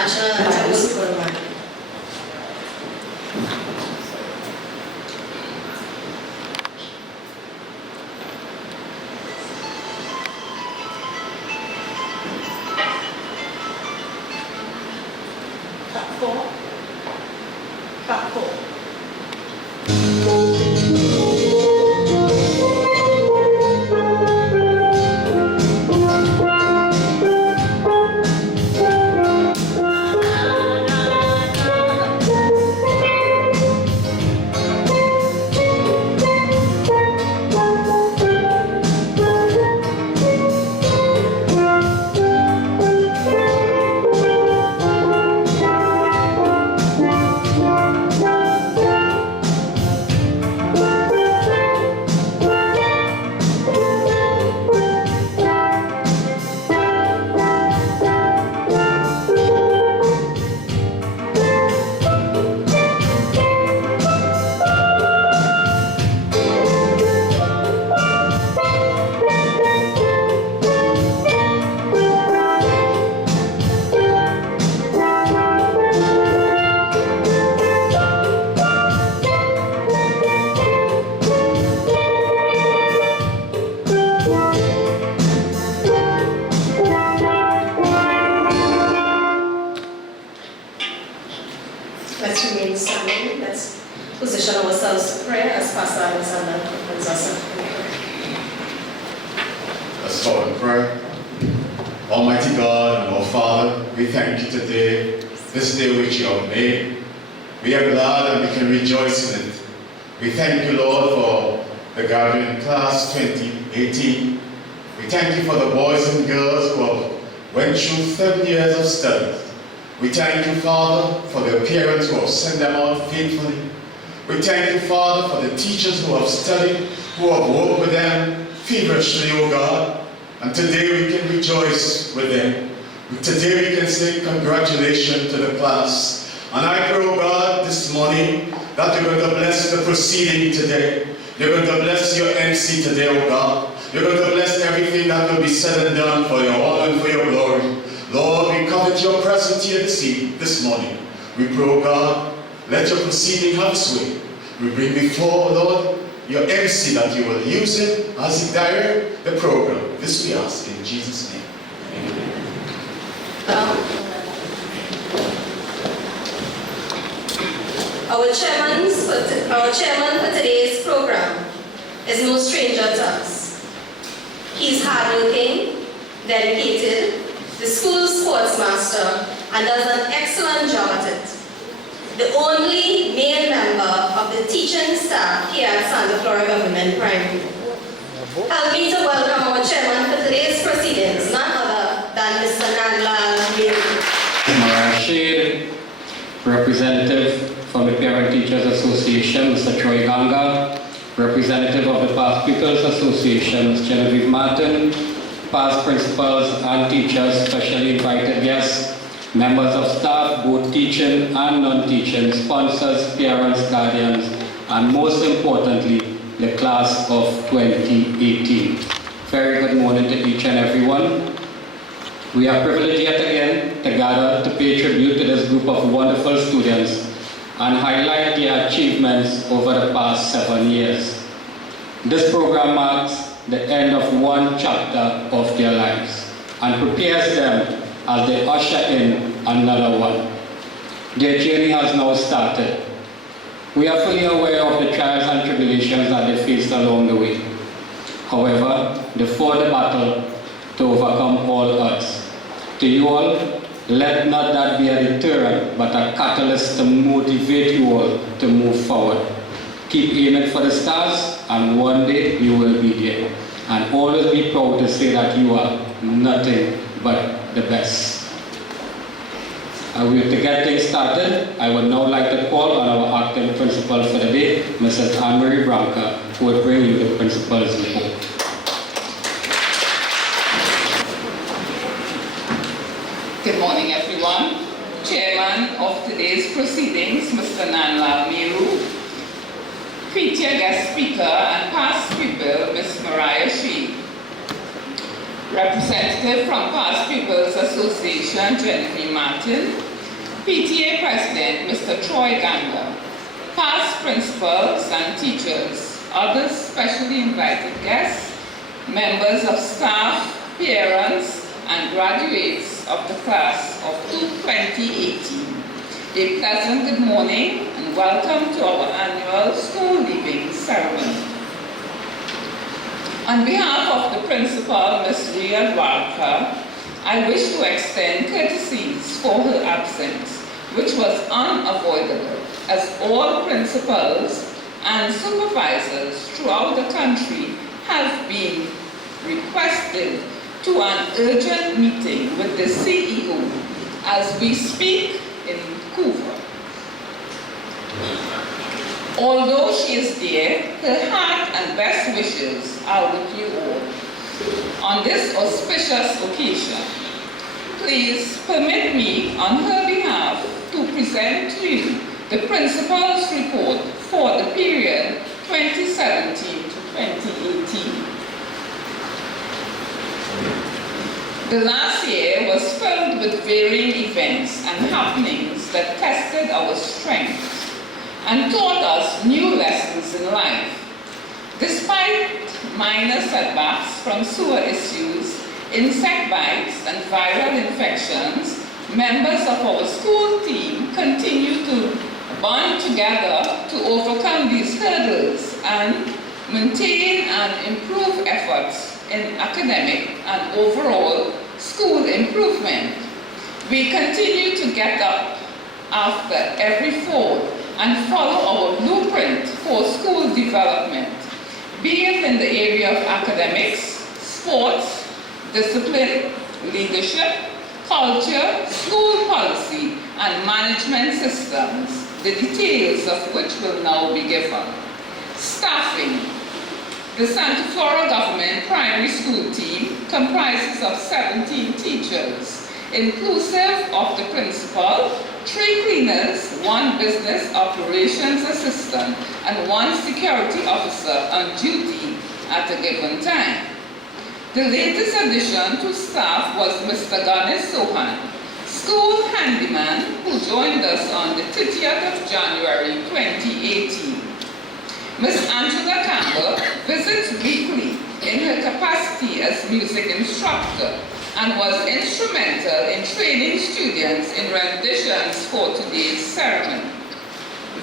National anthem was good. Let's remain standing. Let's position ourselves to prayer as Pastor Alexander opens us up in prayer. Let's start in prayer. Almighty God and our Father, we thank you today, this day which you have made. We are glad and we can rejoice in it. We thank you, Lord, for the gathering class 2018. We thank you for the boys and girls who have went through 7 years of studies. We thank you, Father, for the parents who have sent them out faithfully. We thank you, Father, for the teachers who have studied, who have worked with them feverishly, O God. And today we can rejoice with them. Today we can say congratulations to the class. And I pray, O God, this morning that you're going to bless the proceeding today. You're going to bless your MC today, O God. You're going to bless everything that will be said and done for your honor and for your glory. Lord, we covet your presence here this morning. We pray, O God, let your proceeding have its way. We bring before, Lord, your MC that you will use it as you direct the program. This we ask in Jesus' name. Amen. Our chairman for today's program is no stranger to us. He's hardworking, dedicated, the school's sportsmaster, and does an excellent job at it. The only male member of the teaching staff here at Santa Flora Government Primary. Help me to welcome our chairman for today's proceedings, none other than Mr. Nandlal Shade, representative from the Parent Teachers Association, Mr. Troy Ganga, representative of the Past Pupils Association, Ms. Genevieve Martin, past principals and teachers, specially invited guests, members of staff, both teaching and non-teaching, sponsors, parents, guardians, and most importantly, the class of 2018. Very good morning to each and everyone. We are privileged yet again to gather to pay tribute to this group of wonderful students and highlight their achievements over the past 7 years. This program marks the end of one chapter of their lives and prepares them as they usher in another one. Their journey has now started. We are fully aware of the trials and tribulations that they faced along the way. However, they fought the battle to overcome all odds. To you all, let not that be a deterrent, but a catalyst to motivate you all to move forward. Keep aiming for the stars, and one day you will be there. And always be proud to say that you are nothing but the best. To get things started, I would now like to call on our acting principal for the day, Mrs. Anne-Marie Branca, who will bring you the principal's report. Good morning, everyone. Chairman of today's proceedings, Mr. Nandlal Miru, feature guest speaker and past pupil, Ms. Mariah Shee. Representative from Past Pupils Association, Genevieve Martin, PTA President, Mr. Troy Ganga, past principals and teachers, other specially invited guests, members of staff, parents, and graduates of the class of 2018. A pleasant good morning and welcome to our annual school leaving ceremony. On behalf of the principal, Ms. Ria Dwarka, I wish to extend courtesies for her absence, which was unavoidable, as all principals and supervisors throughout the country have been requested to an urgent meeting with the CEO as we speak in Vancouver. Although she is there, her heart and best wishes are with you all. On this auspicious occasion, please permit me, on her behalf, to present to you the principal's report for the period 2017 to 2018. The last year was filled with varying events and happenings that tested our strengths and taught us new lessons in life. Despite minor setbacks from sewer issues, insect bites, and viral infections, members of our school team continue to bond together to overcome these hurdles and maintain and improve efforts in academic and overall school improvement. We continue to get up after every fall and follow our blueprint for school development, be it in the area of academics, sports, discipline, leadership, culture, school policy, and management systems, the details of which will now be given. Staffing. The Santa Flora Government Primary School team comprises of 17 teachers, inclusive of the principal, 3 cleaners, 1 business operations assistant, and 1 security officer on duty at a given time. The latest addition to staff was Mr. Ganesh Sohan, school handyman, who joined us on the 30th of January 2018. Ms. Angela Campbell visits weekly in her capacity as music instructor and was instrumental in training students in renditions for today's ceremony.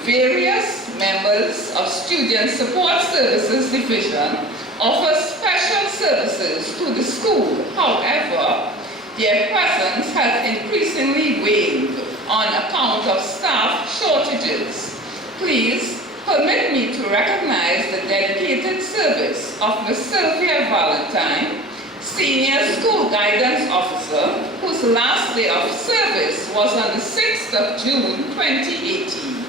Various members of Student Support Services Division offer special services to the school. However, their presence has increasingly waned on account of staff shortages. Please permit me to recognize the dedicated service of Ms. Sylvia Valentine, Senior School Guidance Officer, whose last day of service was on the 6th of June 2018.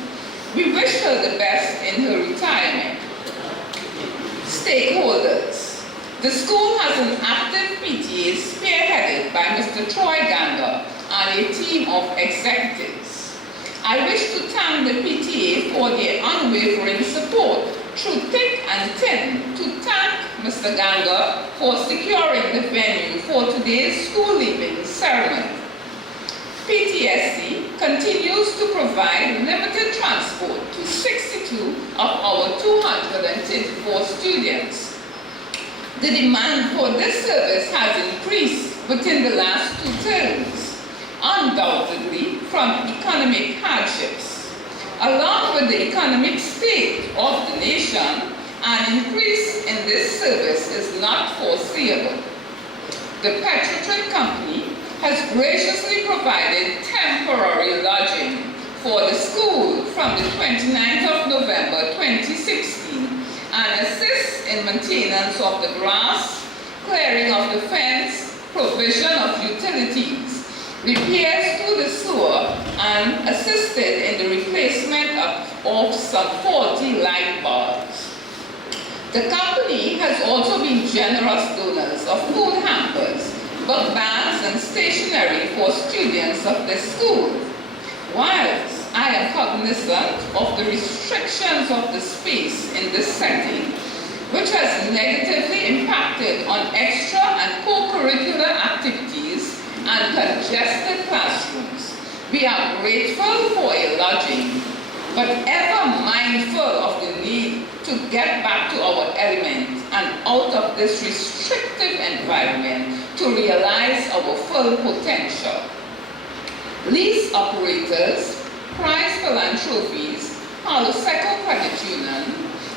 We wish her the best in her retirement. Stakeholders. The school has an active PTA spearheaded by Mr. Troy Ganga and a team of executives. I wish to thank the PTA for their unwavering support through thick and thin, to thank Mr. Ganga for securing the venue for today's school leaving ceremony. PTSD continues to provide limited transport to 62 of our 234 students. The demand for this service has increased within the last 2 terms, undoubtedly from economic hardships. Along with the economic state of the nation, an increase in this service is not foreseeable. The Petrotrin Company has graciously provided temporary lodging for the school from the 29th of November 2016 and assists in maintenance of the grass, clearing of the fence, provision of utilities, repairs to the sewer, and assisted in the replacement of some 40 light bulbs. The company has also been generous donors of food hampers, book bags, and stationery for students of the school. Whilst I am cognizant of the restrictions of the space in this setting, which has negatively impacted on extra and co-curricular activities and congested classrooms. We are grateful for a lodging, but ever mindful of the need to get back to our element and out of this restrictive environment to realize our full potential. Lease operators, prize philanthropies, Hollis Credit Union,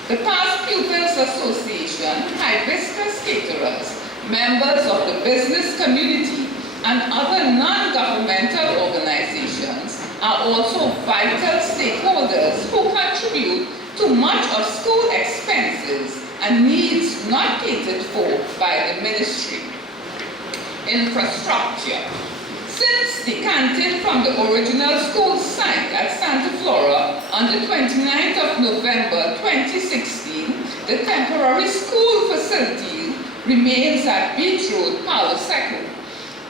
the Past Pupils Association, Hibiscus Caterers, members of the business community, and other non-governmental organizations are also vital stakeholders who contribute to much of school expenses and needs not catered for by the ministry. Infrastructure. Since decanting from the original school site at Santa Flora on the 29th of November 2016, the temporary school facility remains at Beach Road, Palo Seco.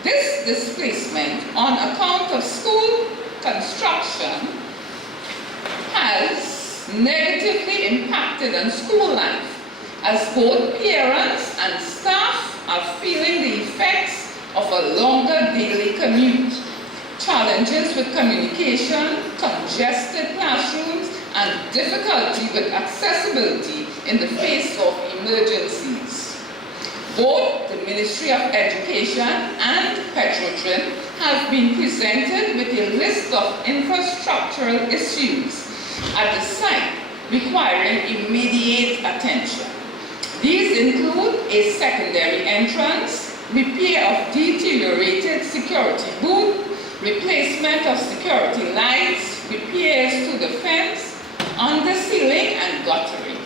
This displacement on account of school construction has negatively impacted on school life, as both parents and staff are feeling the effects of a longer daily commute, challenges with communication, congested classrooms, and difficulty with accessibility in the face of emergencies. Both the Ministry of Education and Petrotrin have been presented with a list of infrastructural issues at the site requiring immediate attention. These include a secondary entrance, repair of deteriorated security booth, replacement of security lights, repairs to the fence, under-ceiling and guttering.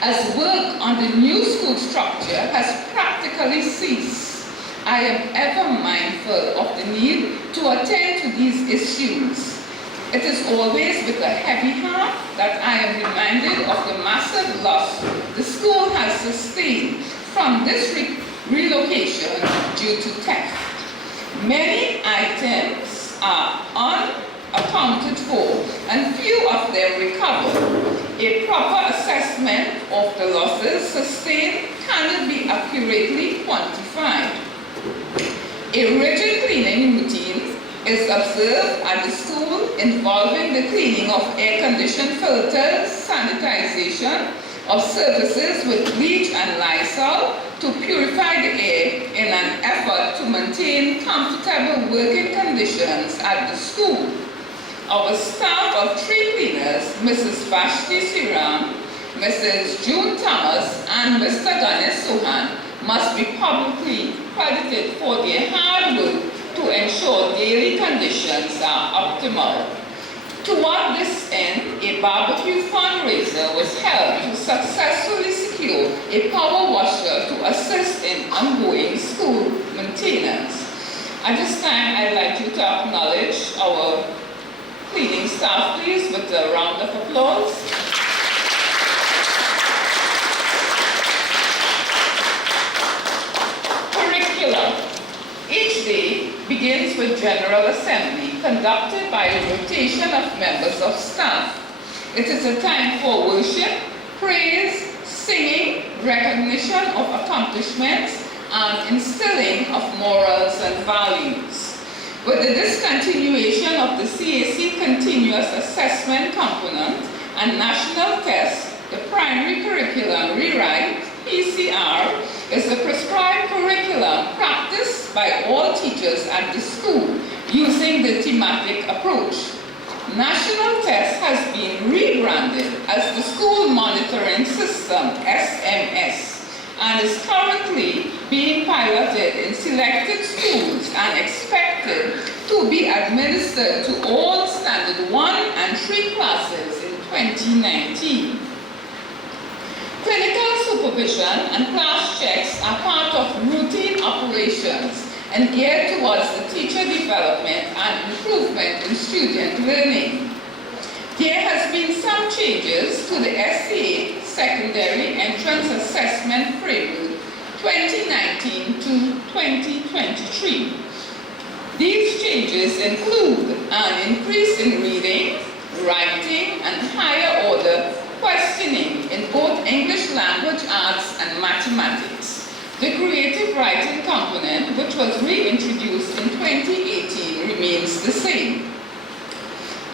As work on the new school structure has practically ceased, I am ever mindful of the need to attend to these issues. It is always with a heavy heart that I am reminded of the massive loss the school has sustained from this relocation due to theft. Many items are unaccounted for and few of them recovered. A proper assessment of the losses sustained cannot be accurately quantified. A rigid cleaning routine is observed at the school involving the cleaning of air-conditioned filters, sanitization of surfaces with bleach and Lysol to purify the air in an effort to maintain comfortable working conditions at the school. Our staff of 3 cleaners, Mrs. Vashti Siram, Mrs. June Thomas, and Mr. Ganesh Sohan, must be publicly credited for their hard work to ensure daily conditions are optimal. Toward this end, a barbecue fundraiser was held to successfully secure a power washer to assist in ongoing school maintenance. At this time, I'd like you to acknowledge our cleaning staff, please, with a round of applause. Curriculum. Each day begins with General Assembly, conducted by a rotation of members of staff. It is a time for worship, praise, singing, recognition of accomplishments, and instilling of morals and values. With the discontinuation of the CAC Continuous Assessment Component and National Test, the Primary Curriculum Rewrite, PCR, is the prescribed curriculum practiced by all teachers at the school using the thematic approach. National Test has been rebranded as the School Monitoring System, SMS, and is currently being piloted in selected schools and expected to be administered to all Standard 1 and 3 classes in 2019. Clinical supervision and class checks are part of routine operations and geared towards the teacher development and improvement in student learning. There has been some changes to the SCA Secondary Entrance Assessment Framework 2019 to 2023. These changes include an increase in reading, writing, and higher order questioning in both English language arts and mathematics. The creative writing component, which was reintroduced in 2018, remains the same.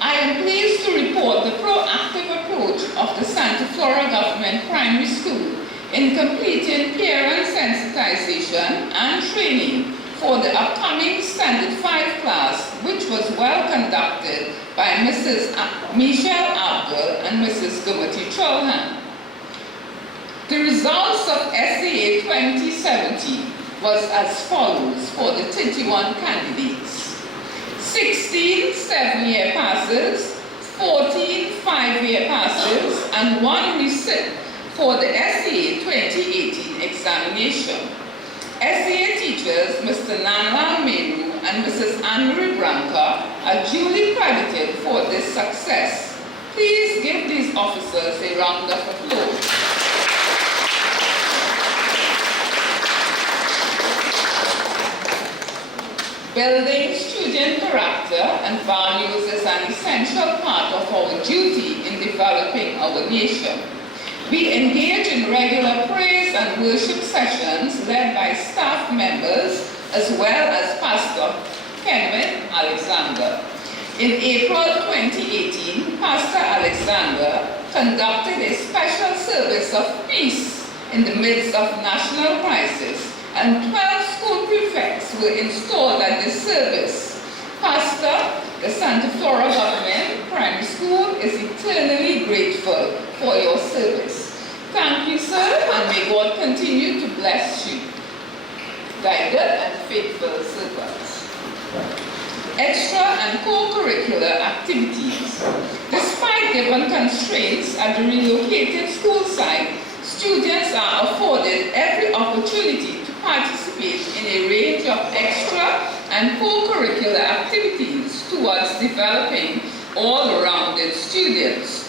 I am pleased to report the proactive approach of the Santa Flora Government Primary School in completing parent sensitization and training for the upcoming Standard 5 class, which was well conducted by Mrs. Michelle Abdul and Mrs. Gumati Cholhan. The results of SAA 2017 was as follows for the 31 candidates: 16 7-year passes, 14 5-year passes, and 1 resit for the SAA 2018 examination. SAA teachers Mr. Nanlal Meru and Mrs. Anne-Marie Branca are duly credited for this success. Please give these officers a round of applause. Building student character and values is an essential part of our duty in developing our nation. We engage in regular praise and worship sessions led by staff members as well as Pastor Kenwin Alexander. In April 2018, Pastor Alexander conducted a special service of peace in the midst of national crisis, and 12 school prefects were installed at this service. Pastor, the Santa Flora Government Primary School is eternally grateful for your service. Thank you, sir, and may God continue to bless you. Guided and faithful servants. Extra and co-curricular activities. Despite given constraints at the relocated school site, students are afforded every opportunity to participate in a range of extra and co-curricular activities towards developing all-rounded students.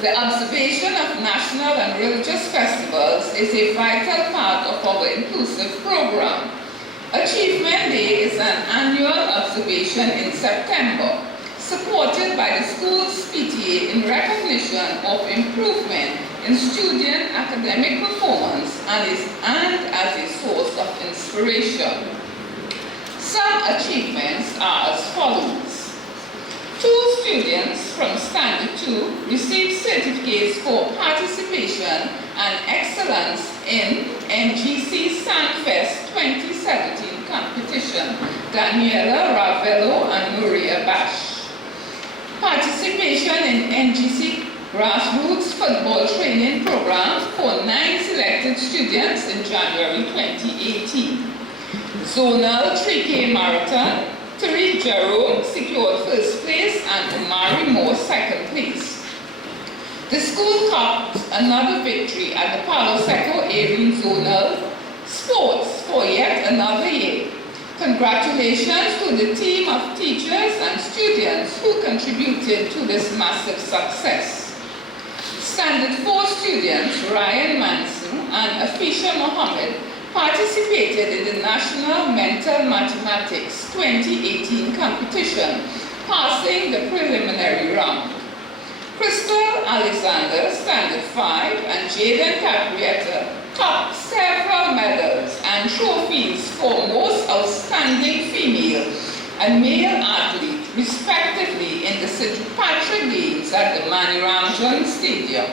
The observation of national and religious festivals is a vital part of our inclusive program. Achievement Day is an annual observation in September, supported by the school's PTA in recognition of improvement in student academic performance and as a source of inspiration. Some achievements are as follows. 2 students from Standard 2 received certificates for participation and excellence in NGC Sandfest 2017 competition, Daniela Ravello and Maria Bash. Participation in NGC grassroots football training program for 9 selected students in January 2018. Zonal 3K Marathon, Tariq Jerome secured first place and Omari Moore second place. The school topped another victory at the Palo Seco Area Zonal Sports for yet another year. Congratulations to the team of teachers and students who contributed to this massive success. Standard 4 students Ryan Manson and Afisha Mohammed participated in the National Mental Mathematics 2018 competition, passing the preliminary round. Crystal Alexander, Standard 5, and Jaden Caprietta topped several medals and trophies for most outstanding female and male athlete, respectively, in the St. Patrick Games at the Maniranjan Stadium.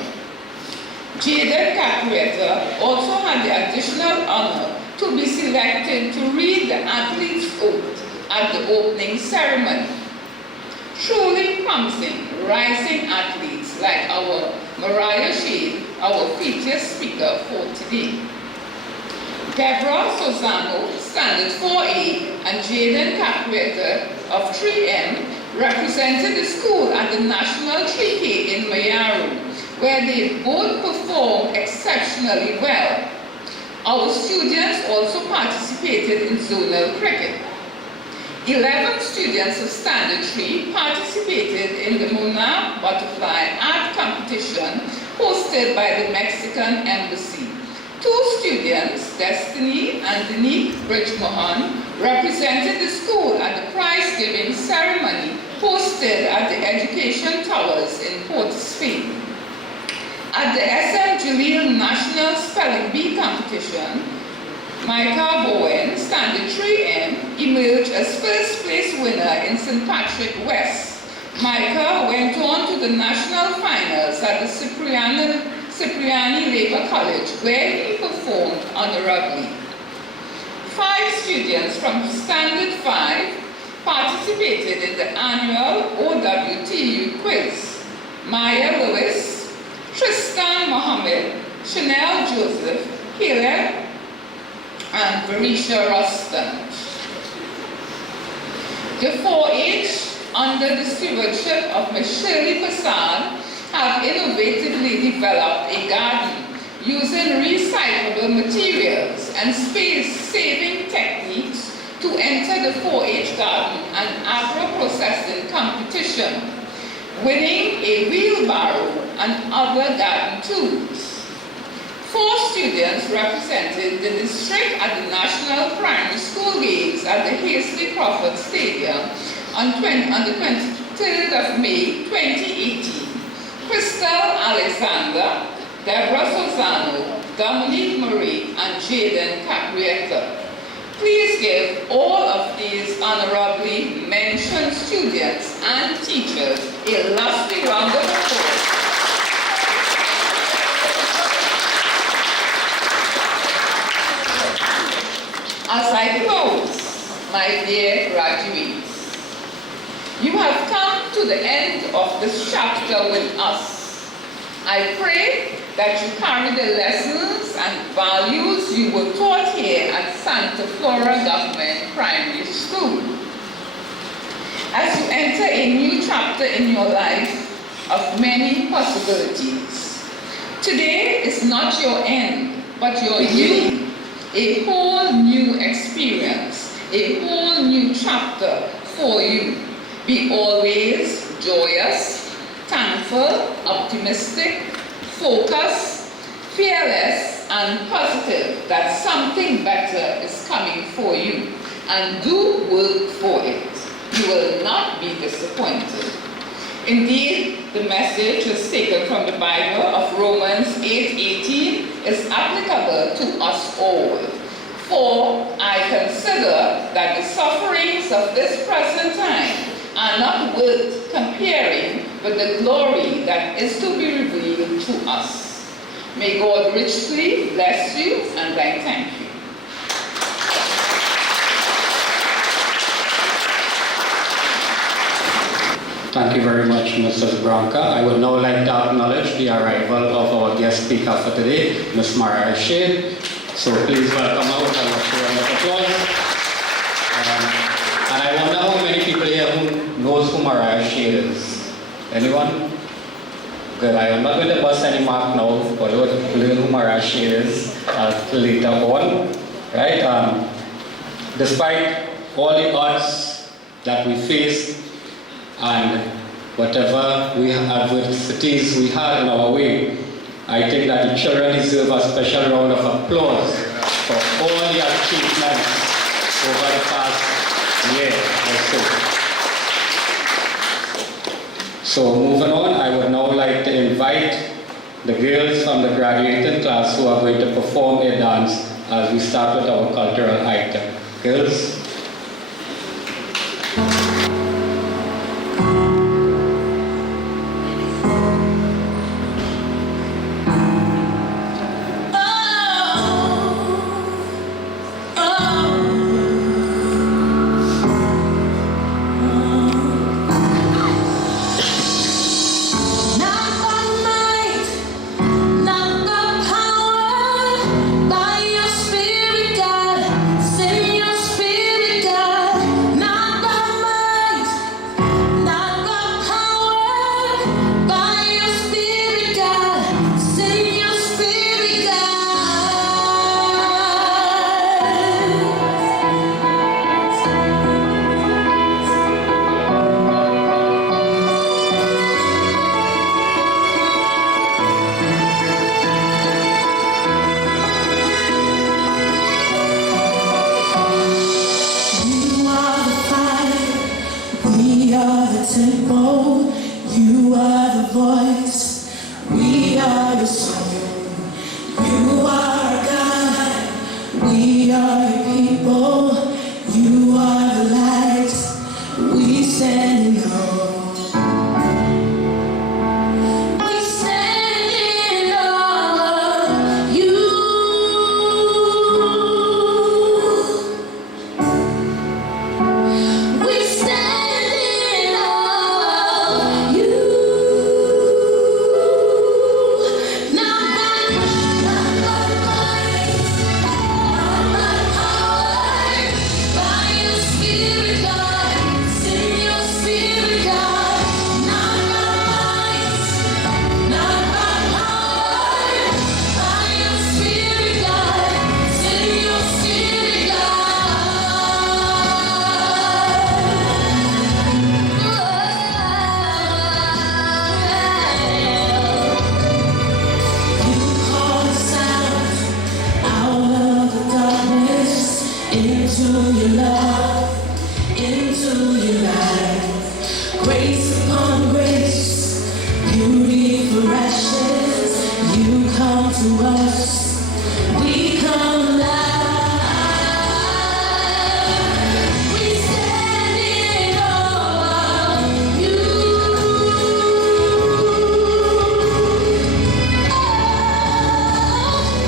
Jaden Caprietta also had the additional honor to be selected to read the athlete's oath at the opening ceremony. Truly promising rising athletes like our Mariah Shade, our featured speaker for today. Deborah Sozano, Standard 4A, and Jaden Caprietta of 3M represented the school at the National 3K in Mayaru, where they both performed exceptionally well. Our students also participated in zonal cricket. 11 students of Standard 3 participated in the Monarch Butterfly Art Competition hosted by the Mexican Embassy. 2 students, Destiny and Denique Bridgemohan, represented the school at the prize-giving ceremony hosted at the Education Towers in Port Spain. At the SM Jaleel National Spelling Bee competition, Micah Bowen, standard 3M, emerged as first place winner in St. Patrick West. Micah went on to the national finals at the Cipriani Labour College, where he performed honorably. 5 students from Standard 5 participated in the annual OWTU quiz. Maya Lewis, Tristan Mohammed, Chanel Joseph, Caleb, and Varisha Ruston. The 4-H, under the stewardship of Ms. Shirley Prasad, have innovatively developed a garden using recyclable materials and space-saving techniques to enter the 4-H garden and agro-processing competition, winning a wheelbarrow and other garden tools. 4 students represented the district at the National Primary School Games at the Hasty Crawford Stadium on the 23rd of May 2018. Crystal Alexander, Deborah Sozano, Dominique Marie, and Jaden Caprietta. Please give all of these honorably mentioned students and teachers a lusty round of applause. As I close, my dear graduates, you have come to the end of this chapter with us. I pray that you carry the lessons and values you were taught here at Santa Flora Government Primary School. As you enter a new chapter in your life of many possibilities, today is not your end, but your beginning. A whole new experience, a whole new chapter for you. Be always joyous, thankful, optimistic, focused, fearless, and positive that something better is coming for you. And do work for it. You will not be disappointed. Indeed, the message is taken from the Bible of Romans 8:18 is applicable to us all. For I consider that the sufferings of this present time are not worth comparing with the glory that is to be revealed to us. May God richly bless you, and I thank you. Thank you very much, Mrs. Branca. I would now like to acknowledge the arrival of our guest speaker for today, Ms. Mariah Shade. So please welcome her with a round of applause. And I wonder how many people here who knows who Mariah Shade is. Anyone? Good. I am not going to bust any mark now, but you will learn who Mariah Shade is later on. Right? Despite all the odds that we faced, and whatever adversities we had in our way, I think that the children deserve a special round of applause for all the achievements over the past year or so. So moving on, I would now like to invite the girls from the graduating class who are going to perform a dance as we start with our cultural item. Girls. You are the voice, we are the stand in awe. We stand in awe of you. We stand in awe of you. Not by might, not by power, by your Spirit, God. Send your Spirit, God. Not by might, not by power, by your Spirit, God. Send your Spirit, You call us out of the darkness into your love, into your light. Grace upon grace, beauty for ashes. You come to us, we come alive. We stand in awe of you.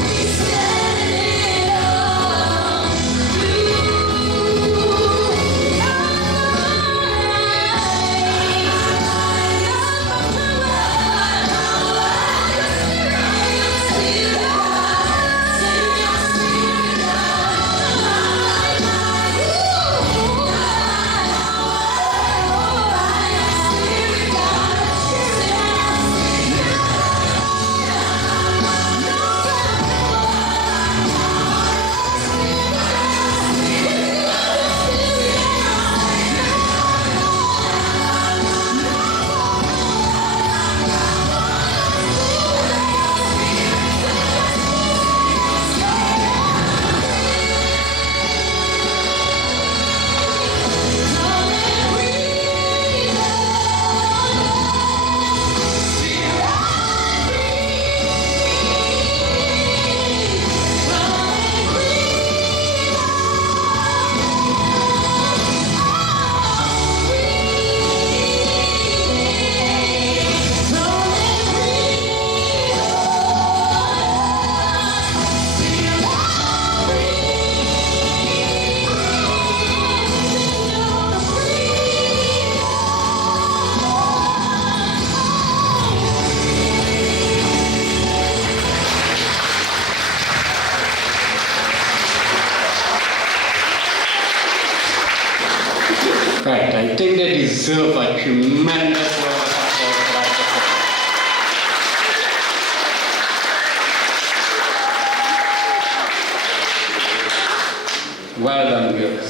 We stand in awe of you. Right, I think they deserve a tremendous round of applause for that performance. Well done, girls.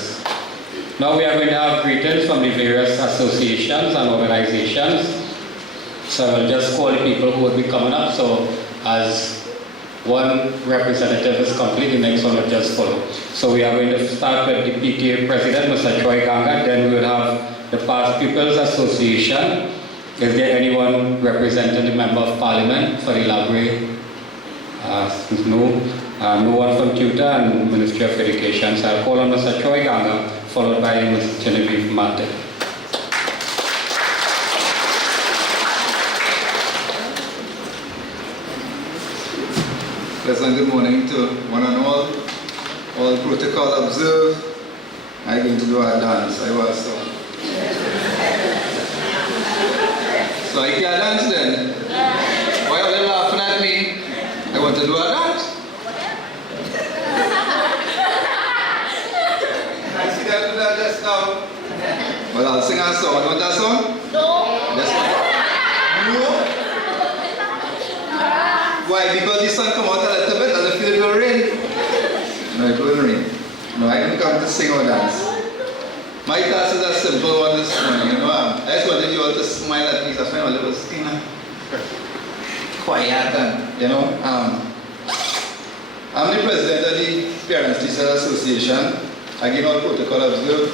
Now we are going to have greetings from the various associations and organizations. So I will just call the people who will be coming up. So as one representative is complete, the next one will just follow. So we are going to start with the PTA President, Mr. Troy Ganga. Then we will have the Past Pupils Association. Is there anyone representing the Member of Parliament for the library? No. No one from Tutor and Ministry of Education. So I'll call on Mr. Troy Ganga, followed by Ms. Genevieve Martin. Pleasant good morning to one and all protocol observed. I'm going to do a dance. I was so I can't dance then. Why are they laughing at me? I want to do a dance. I see that do that just now. Well, I'll sing a song. You want that song? No. Just no. Why? Because the sun come out a little bit and I feel it will rain. No, it will rain. No, I didn't come to sing or dance. My task is a simple one this morning, you know. I just wanted you all to smile at me, so I find a little quiet and, you know. I'm the president of the Parents Teachers Association. I give out protocol observed.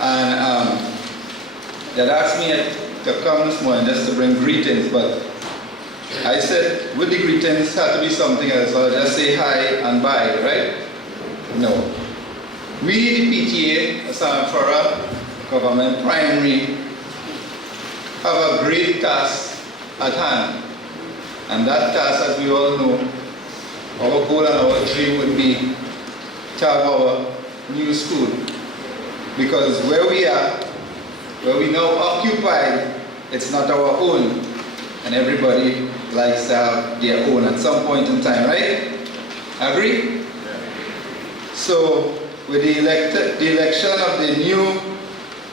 And they had asked me to come this morning just to bring greetings, but I said, with the greetings, had to be something else. So I'll just say hi and bye, right? No. We, the PTA, Flora, Government Primary have a great task at hand. And that task, as we all know, our goal and our dream would be to have our new school. Because where we are, where we now occupy, it's not our own. And everybody likes to have their own at some point in time, right? Agree? Yeah. So, with the election of the new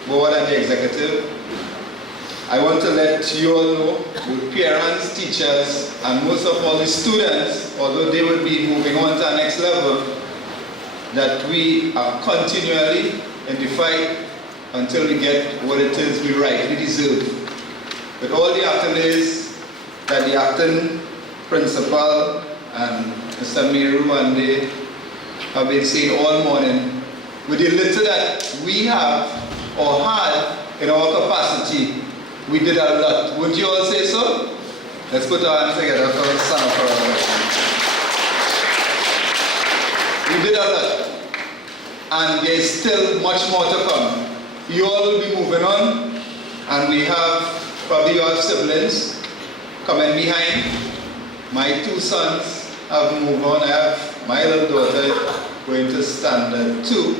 board and the executive, I want to let you all know, with parents, teachers, and most of all the students, although they will be moving on to the next level, that we are continually in the fight until we get what it is we rightly deserve. With all the accolades that the acting principal and Mr. Meru and they have been saying all morning, with the little that we have or had in our capacity, we did a lot. Would you all say so? Let's put our hands together for a sound for our We did a lot. And there is still much more to come. You all will be moving on, and we have, probably you have siblings coming behind. My 2 sons have moved on. I have my little daughter going to standard 2,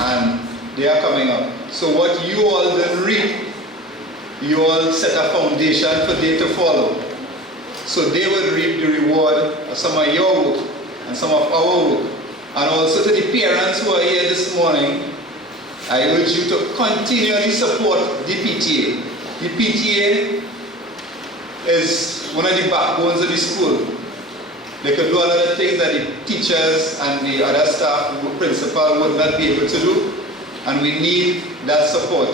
and they are coming up. So what you all didn't reap, you all set a foundation for them to follow. So they will reap the reward of some of your work and some of our work. And also to the parents who are here this morning, I urge you to continually support the PTA. The PTA is one of the backbones of the school. They could do a lot of things that the teachers and the other staff, the principal would not be able to do, and we need that support.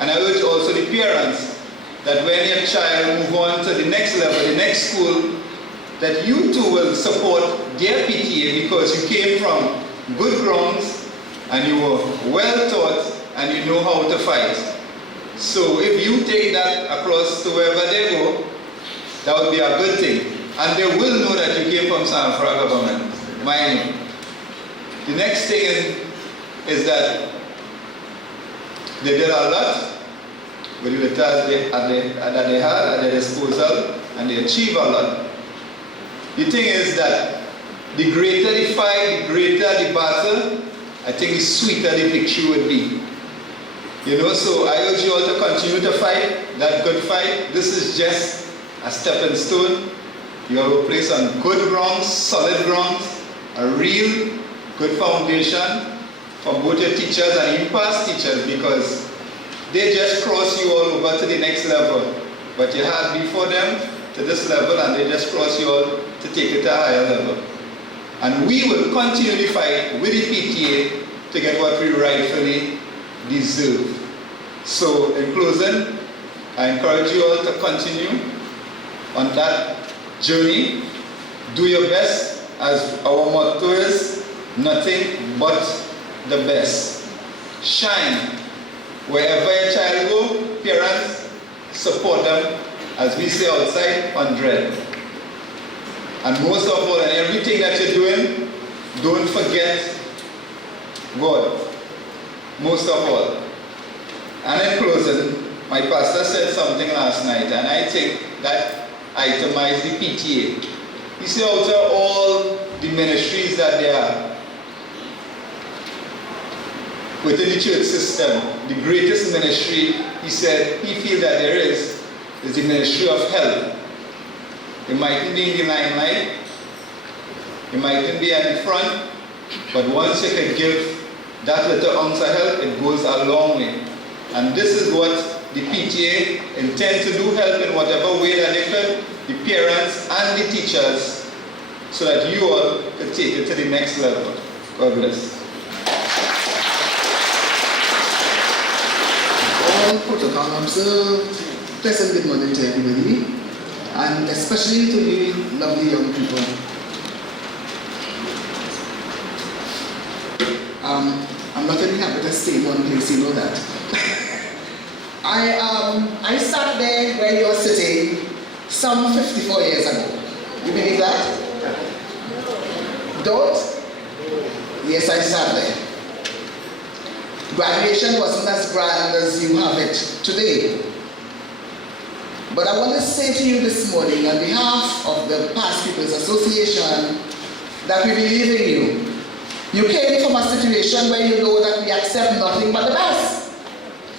And I urge also the parents that when your child move on to the next level, the next school, that you too will support their PTA because you came from good grounds and you were well taught and you know how to fight. So if you take that across to wherever they go, that would be a good thing. And they will know that you came from Sanfra government, mind you. The next thing is that they did a lot with the tasks that they had at their disposal, and they achieved a lot. The thing is that the greater the fight, the greater the battle, I think the sweeter the victory would be. You know, so I urge you all to continue to fight that good fight. This is just a stepping stone. You have a place on good grounds, solid grounds, a real good foundation for both your teachers and even past teachers, because they just cross you all over to the next level. But you had before them to this level, and they just cross you all to take it to a higher level. And we will continually fight with the PTA to get what we rightfully deserve. So in closing, I encourage you all to continue on that journey. Do your best, as our motto is, nothing but the best. Shine. Wherever your child go, parents, support them, as we say outside, 100. And most of all, in everything that you're doing, don't forget God. Most of all. And in closing, my pastor said something last night, and I think that itemized the PTA. He said, out of all the ministries that there are within the church system, the greatest ministry, he said, he feels that there is the ministry of help. It mightn't be in the limelight, it mightn't be at the front, but once you can give that little ounce of help, it goes a long way. And this is what the PTA intend to do, help in whatever way that they can, the parents and the teachers, so that you all can take it to the next level. God bless. All protocol observed. Pleasant good morning to everybody, and especially to you lovely young people. I'm not very happy to stay in one place, you know that. I sat there where you're sitting some 54 years ago. You believe that? Don't? Yes, I sat there. Graduation wasn't as grand as you have it today. But I want to say to you this morning, on behalf of the Past Pupils Association, that we believe in you. You came from a situation where you know that we accept nothing but the best.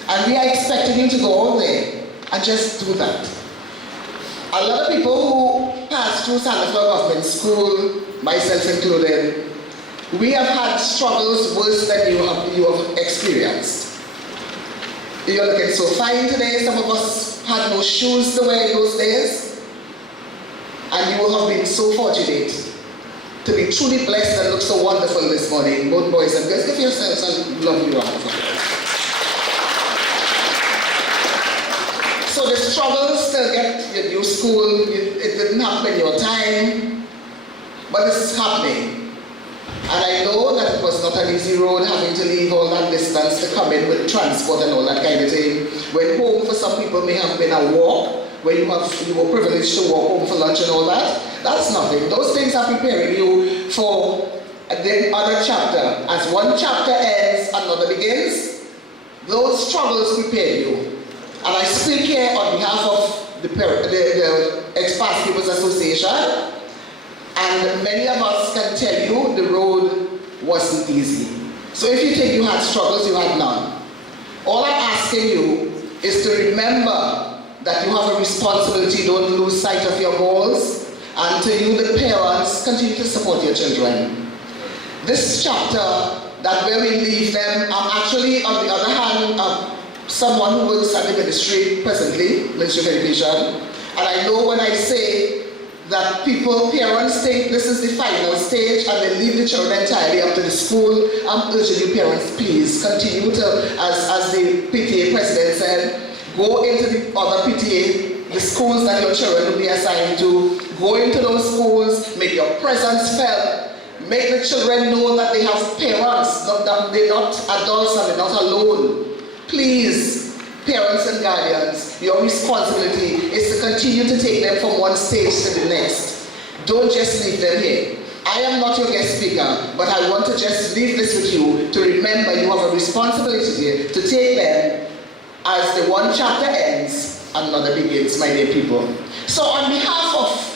And we are expecting you to go out there and just do that. A lot of people who pass through Santa Flora Government School, myself included, we have had struggles worse than you have experienced. You're looking so fine today. Some of us had no shoes to wear in those days. And you will have been so fortunate to be truly blessed and look so wonderful this morning. Both boys and girls, give yourselves a lovely round of applause. So the struggles to get your new school, it didn't happen in your time, but this is happening. And I know that it was not an easy road, having to leave all that distance to come in with transport and all that kind of thing. When home for some people may have been a walk, where you were privileged to walk home for lunch and all that. That's nothing. Those things are preparing you for the other chapter. As one chapter ends, another begins. Those struggles prepare you. And I speak here on behalf of the Ex-Past Pupils Association. And many of us can tell you the road wasn't easy. So if you think you had struggles, you had none. All I'm asking you is to remember that you have a responsibility. Don't lose sight of your goals. And to you, the parents, continue to support your children. This chapter, that where we leave them, I'm actually, on the other hand, someone who works at the ministry presently, Ministry of Education. And I know when I say that parents think this is the final stage and they leave the children entirely up to the school. I'm urging you parents, please continue to, as the PTA president said, go into the other PTA, the schools that your children will be assigned to. Go into those schools, make your presence felt. Make the children know that they have parents, that they're not adults and they're not alone. Please, parents and guardians, your responsibility is to continue to take them from one stage to the next. Don't just leave them here. I am not your guest speaker, but I want to just leave this with you to remember you have a responsibility here to take them as the one chapter ends, another begins, my dear people. So on behalf of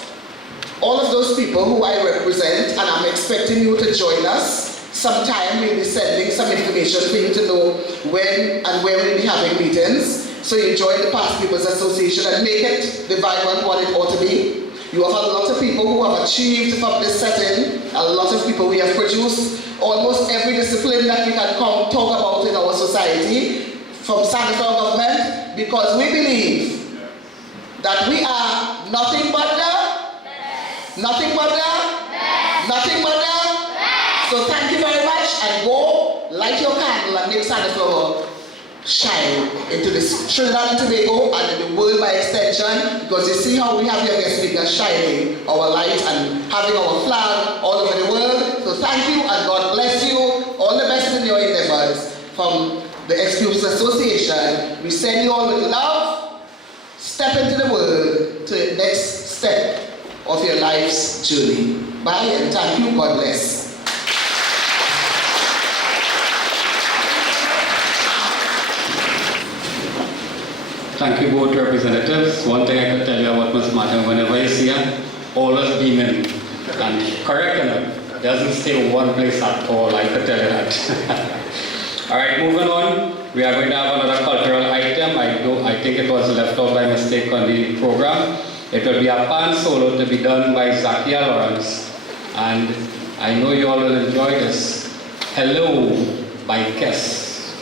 all of those people who I represent, and I'm expecting you to join us, sometime we'll be sending some information for you to know when and where we'll be having meetings. So you join the Past Pupils Association and make it the vibrant what it ought to be. You have a lot of people who have achieved from this setting, a lot of people we have produced, almost every discipline that we can talk about in our society, from Santa Flora government, because we believe that we are nothing but nothing but So thank you very much, and go light your candle and make Santa Flora shine into this Trinidad and Tobago and in the world by extension, because you see how we have your guest speakers shining our light and having our flag all over the world. So thank you, and God bless you. All the best in your endeavors. From the Ex-Pupils Association, we send you all with love. Step into the world to the next step of your life's journey. Bye and thank you. God bless. Thank you both representatives. One thing I can tell you about Ms. Martin, whenever you see her, always beaming and correct enough. Doesn't stay one place at all, I can tell you that. All right, moving on. We are going to have another cultural item. I think it was left out by mistake on the program. It will be a pan solo to be done by Zakia Lawrence. And I know you all will enjoy this. Hello by Kess.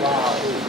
Wow.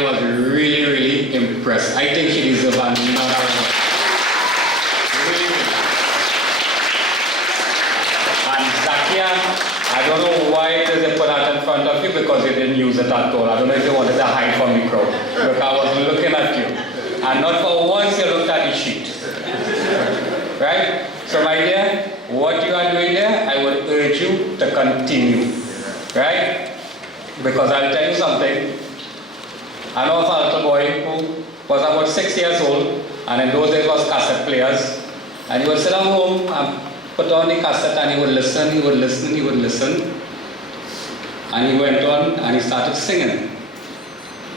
I was really, really impressed. I think she deserves another award. Really, really. And Zakia, I don't know why they put that in front of you because you didn't use it at all. I don't know if you wanted to hide from the crowd. But I was looking at you. And not for once you looked at the sheet. Right? So my dear, what you are doing there, I would urge you to continue. Right? Because I'll tell you something. I know of a little boy who was about 6 years old, and in those days was cassette players. And he would sit at home and put on the cassette and he would listen, he would listen, he would listen. And he went on and he started singing.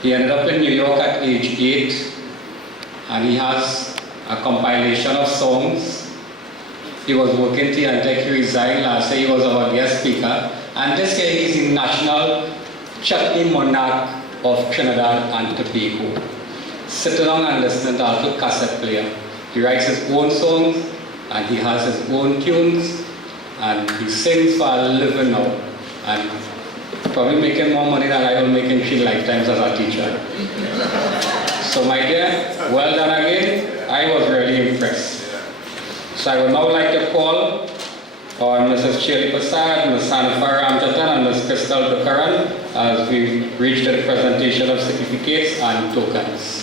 He ended up in New York at age 8, and he has a compilation of songs. He was working till until he resigned. Last year he was our guest speaker. And this year he's the National Chutney Monarch of Trinidad and Tobago. Sit down and listen to a little cassette player. He writes his own songs and he has his own tunes and he sings for a living now. And probably making more money than I will make in 3 lifetimes as a teacher. So my dear, well done again. I was really impressed. So I would now like to call on Mrs. Chili Prasad, Ms. Sanfa Ramjatan, and Ms. Crystal Dukaran as we reach the presentation of certificates and tokens.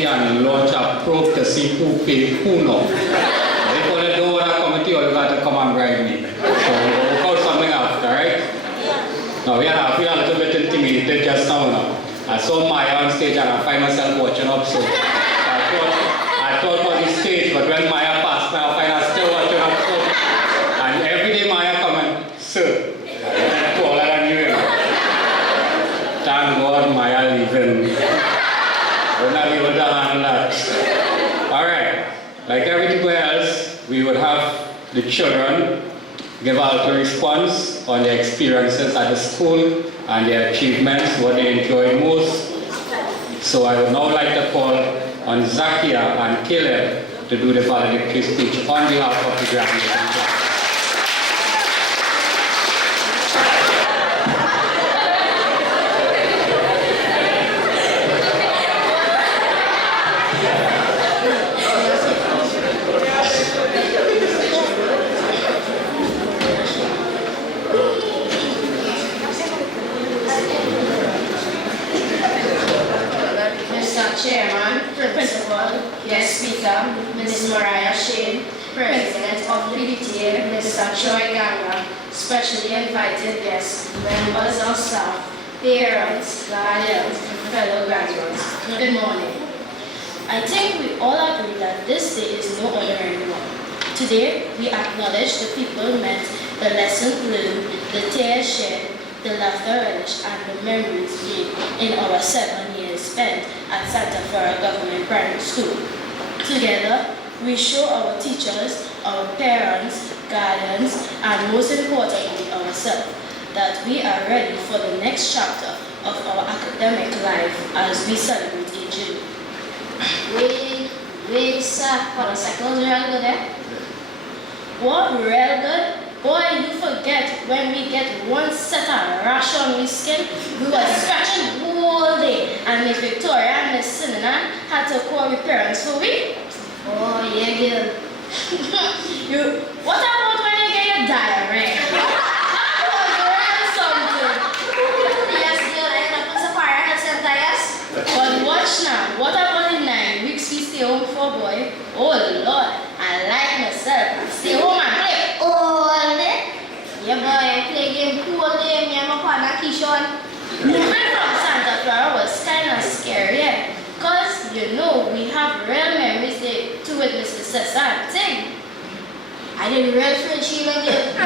committee and launch a probe to see who paid who now. If you don't want a committee, you got to come and bribe me. So we'll work out something after, right? Now we are a little bit intimidated just now. I saw Maya on stage and I find myself watching up, so I thought on the stage, but when Maya passed me, I find I still watching up, so and every day Maya come and, sir, I'm taller than you. Thank God Maya leaving. We're not able to handle that. Alright, like everything else, we would have the children give out a response on their experiences at the school and their achievements, what they enjoy most. So I would now like to call on Zakia and Caleb to do the valedictory speech on behalf of the graduating class. Chairman, Principal, Guest Speaker, Ms. Mariah Shane, President of PTA, Mr. Troy Ganga, specially invited guests, members of staff, parents, guardians, and fellow graduates. Good morning. I think we all agree that this day is no ordinary one. Today, we acknowledge the people met, the lessons learned, the tears shed, the laughter relished, and the memories made in our 7 years spent at Santa Flora Government Primary School. Together, we show our teachers, our parents, guardians, and most importantly ourselves, that we are ready for the next chapter of our academic life as we celebrate in June. Wait, sir, for the cycles real good there? What, real good? Boy, you forget when we get one set of rash on our skin, we were scratching all day, and Miss Victoria and Miss Cinnamon had to call our parents for we. Oh, yeah, girl. What about when you get your diarrhea? That was real something. Yes, girl, I end up in Sapphire Health Center, yes? But watch now, what about the 9 weeks we stay home for, boy? Oh, Lord, I like myself. Stay home and play. Yeah, boy, I play game all day, me and my partner Keyshawn. Moving from Santa Flora was kind of scary, yeah. Because, you know, we have real memories there too with Mr. Cesar thing. I did real friendship again.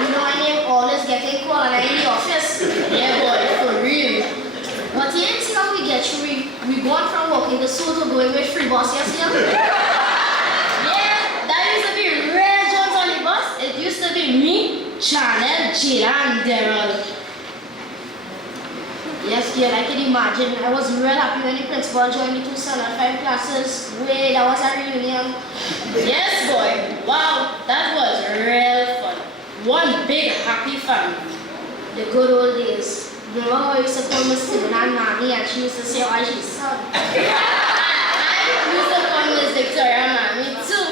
You know, my name always getting called and I'm in the office. Yeah, boy, for real. But you didn't see how we get through. We gone from walking the soul to going with free boss, yes, yeah? Yeah, that used to be real Jones on the bus. It used to be me, Chanel, Jill, and Daryl. Yes, dear, I can imagine. I was real happy when the principal joined me to 705 classes. Wait, that was a reunion. Yes, boy. Wow, that was real fun. One big happy family. The good old days. Remember how I used to call Miss Simon and Mommy and she used to say, oh, she's son. I used to call Miss Victoria and Mommy too.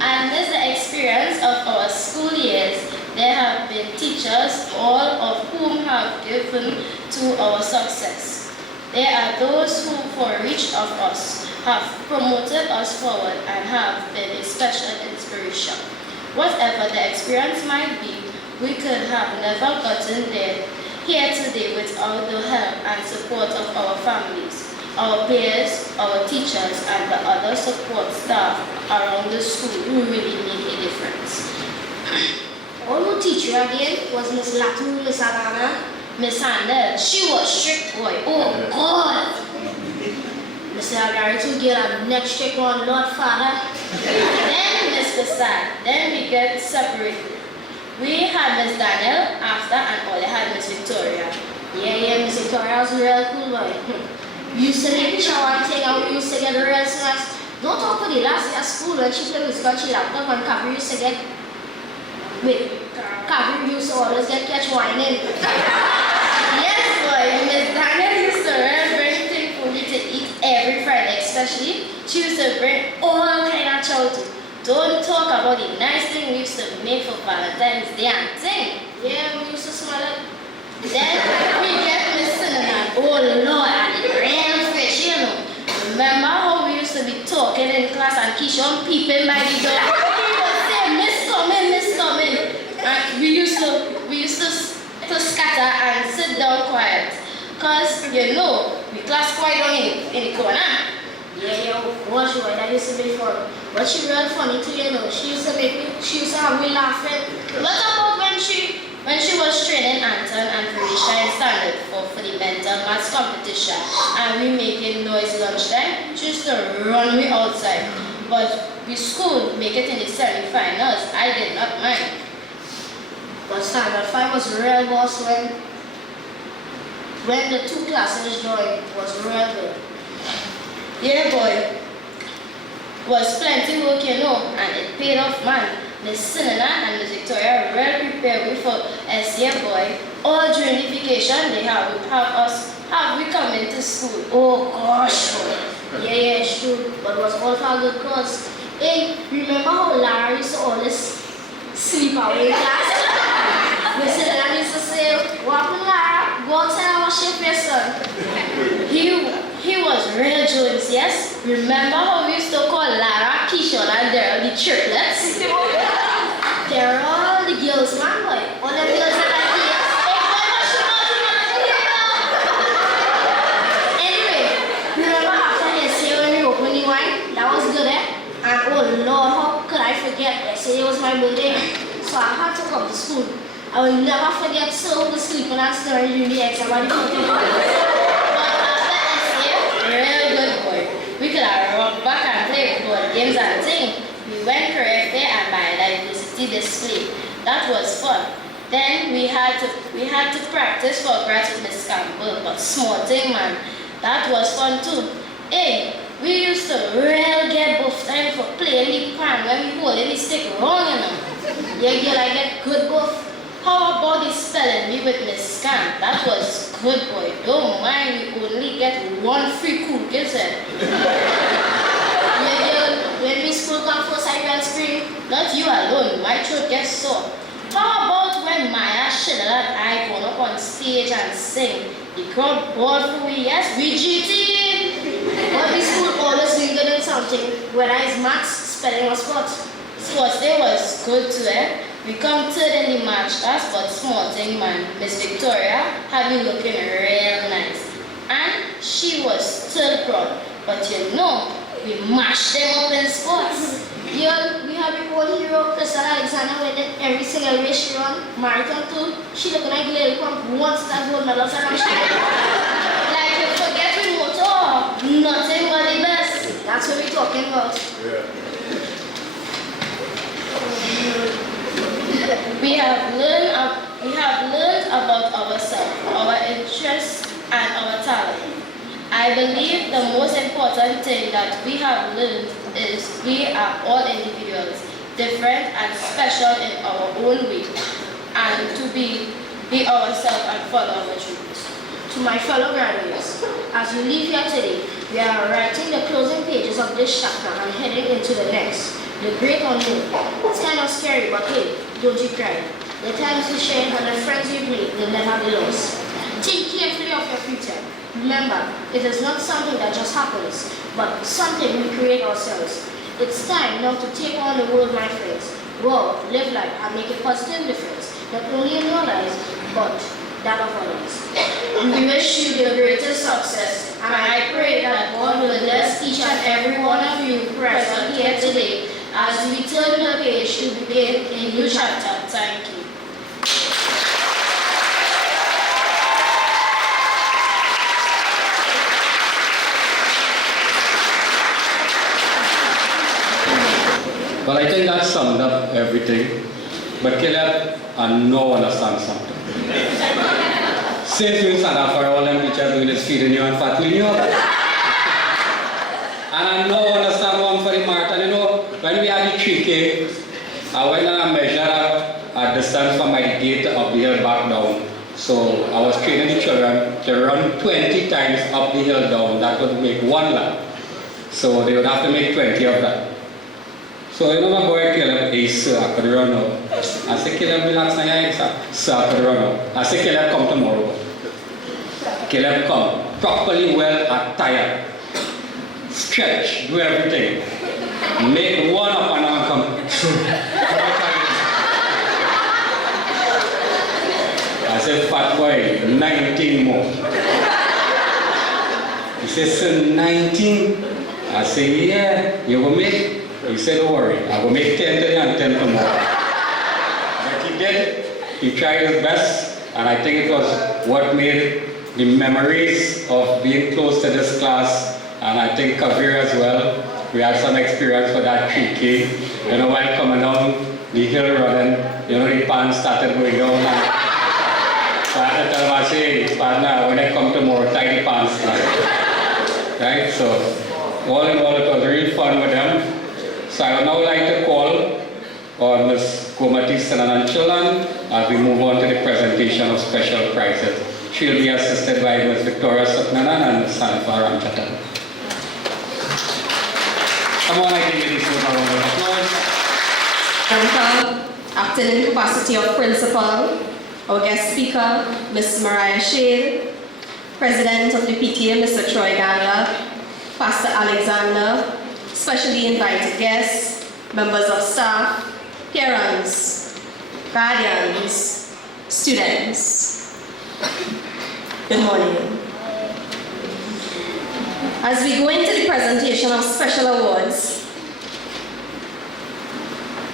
And this is the experience of our school years. There have been teachers, all of whom have given to our success. There are those who, for each of us, have promoted us forward and have been a special inspiration. Whatever the experience might be, we could have never gotten there here today without the help and support of our families, our peers, our teachers, and the other support staff around the school who really make a difference. Our new teacher again was Miss Latu, Miss Alana, Miss Handel. She was strict, boy. Oh God! Mr. Algari to get a next strict one, Lord Father. Then Miss Beside. Then we get separated. We had Miss Daniel after, and all they had Miss Victoria. Yeah, Miss Victoria was real cool, boy. We used to make shower and thing, and we used to get real snacks. Don't talk to the last year at school when she played with Scotchy laptop and Cabri used to get. Wait, Cabri used to always get catch whining. Yes, boy, Miss Daniel used to bring things for me to eat every Friday, especially. She used to bring all kind of children. Don't talk about the nice thing we used to make for Valentine's Day and thing. Yeah, we used to smell it. Then we get Miss Cinnamon. Oh Lord, and the real fish, you know. Remember jump peeping by the door. He would say, Miss coming. And we used to scatter and sit down quiet. Cause we class quiet down in the corner. Yeah, watch boy, that used to be fun. But she real funny too, She used to have me laughing. What about when she was training Anton and Felicia in standard for the mental maths competition and we making noise lunchtime, she used to run me outside. But we school make it in the semi-finals. I did not mind. But standard 5 was real boss when the two classes joined was real good. Yeah boy, was plenty work and it paid off man. Miss Sinana and Miss Victoria really prepared me for SCA boy. All during the vacation they have we come into school. Oh gosh boy. Yeah, it's true. But it was all for a good cause. Hey, remember how Lara used to always sleep away in class? Miss Sinana used to say, what happened Lara? Go outside and wash your face son. He was real Jones, yes? Remember how we used to call Lara, Keishon, and Daryl the triplets? They're all the girls, man, boy. All the girls are like this. Hey, boy, what's your mouth? Anyway, remember after SCA when we opened the wine? That was good, eh? And oh Lord, how could I forget? SCA was my birthday. So I had to come to school. I will never forget so the sleeping and snoring during the exam. Real good boy. We could have rocked back and play board games and things. We went career fair and biodiversity display. That was fun. Then we had to practice for grass with Miss Campbell, but small thing man. That was fun too. Hey, we used to real get buff time for playing the pan when we holding the stick wrong, Yeah, girl, I get good buff. How about the spelling bee with Miss Scan? That was good boy. Don't mind, we only get one free cool kids then. Yeah, when we school come first I ran scream. Not you alone, my throat gets sore. How about when Maya, Shidel and I go up on stage and sing? The crowd bawled for we, yes, we GT. But we school always lingered in something, whether it's maths, spelling or sports. Sports day was good too, eh? We come third in the match, that's but small thing man. Miss Victoria had me looking real nice. And she was still proud. But we mashed them up in sports. We have a own hero, Crystal Alexander, with every single race she run. Marathon too. She looking like little pump once that gold medal and she like you forget we motor. Nothing but the best. That's what we're talking about. Yeah. We have learned about ourselves, our interests, and our talent. I believe the most important thing that we have learned is we are all individuals, different and special in our own way, and to be ourselves and follow our dreams. To my fellow graduates, as you leave here today, we are writing the closing pages of this chapter and heading into the next. The great unknown. It's kind of scary, but hey, don't you cry. The times you share and the friends you made will never be lost. Think carefully of your future. Remember, it is not something that just happens, but something we create ourselves. It's time now to take on the world, my friends. Go, live life, and make a positive difference, not only in your lives, but that of others. We wish you the greatest success, and I pray that God will bless each and every one of you present here today as we turn the page to begin a new chapter. Thank you. Well, I think that summed up everything. But Caleb, I know understand something. Since you stand up for all them teachers doing is feeding you and fattening you up. And I know understand one for the marathon. When we had the 3K, I went and I measured a distance from my gate up the hill back down. So I was training the children to run 20 times up the hill down. That would make one lap. So they would have to make 20 of that. So my boy Caleb, hey sir, I could run up. I said, Caleb, relax now, sir, I could run up. I said, Caleb, come tomorrow. Caleb come, properly well attired. stretch, do everything. Make one up and I'll come. I said, fat boy, 19 more. He says, "Sir, 19? I said, yeah, you will make? He said, don't worry, I will make 10 today and 10 tomorrow. But he did. He tried his best, and I think it was what made the memories of being close to this class, and I think Kavir as well. We had some experience for that 3K. You know, while coming down the hill running, you know, the pants started going down. And so I had to tell him, I say, partner, when I come tomorrow, tie the pants now. Right? So, all in all, it was really fun with them. So I would now like to call on Ms. Gomati Sanananchalan as we move on to the presentation of special prizes. She will be assisted by Ms. Victoria Satnanan and Ms. Sanfa Ramchatan. Come on, I give you this round of applause. Acting in capacity of principal, our guest speaker, Ms. Mariah Shade, President of the PTA, Mr. Troy Ganga, Pastor Alexander, specially invited guests, members of staff, parents, guardians, students. Good morning. As we go into the presentation of special awards,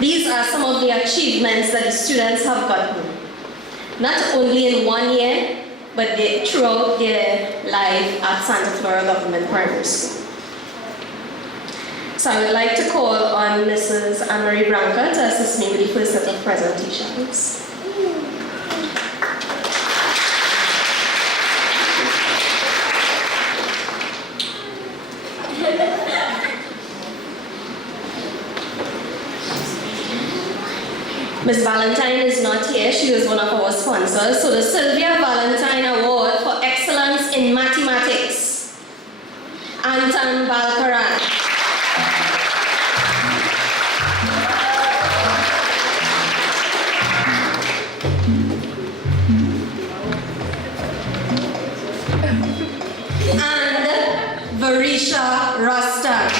these are some of the achievements that the students have gotten, not only in 1 year, but throughout their life at Santa Flora Government Primary School. So I would like to call on Mrs. Anne-Marie Branca to assist me with the first set of presentations. Ms. Valentine is not here. She was one of our sponsors. So the Sylvia Valentine Award for Excellence in Mathematics, Anton Balkaran. And Varisha Rostan.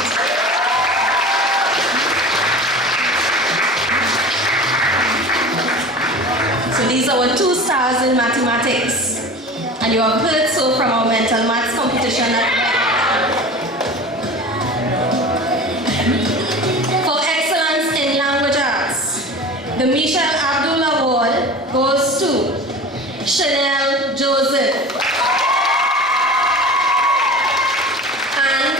So these are our 2 stars in mathematics. And you have heard so from our mental maths competition. For excellence in language arts, the Michelle Abdul Award goes to Chanel Joseph. And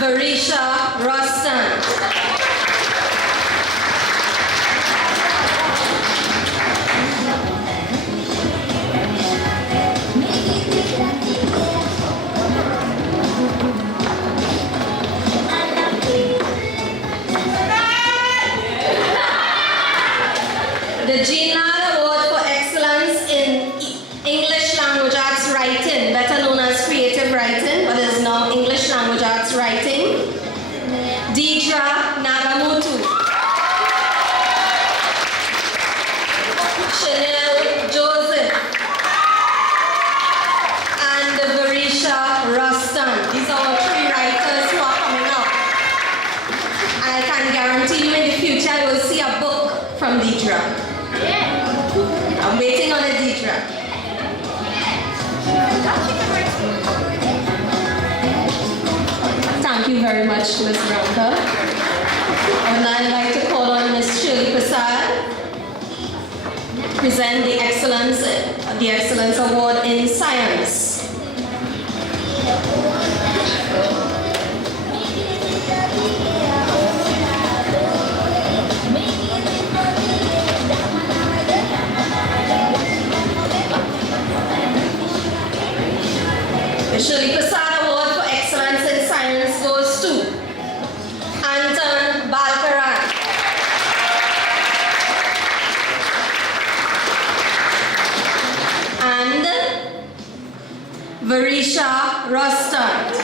Varisha Rostan. The Jean Ladd Award for Excellence in English Language Arts Writing, better known as Creative Writing, but is now English Language Arts Writing, Deidra Nagamutu. Chanel Joseph. And Varisha Rostan. These are our 3 writers who are coming up. I can guarantee you in the future you will see a book from Deidra. I'm waiting on a Deidra. Thank you very much, Ms. Branca. I would now like to call on Ms. Shirley Prasad to present the Excellence Award in Science. The Shirley Prasad Award for Excellence in Science goes to Anton Balkaran. And Varisha Rostan.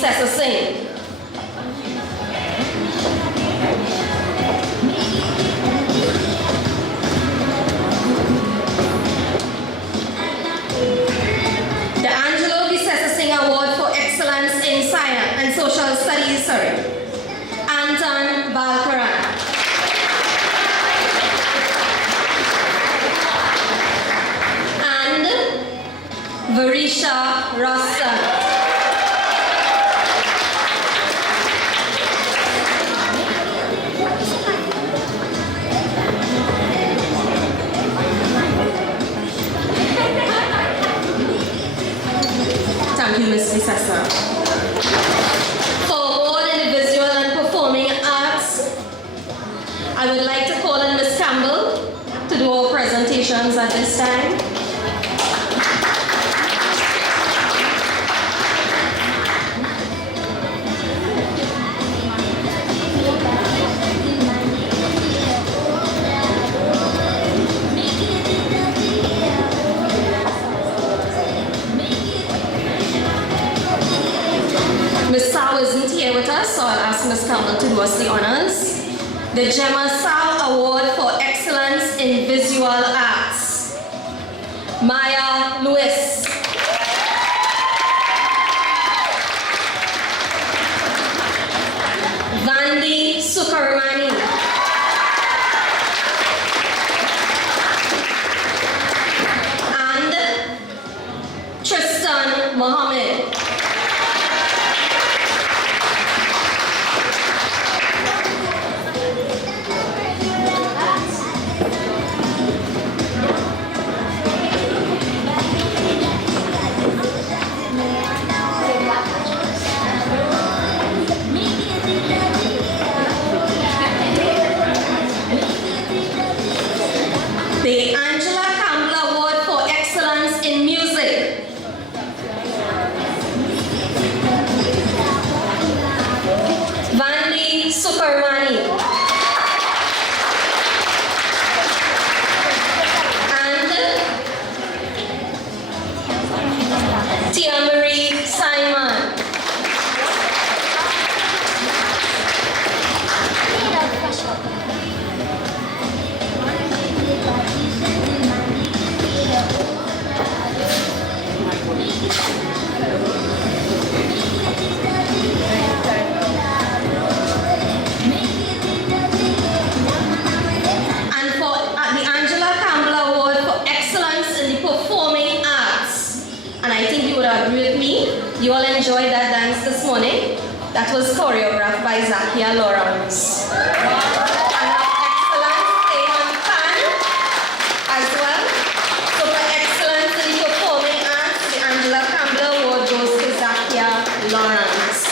Visessa Singh. The Angelo Visessa Singh Award for Excellence in Science and Social Studies, Anton Balkaran. And Varisha Rostan. Thank you, Ms. Visessa. For award in the visual and performing arts, I would like to call on Ms. Campbell to do our presentations at this time. Ms. Sao isn't here with us, so I'll ask Ms. Campbell to do us the honors. The Gemma Sao Award for Excellence in Visual Arts. Maya Lewis. Vandi Sukaramani. And Tristan Mohammed. The Angela Campbell Award for Excellence in Music. Vandi Sukarmani. And Tia Marie Simon. And for the Angela Campbell Award for Excellence in the Performing Arts. And I think you would agree with me. You all enjoyed that dance this morning. That was choreographed by Zakia Lawrence. And excellence Tehan Khan as well. So for excellence in the performing arts, the Angela Campbell Award goes to Zakia Lawrence.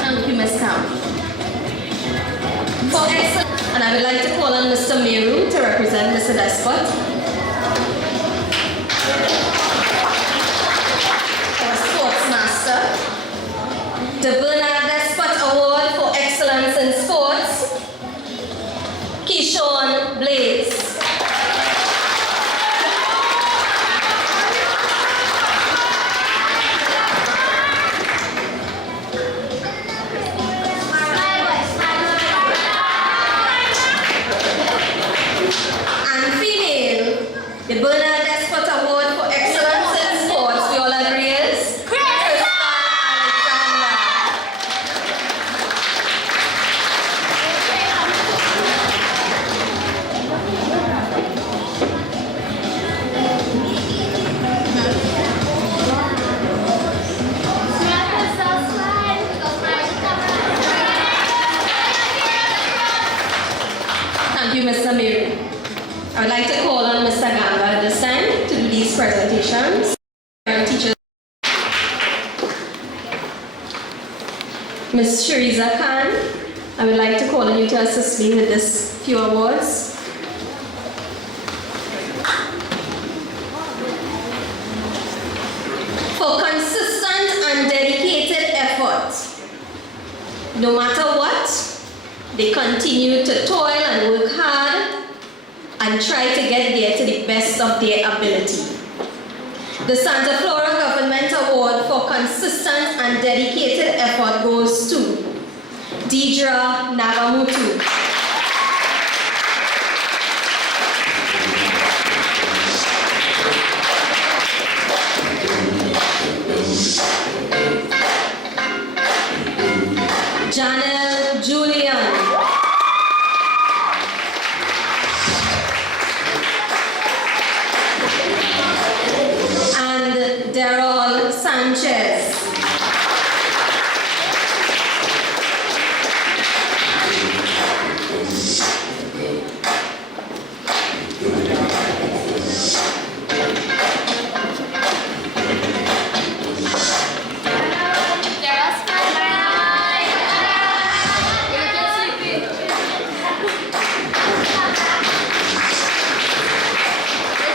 Thank you, Ms. Campbell. For excellence, and I would like to call on Mr. Meru to represent Mr. Despot. Our sports master. The Bernard Despot Award for Excellence in Sports. Kishon Blaze. And female, the Bernard Despot Award for Excellence in Sports, we all agree is? Kristen Alexander. Thank you, Mr. Meru. I would like to call on Mr. Ganga at this time to do these presentations. Parent teachers. Ms. Shariza Khan, I would like to call on you to assist me with this few awards. For consistent and dedicated effort. No matter what, they continue to toil and work hard and try to get there to the best of their ability. The Santa Flora Government Award for consistent and dedicated effort goes to Deidra Nagamutu. Janelle Julian. And Daryl Sanchez.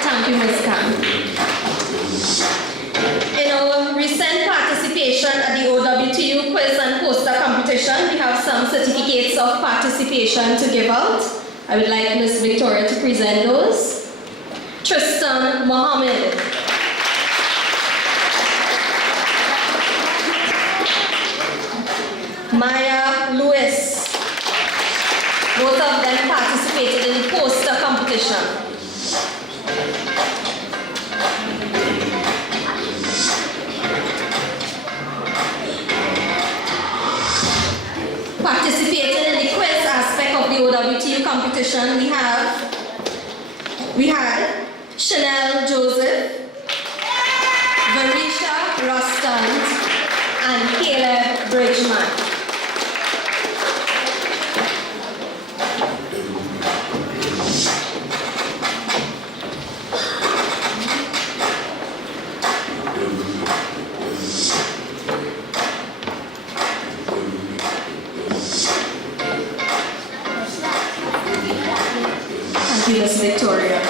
Thank you, Ms. Khan. In our recent participation at the OWTU quiz and poster competition, we have some certificates of participation to give out. I would like Ms. Victoria to present those. Tristan Mohammed. Maya Lewis. Both of them participated in the poster competition. Participating in the quiz aspect of the OWTU competition, we had Chanel Joseph, Varisha Rostand, and Caleb Bridgman. Ms. Victoria.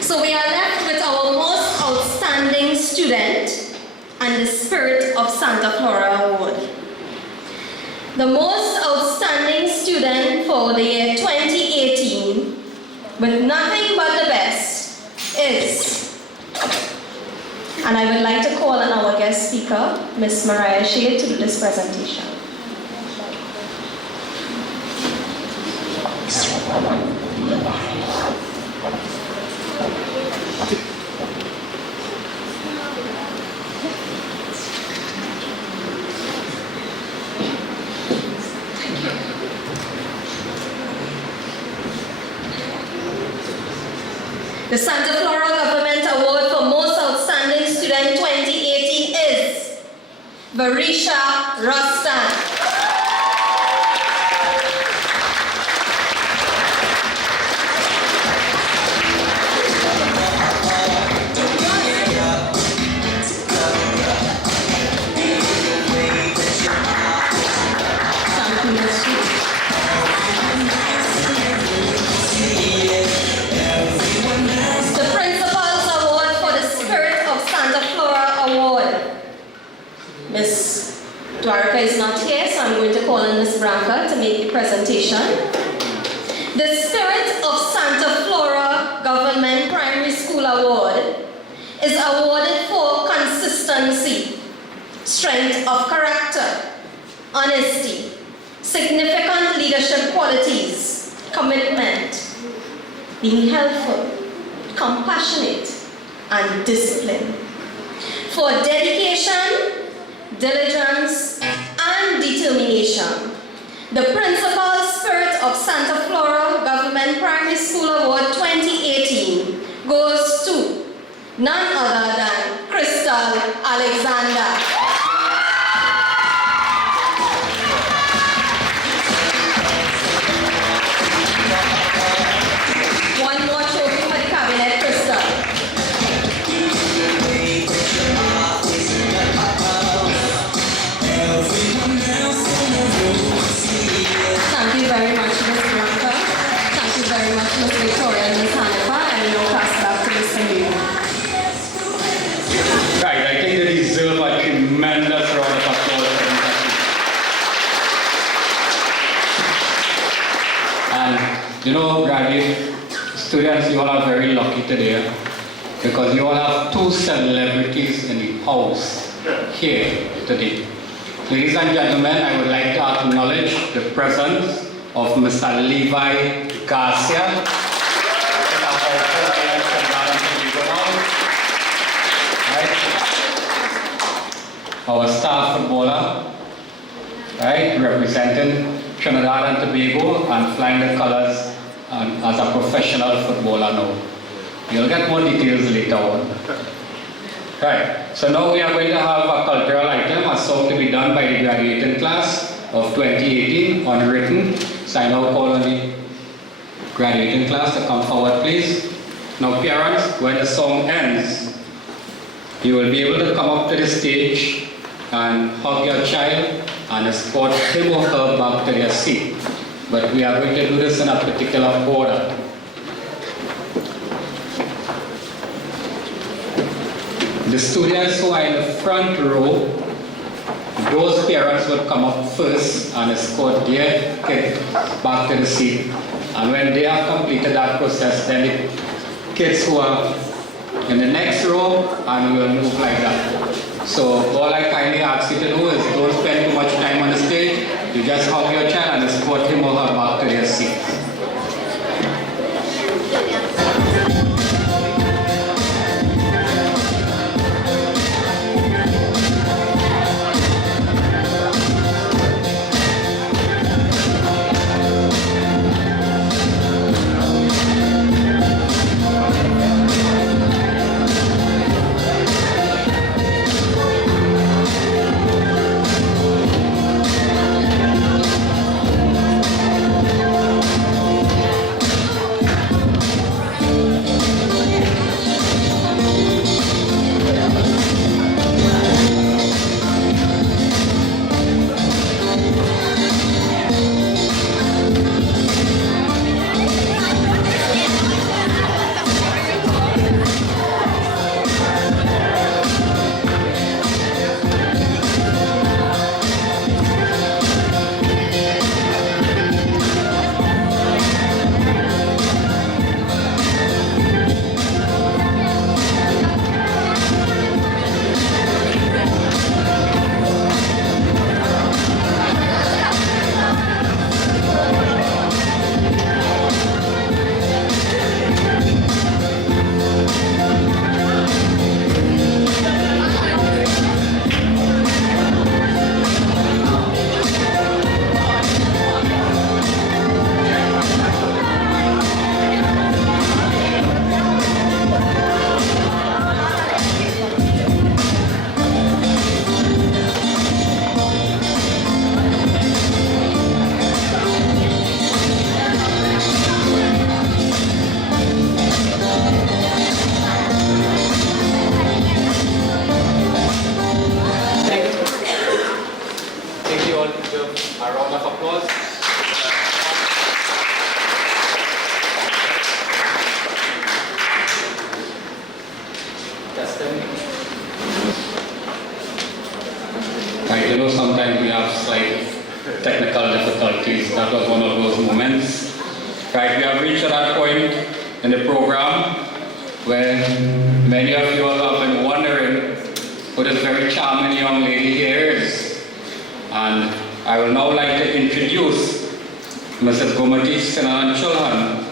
So we are left with our most outstanding student and the Spirit of Santa Flora Award. The most outstanding student for the year 2018 with nothing but the best is, and I would like to call on our guest speaker, Ms. Mariah Shade, to do this presentation. The Santa Flora Government Award for Most Outstanding Student 2018 is Varisha Rostan. Ms. Dwarka is not here, so I'm going to call on Ms. Branca to make the presentation. The Spirit of Santa Flora Government Primary School Award is awarded for consistency, strength of character, honesty, significant leadership qualities, commitment, being helpful, compassionate, and discipline. For dedication, diligence, and determination, the Principal Spirit of Santa Flora Government Primary School Award 2018 goes to none other than Crystal Alexander. One more trophy for the cabinet, Crystal. Thank you very much, Ms. Branca. Thank you very much, Ms. Victoria and Ms. Hanifa. And we'll pass back to Mr. Lee. Right, I think they deserve a tremendous round of applause for them. And, graduate Students, you all are very lucky today because you all have two celebrities in the house here today. Ladies and gentlemen, I would like to acknowledge the presence of Mr. Levi Garcia. Our star footballer, right, representing Trinidad and Tobago and flying the colors as a professional footballer now. You'll get more details later on. Right, so now we are going to have a cultural item, a song to be done by the graduating class of 2018, unwritten. So I now call on the graduating class to come forward, please. Now parents, when the song ends, you will be able to come up to the stage and hug your child and escort him or her back to their seat. But we are going to do this in a particular order. The students who are in the front row, those parents would come up first and escort their kid back to the seat. And when they have completed that process, then the kids who are in the next row, and we will move like that. So all I kindly ask you to do is don't spend too much time on the stage. You just hug your child and escort him or her back to their seat. Sometimes we have slight technical difficulties. That was one of those moments. Right, we have reached that point in the program where many of you all have been wondering who this very charming young lady here is. And I will now like to introduce Mrs. Gomati Sinanan Chulhan,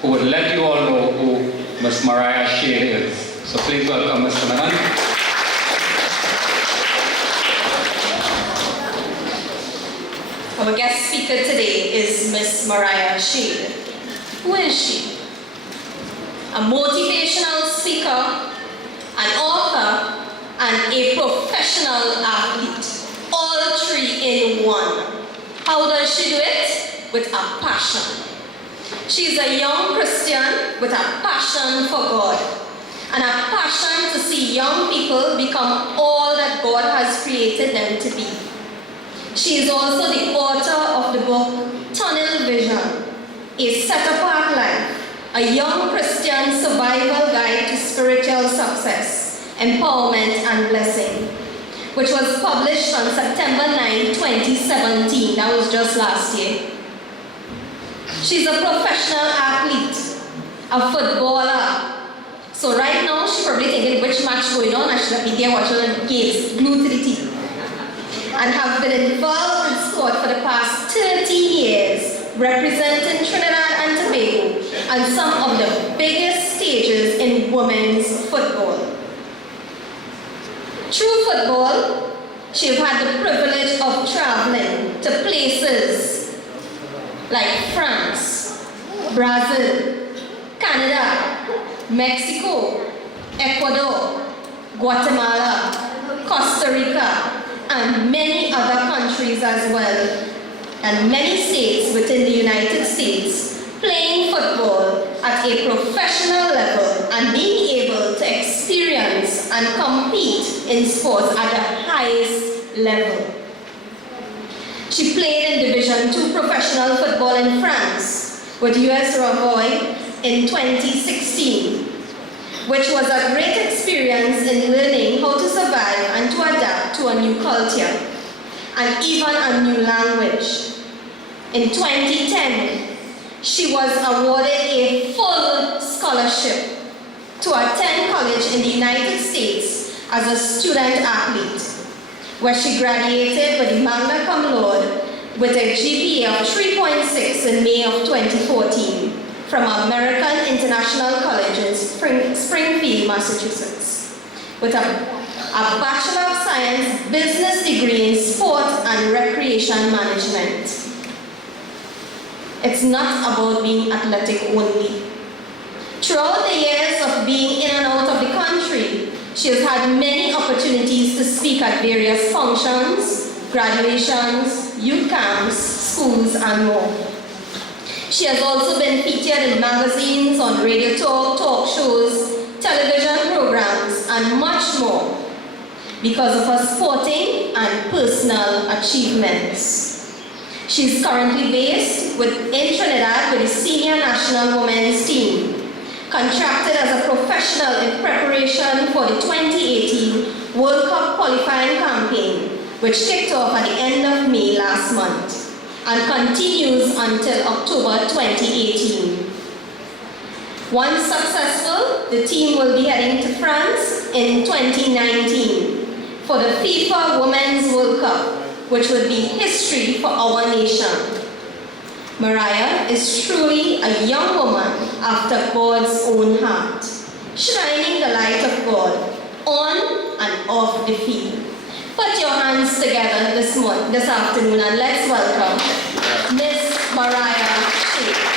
who would let you all know who Miss Mariah Shade is. So please welcome Ms. Sinanan. Our guest speaker today is Miss Mariah Shade. Who is she? A motivational speaker, an author, and a professional athlete. All three in one. How does she do it? With a passion. She's a young Christian with a passion for God and a passion to see young people become all that God has created them to be. She is also the author of the book Tunnel Vision, A Set-Apart Life, a young Christian survival guide to spiritual success, empowerment, and blessing, which was published on September 9, 2017. That was just last year. She's a professional athlete, a footballer. So right now, she's probably thinking which match going on, and she'll be there watching the games, glued to the TV. And have been involved in sport for the past 13 years, representing Trinidad and Tobago on some of the biggest stages in women's football. Through football, she's had the privilege of traveling to places like France, Brazil, Canada, Mexico, Ecuador, Guatemala, Costa Rica, and many other countries as well, and many states within the United States, playing football at a professional level and being able to experience and compete in sports at the highest level. She played in Division II professional football in France with US Ravoy in 2016, which was a great experience in learning how to survive and to adapt to a new culture and even a new language. In 2010, she was awarded a full scholarship to attend college in the United States as a student athlete, where she graduated with magna cum laude with a GPA of 3.6 in May of 2014 from American International College in Springfield, Massachusetts, with a Bachelor of Science Business degree in Sport and Recreation Management. It's not about being athletic only. Throughout the years of being in and out of the country, she has had many opportunities to speak at various functions, graduations, youth camps, schools, and more. She has also been featured in magazines, on radio talk shows, television programs, and much more because of her sporting and personal achievements. She is currently based in Trinidad with the senior national women's team, contracted as a professional in preparation for the 2018 World Cup qualifying campaign, which kicked off at the end of May last month and continues until October 2018. Once successful, the team will be heading to France in 2019 for the FIFA Women's World Cup, which will be history for our nation. Mariah is truly a young woman after God's own heart, shining the light of God on and off the field. Put your hands together this afternoon and let's welcome Miss Mariah Sheikh.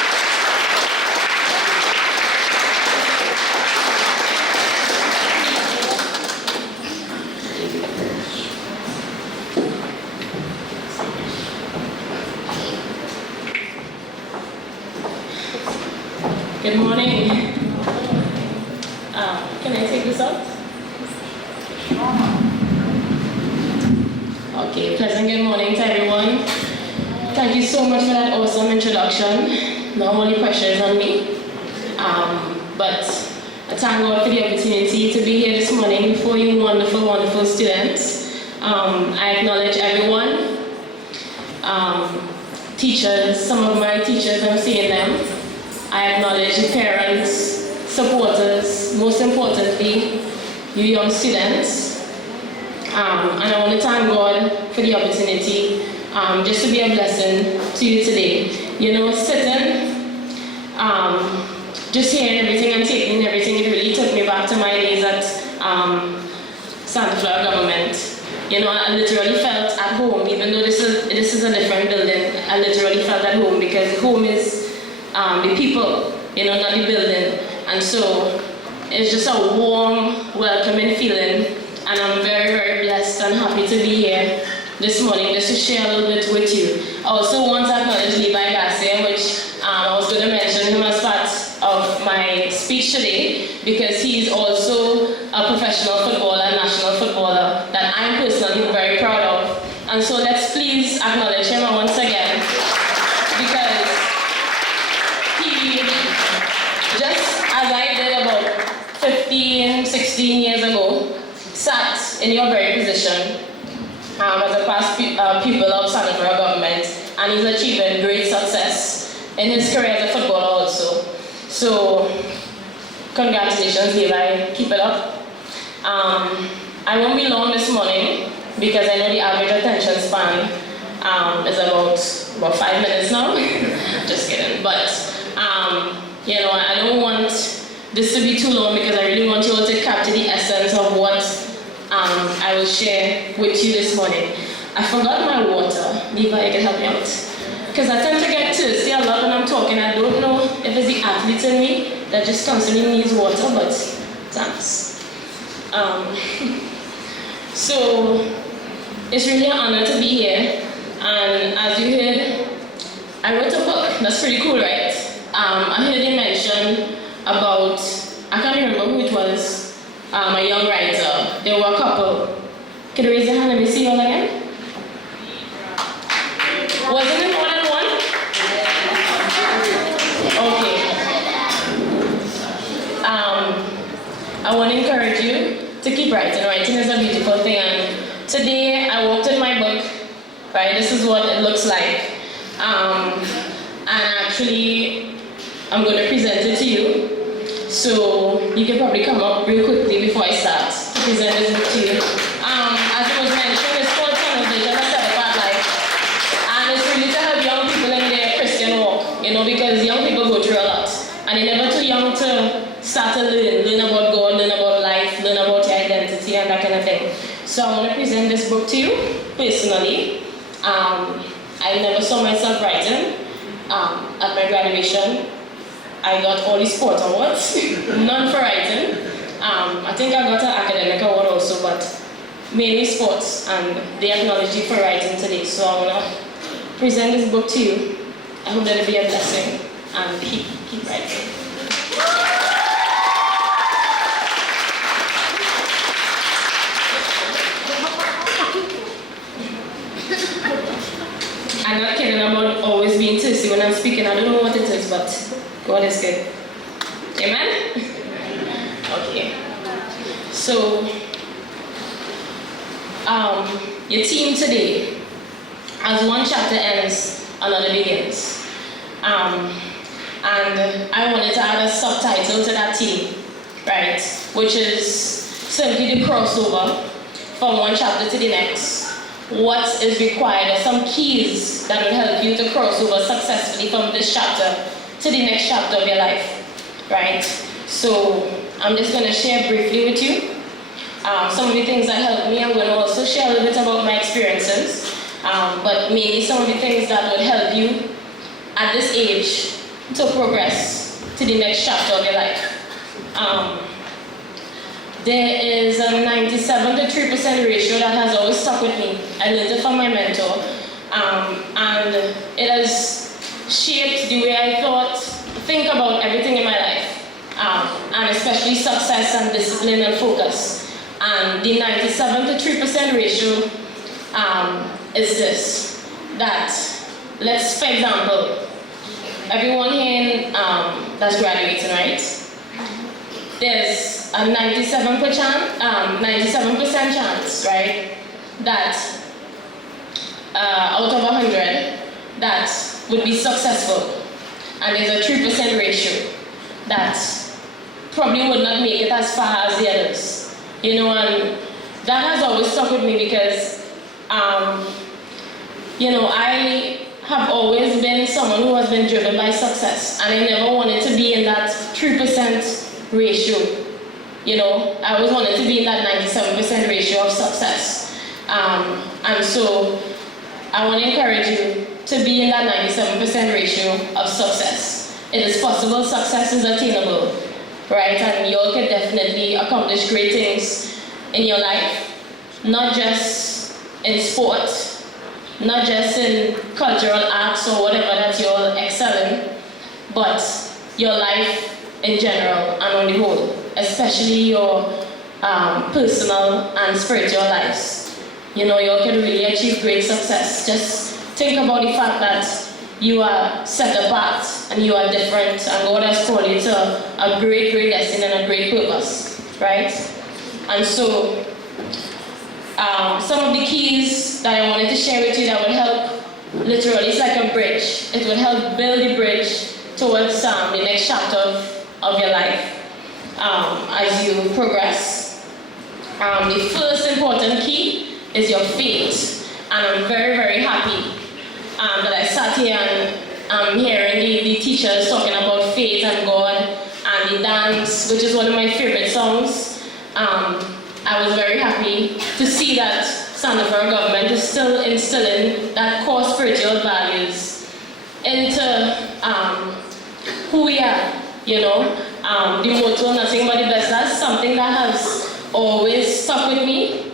Good morning. Can I take this out? Okay, pleasant good morning to everyone. Thank you so much for that awesome introduction. Not only pressure is on me, but I thank God for the opportunity to be here this morning before you wonderful, wonderful students. I acknowledge everyone, teachers, some of my teachers, I'm seeing them. I acknowledge the parents, supporters, most importantly, you young students. And I want to thank God for the opportunity just to be a blessing to you today. You know, sitting, just hearing everything and taking everything, it really took me back to my days at Santa Flora Government. You know, I literally felt at home, even though this is a different building. I literally felt at home because home is the people, you know, not the building. And so it's just a warm, welcoming feeling. And I'm very, very blessed and happy to be here this morning just to share a little bit with you. I also want to acknowledge Levi Garcia, which I was going to mention him as part of my speech today, because he's also a professional footballer, national footballer, that I'm personally very proud of. And so let's please acknowledge him once again, because he, just as I did about 15, 16 years ago, sat in your very position as a past pupil of Santa Flora Government, and he's achieving great success in his career as a footballer also. So, congratulations, Levi. Keep it up. I won't be long this morning because I know the average attention span is about 5 minutes now. Just kidding. But, you know, I don't want this to be too long because I really want you all to capture the essence of what I will share with you this morning. I forgot my water. Levi, you can help me out. Because I tend to get thirsty a lot when I'm talking. I don't know if it's the athlete in me that just constantly needs water, but thanks. So, it's really an honor to be here. And as you heard, I wrote a book. That's pretty cool, right? I heard you mention about, I can't remember who it was, a young writer. There were a couple. Can you raise your hand? Let me see you all again. Wasn't it more than one? Okay. I want to encourage you to keep writing. Writing is a beautiful thing. And today I walked in my book, right? This is what it looks like. And actually, I'm going to present it to you. So you can probably come up real quickly before I start to present this book to you. As it was mentioned, it's called Conversation of Set Apart Life. And it's really to help young people in their Christian walk, you know, because young people go through a lot. And they're never too young to start to learn about God, learn about life, learn about your identity and that kind of thing. So I want to present this book to you personally. I never saw myself writing. At my graduation, I got all these sport awards, none for writing. I think I got an academic award also, but mainly sports, and they acknowledge you for writing today. So I want to present this book to you. I hope that it'll be a blessing, and keep writing. I'm not kidding about always being thirsty when I'm speaking. I don't know what it is, but God is good. Amen? Okay. So, your theme today, as one chapter ends, another begins. And I wanted to add a subtitle to that theme, right? Which is simply the crossover from one chapter to the next. What is required are some keys that will help you to cross over successfully from this chapter to the next chapter of your life, right? So I'm just going to share briefly with you some of the things that helped me. I'm going to also share a little bit about my experiences, but mainly some of the things that would help you at this age to progress to the next chapter of your life. There is a 97 to 3% ratio that has always stuck with me. I learned it from my mentor, and it has shaped the way I think about everything in my life, and especially success and discipline and focus. And the 97 to 3% ratio is this, that, let's, for example, everyone here that's graduating, right? There's a 97% chance, right, that out of 100 that would be successful, and there's a 3% ratio that probably would not make it as far as the others, you know. And that has always stuck with me because, you know, I have always been someone who has been driven by success, and I never wanted to be in that 3% ratio. You know, I always wanted to be in that 97% ratio of success. And so I want to encourage you to be in that 97% ratio of success. It is possible, success is attainable, right? And you all can definitely accomplish great things in your life, not just in sport, not just in cultural arts or whatever that you all excel in, but your life in general and on the whole, especially your personal and spiritual lives. You know, you all can really achieve great success. Just think about the fact that you are set apart and you are different, and God has called you to a great, great destiny and a great purpose, right? And so, some of the keys that I wanted to share with you that would help, literally, it's like a bridge. It will help build the bridge towards the next chapter of your life as you progress. The first important key is your faith, and I'm very, very happy that I sat here and I'm hearing the teachers talking about faith and God and the dance, which is one of my favorite songs. I was very happy to see that Santa Flora government is still instilling that core spiritual values into who we are, you know. The motto, nothing but the best, that's something that has always stuck with me.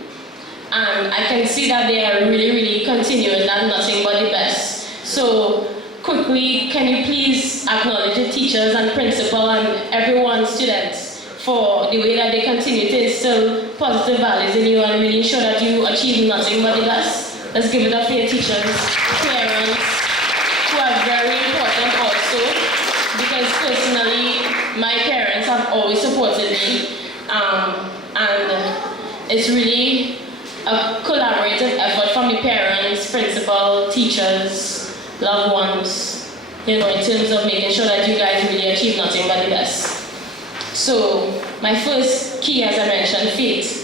And I can see that they are really, really continuing that nothing but the best. So quickly, can you please acknowledge the teachers and principal and everyone, students, for the way that they continue to instill positive values in you and really ensure that you achieve nothing but the best. Let's give it up for your teachers, parents, who are very important also, because personally, my parents have always supported me, and it's really a collaborative effort from the parents, principal, teachers, loved ones, you know, in terms of making sure that you guys really achieve nothing but the best. So, my first key, as I mentioned, faith.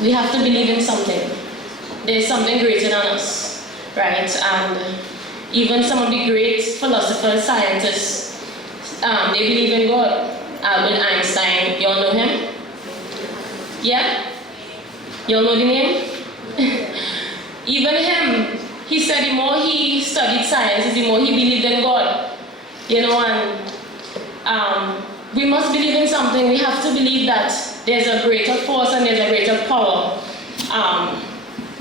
We have to believe in something. There's something greater than us, right? And even some of the great philosophers, scientists, they believe in God. Albert Einstein, you all know him? Yeah? You all know the name? Even him, he said the more he studied science, the more he believed in God. You know, and we must believe in something. We have to believe that there's a greater force and there's a greater power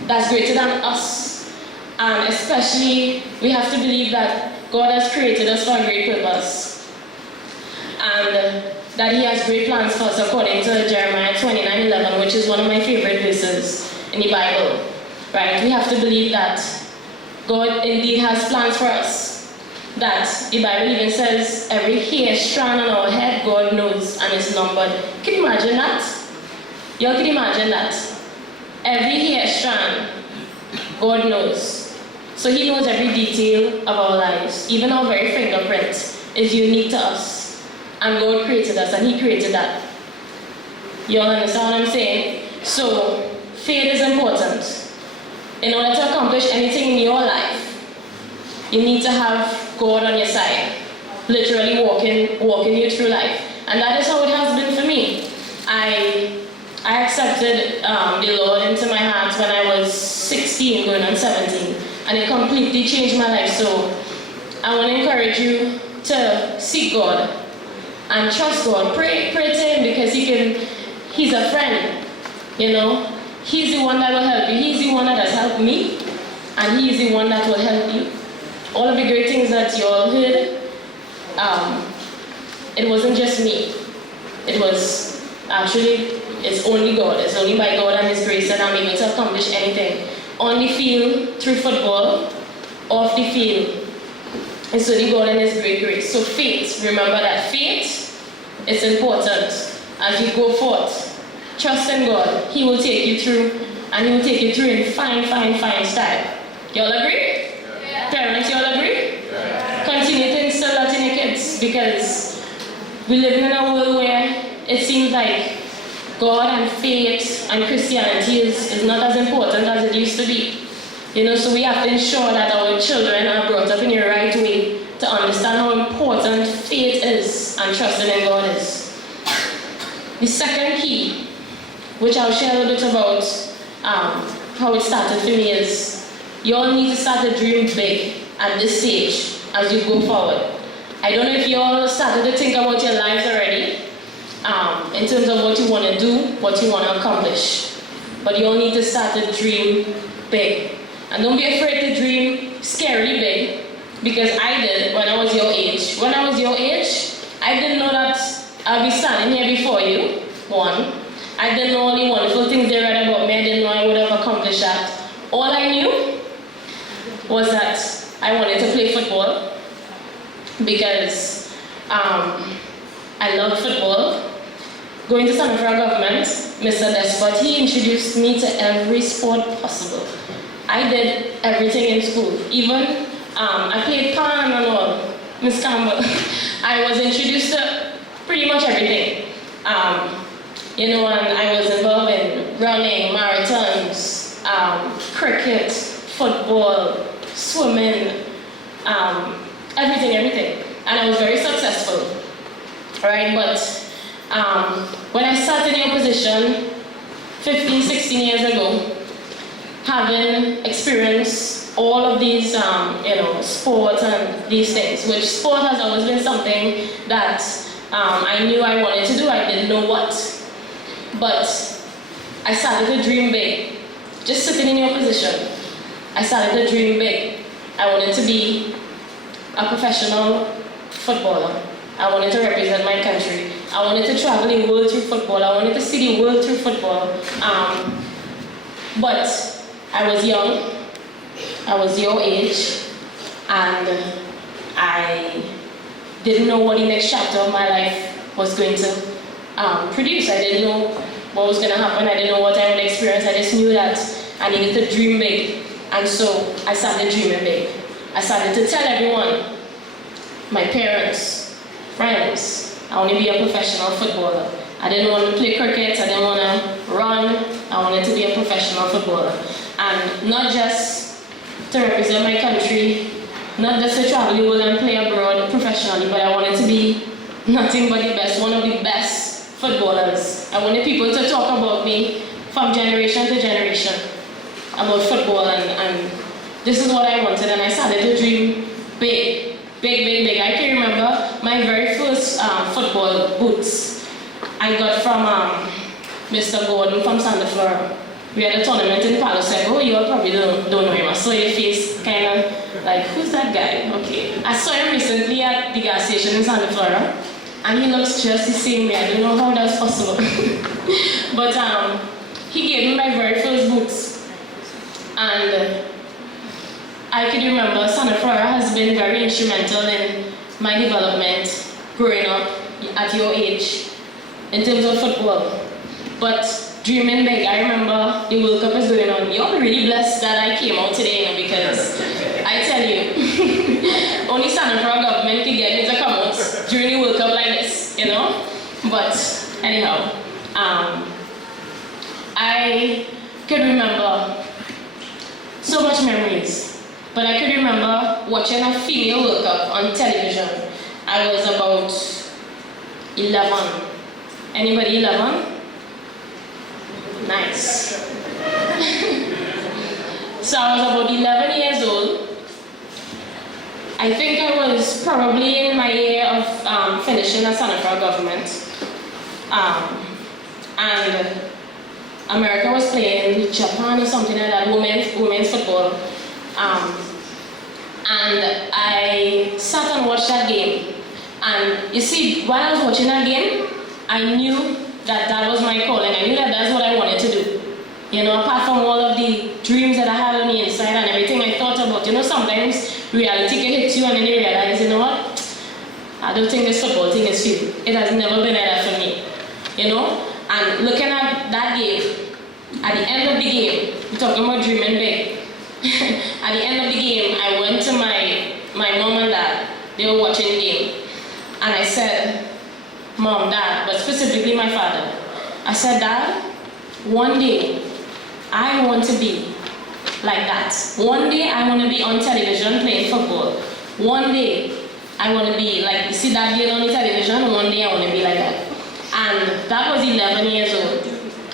that's greater than us. And especially, we have to believe that God has created us for a great purpose. And that he has great plans for us according to Jeremiah 29:11, which is one of my favorite verses in the Bible. Right? We have to believe that God indeed has plans for us. That the Bible even says every hair strand on our head God knows and is numbered. Can you imagine that? Y'all can imagine that? Every hair strand God knows. So he knows every detail of our lives. Even our very fingerprint is unique to us. And God created us, and he created that. You all understand what I'm saying? So, faith is important. In order to accomplish anything in your life, you need to have God on your side, literally walking you through life. And that is how it has been for me. I accepted the Lord into my heart when I was 16, going on 17, and it completely changed my life. So, I want to encourage you to seek God and trust God. Pray to him, because he's a friend, you know. He's the one that will help you. He's the one that has helped me, and he's the one that will help you. All of the great things that you all heard, it wasn't just me. It was actually, it's only God. It's only by God and his grace that I'm able to accomplish anything. On the field, through football, off the field, it's only God and his great grace. So faith, remember that faith is important as you go forth. Trust in God. He will take you through, and he will take you through in fine style. Y'all agree? Yeah. Parents, y'all agree? Yeah. Continue to instill that in your kids, because we live in a world where it seems like God and faith and Christianity is not as important as it used to be. You know, so we have to ensure that our children are brought up in the right way to understand how important faith is and trusting in God is. The second key, which I'll share a little bit about how it started for me, is you all need to start to dream big at this stage as you go forward. I don't know if you all started to think about your lives already, in terms of what you want to do, what you want to accomplish. But you all need to start to dream big. And don't be afraid to dream scarily big, because I did when I was your age. When I was your age, I didn't know that I'd be standing here before you, one. I didn't know all the wonderful things they read about me. I didn't know I would have accomplished that. All I knew was that I wanted to play football, because I love football. Going to Santa Flora government, Mr. Despot, he introduced me to every sport possible. I did everything in school. Even I played pan and all, Miss Campbell. I was introduced to pretty much everything. And I was involved in running, marathons, cricket, football, swimming, everything. And I was very successful, right? But when I started in your position 15, 16 years ago, having experienced all of these, sports and these things, which sport has always been something that I knew I wanted to do, I didn't know what. But I started to dream big. Just sitting in your position, I started to dream big. I wanted to be a professional footballer. I wanted to represent my country. I wanted to travel the world through football. I wanted to see the world through football. But I was young. I was your age. And I didn't know what the next chapter of my life was going to produce. I didn't know what was going to happen. I didn't know what I would experience. I just knew that I needed to dream big. And so I started dreaming big. I started to tell everyone, my parents, friends, I want to be a professional footballer. I didn't want to play cricket. I didn't want to run. I wanted to be a professional footballer. And not just to represent my country, not just to travel the world and play abroad professionally, but I wanted to be nothing but the best, one of the best footballers. I wanted people to talk about me from generation to generation about football, and this is what I wanted, and I started to dream big. I can remember my very first football boots I got from Mr. Gordon from Flora. We had a tournament in Palo Seco. You all probably don't know him. I saw your face kind of like, who's that guy? Okay. I saw him recently at the gas station in Flora, and he looks just the same way. I don't know how that's possible. But he gave me my very first boots. And I can remember Flora has been very instrumental in my development growing up at your age in terms of football. But dreaming big, I remember the World Cup is going on. You're really blessed that I came out today, because I tell you, only Flora government can get me to come out during the World Cup like this, But anyhow, I could remember so much memories. But I could remember watching a female World Cup on television. I was about 11. Anybody 11? Nice. So I was about 11 years old. I think I was probably in my year of finishing a Flora government. And America was playing with Japan or something like that, women's football. And I sat and watched that game. And you see, while I was watching that game, I knew that was my calling. I knew that's what I wanted to do. Apart from all of the dreams that I had on the inside and everything I thought about, sometimes reality can hit you and then you realize, what? I don't think this football thing is for you. It has never been like that for me. And looking at that game, at the end of the game, we're talking about dreaming big. At the end of the game, I went to my mom and dad. They were watching the game. And I said, Mom, Dad, but specifically my father. I said, Dad, one day, I want to be like that. One day, I want to be on television playing football. One day, I want to be like, you see that girl on the television? One day, I want to be like that. And that was 11 years old.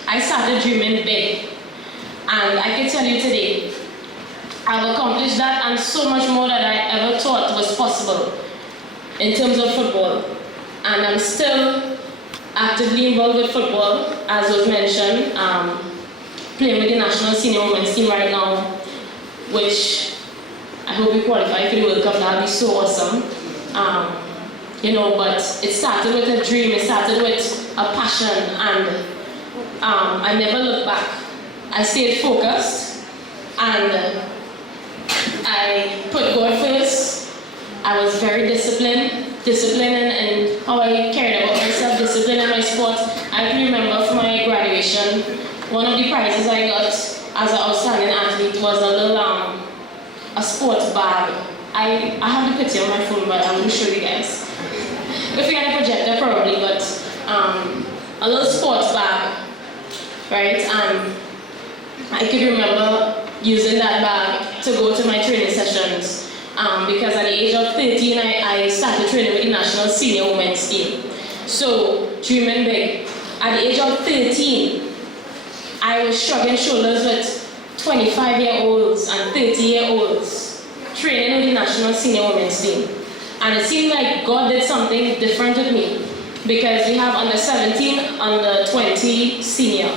I started dreaming big. And I can tell you today, I've accomplished that and so much more that I ever thought was possible in terms of football. And I'm still actively involved with football, as was mentioned, playing with the national senior women's team right now, which I hope we qualify for the World Cup. That would be so awesome. But it started with a dream, it started with a passion, and I never looked back. I stayed focused, and I put God first. I was very disciplined in how I cared about myself, disciplined in my sport. I can remember for my graduation, one of the prizes I got as an outstanding athlete was a little a sports bag. I put it on my phone, but I'm going to show you guys. If we had a projector, probably, but a little sports bag, right? And I could remember using that bag to go to my training sessions because at the age of 13, I started training with the National Senior Women's Team. So, dreaming big. At the age of 13, I was shrugging shoulders with 25-year-olds and 30-year-olds training with the National Senior Women's Team. And it seemed like God did something different with me because we have under 17, under 20 senior.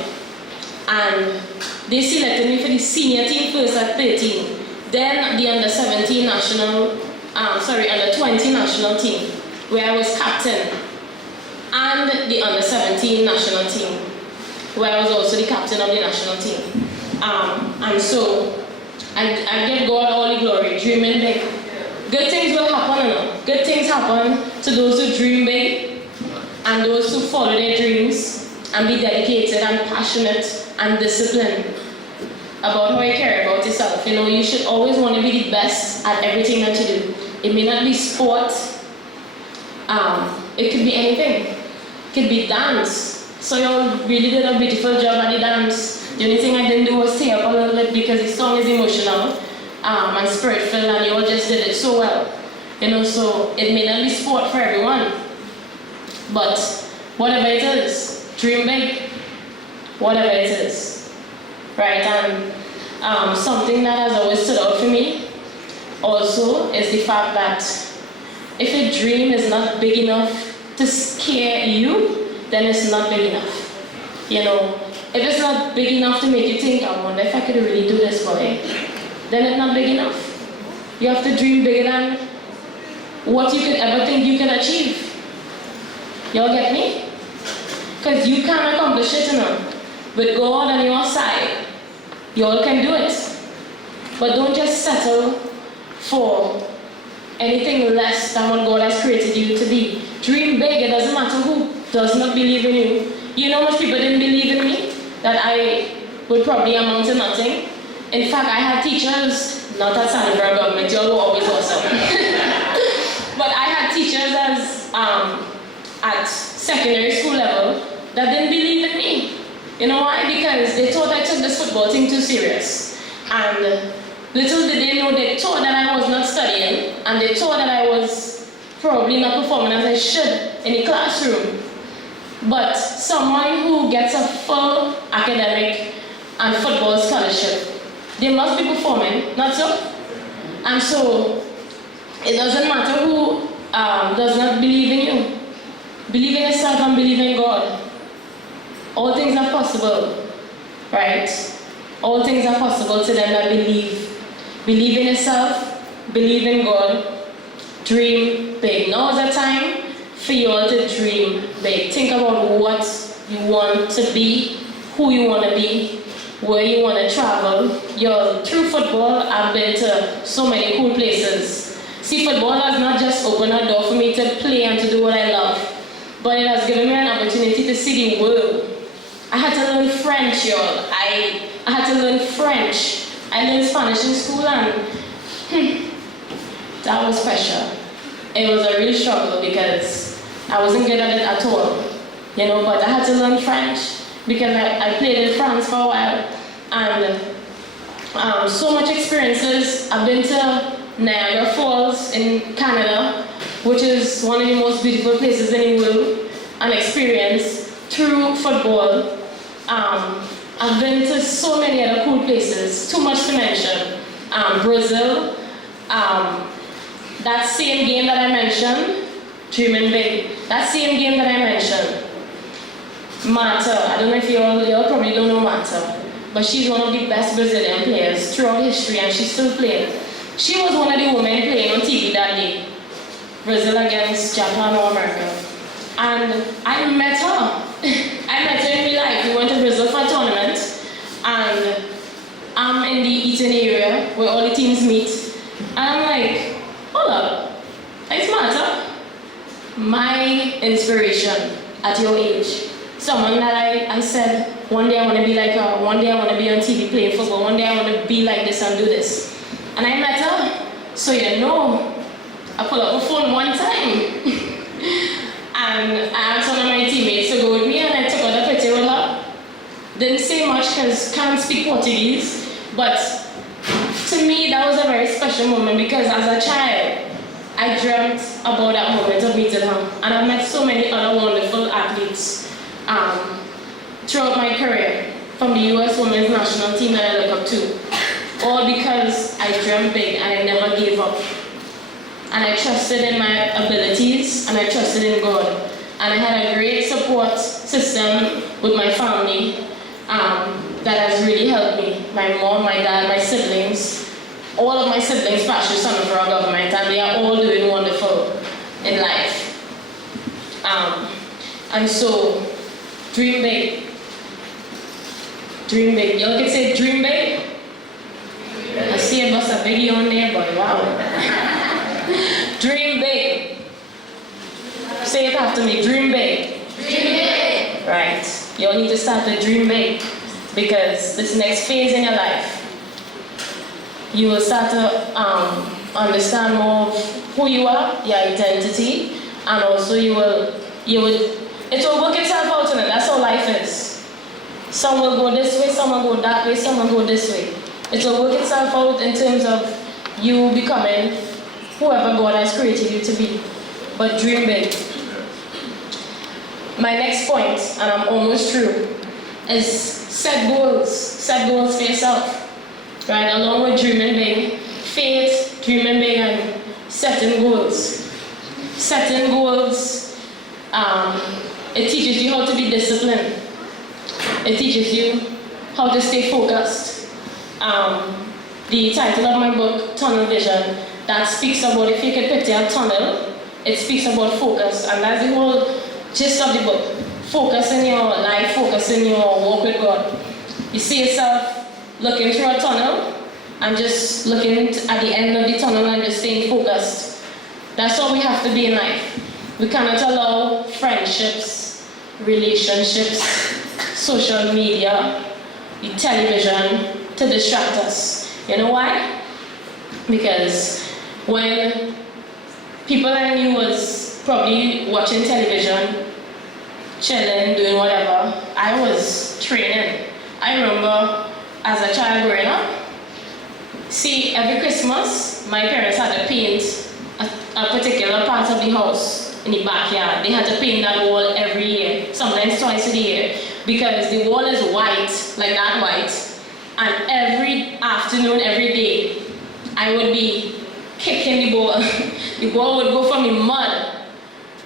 And they selected me for the senior team first at 13. Then the under 17 national, under 20 national team, where I was captain. And the under 17 national team, where I was also the captain of the national team. And so, I give God all the glory, dreaming big. Good things will happen, you know. Good things happen to those who dream big and those who follow their dreams and be dedicated and passionate and disciplined about how you care about yourself. You know, you should always want to be the best at everything that you do. It may not be sport, it could be anything. It could be dance. So you really did a beautiful job at the dance. The only thing I didn't do was stay up a little bit because the song is emotional and spirit-filled, and you all just did it so well. You know, so it may not be sport for everyone, but whatever it is, dream big, whatever it is, right? And something that has always stood out for me also is the fact that if a dream is not big enough to scare you, then it's not big enough. You know, if it's not big enough to make you think, I wonder if I could really do this, boy, then it's not big enough. You have to dream bigger than what you could ever think you can achieve. Y'all get me? Because you can accomplish it, you know. With God on your side, y'all can do it. But don't just settle for anything less than what God has created you to be. Dream big. It doesn't matter who does not believe in you. You know how much people didn't believe in me? That I would probably amount to nothing. In fact, I had teachers, not at Sanibra government, y'all were always awesome. But I had teachers at secondary school level that didn't believe in me. You know why? Because they thought I took this football thing too serious. And little did they know, they thought that I was not studying, and they thought that I was probably not performing as I should in the classroom. But someone who gets a full academic and football scholarship, they must be performing, not so? And so, it doesn't matter who does not believe in you. Believe in yourself and believe in God. All things are possible, right? All things are possible to them that believe. Believe in yourself, believe in God, dream big. Now is the time for you all to dream big. Think about what you want to be, who you want to be, where you want to travel. Through football, I've been to so many cool places. See, football has not just opened a door for me to play and to do what I love, but it has given me an opportunity to see the world. I had to learn French, y'all. I had to learn French. I learned Spanish in school, and that was pressure. It was a real struggle because I wasn't good at it at all, you know, but I had to learn French because I played in France for a while, and so much experiences. I've been to Niagara Falls in Canada, which is one of the most beautiful places in the world, an experience through football. I've been to so many other cool places, too much to mention. Brazil, that same game that I mentioned, dreaming big, that same game that I mentioned, Marta, I don't know if you all probably don't know Marta, but she's one of the best Brazilian players throughout history, and she's still playing. She was one of the women playing on TV that day, Brazil against Japan or America. And I met her. I met her in real life. We went to Brazil for a tournament, and I'm in the Eaton area where all the teams meet. And I'm like, hold up, it's Marta. My inspiration at your age. Someone that I said, one day I want to be like her, one day I want to be on TV playing football, one day I want to be like this and do this. And I met her. So you know, I pulled up my phone one time and I asked one of my teammates to go with me and I took out a picture with her. Didn't say much because can't speak Portuguese, but to me that was a very special moment because as a child, I dreamt about that moment of meeting her. And I've met so many other wonderful athletes throughout my career, from the US Women's National Team that I look up to. All because I dreamt big and I never gave up. And I trusted in my abilities and I trusted in God. And I had a great support system with my family that has really helped me. My mom, my dad, my siblings. All of my siblings passed through Son of Flora government and they are all doing wonderful in life. And so, dream big. Dream big. Y'all can say dream big? I see a bus a video on there, but wow. Dream big. Say it after me, dream big. Dream big. Right. Y'all need to start to dream big because this next phase in your life, you will start to understand more of who you are, your identity, and also it will work itself out in it. That's how life is. Some will go this way, some will go that way, some will go this way. It will work itself out in terms of you becoming whoever God has created you to be. But dream big. My next point, and I'm almost through, is set goals. Set goals for yourself. Right, along with dreaming big, faith, dreaming big, and setting goals. Setting goals, it teaches you how to be disciplined. It teaches you how to stay focused. The title of my book, Tunnel Vision, that speaks about if you could picture a tunnel, it speaks about focus, and that's the whole gist of the book. Focus in your life, focus in your walk with God. You see yourself looking through a tunnel and just looking at the end of the tunnel and just staying focused. That's all we have to be in life. We cannot allow friendships, relationships, social media, the television to distract us. You know why? Because when people I knew was probably watching television, chilling, doing whatever, I was training. I remember as a child growing up, see, every Christmas, my parents had to paint a particular part of the house in the backyard. They had to paint that wall every year, sometimes twice a year, because the wall is white, like that white, and every afternoon, every day, I would be kicking the ball. The ball would go from the mud,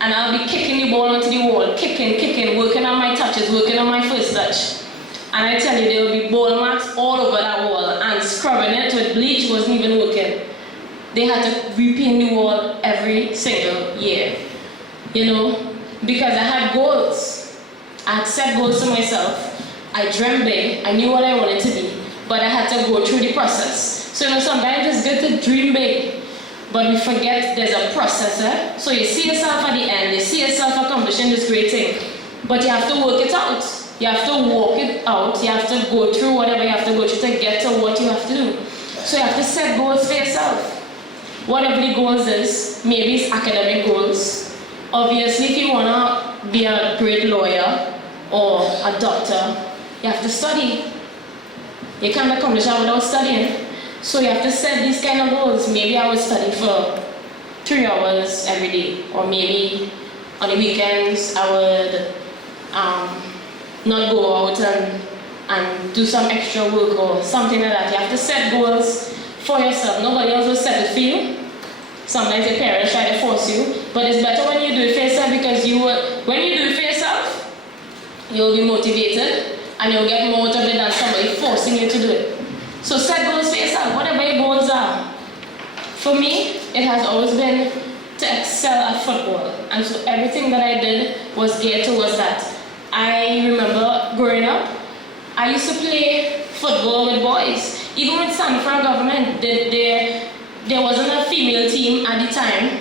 and I'll be kicking the ball onto the wall, kicking, working on my touches, working on my first touch. And I tell you, there will be ball marks all over that wall, and scrubbing it with bleach wasn't even working. They had to repaint the wall every single year, you know, because I had goals. I had set goals to myself. I dreamt big. I knew what I wanted to be, but I had to go through the process. So, you know, sometimes it's good to dream big, but we forget there's a process. So you see yourself at the end, you see yourself accomplishing this great thing, but you have to work it out. You have to walk it out. You have to go through whatever you have to go through to get to what you have to do. So you have to set goals for yourself. Whatever the goals is, maybe it's academic goals. Obviously, if you want to be a great lawyer or a doctor, you have to study. You can't accomplish that without studying. So you have to set these kind of goals. Maybe I would study for 3 hours every day, or maybe on the weekends I would not go out and do some extra work or something like that. You have to set goals for yourself. Nobody else will set it for you. Sometimes your parents try to force you, but it's better when you do it for yourself, because when you do it for yourself, you'll be motivated and you'll get more out of it than somebody forcing you to do it. So set goals for yourself, whatever your goals are. For me, it has always been to excel at football, and so everything that I did was geared towards that. I remember growing up, I used to play football with boys. Even with San Fran government, there wasn't a female team at the time,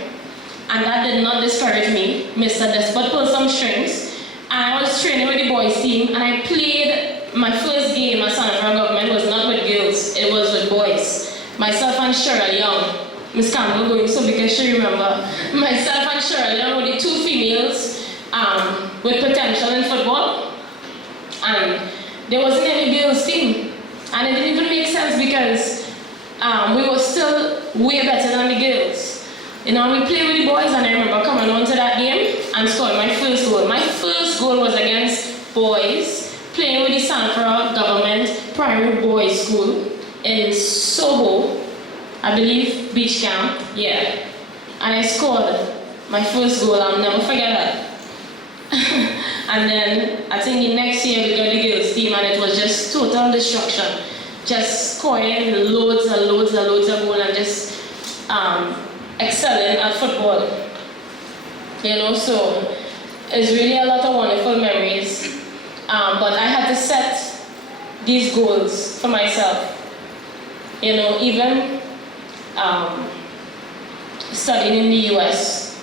and that did not discourage me. Mr. Despot pulled some strings, and I was training with the boys team, and I played my first game at San Fran government was not with girls, it was with boys. Myself and Cheryl Young. Miss Campbell going so because she remember myself and Shirley were the two females with potential in football, and there wasn't any girls team, and it didn't even make sense because we were still way better than the girls. You know, we played with the boys, and I remember coming on to that game and scoring my first goal. My first goal was against boys, playing with the Sanford Government Primary Boys School in Soho, I believe, beach camp, yeah. And I scored my first goal, I'll never forget that. And then, I think the next year we got the girls team and it was just total destruction. Just scoring loads and loads and loads of goals and just excelling at football. You know, so it's really a lot of wonderful memories. But I had to set these goals for myself. You know, even studying in the US,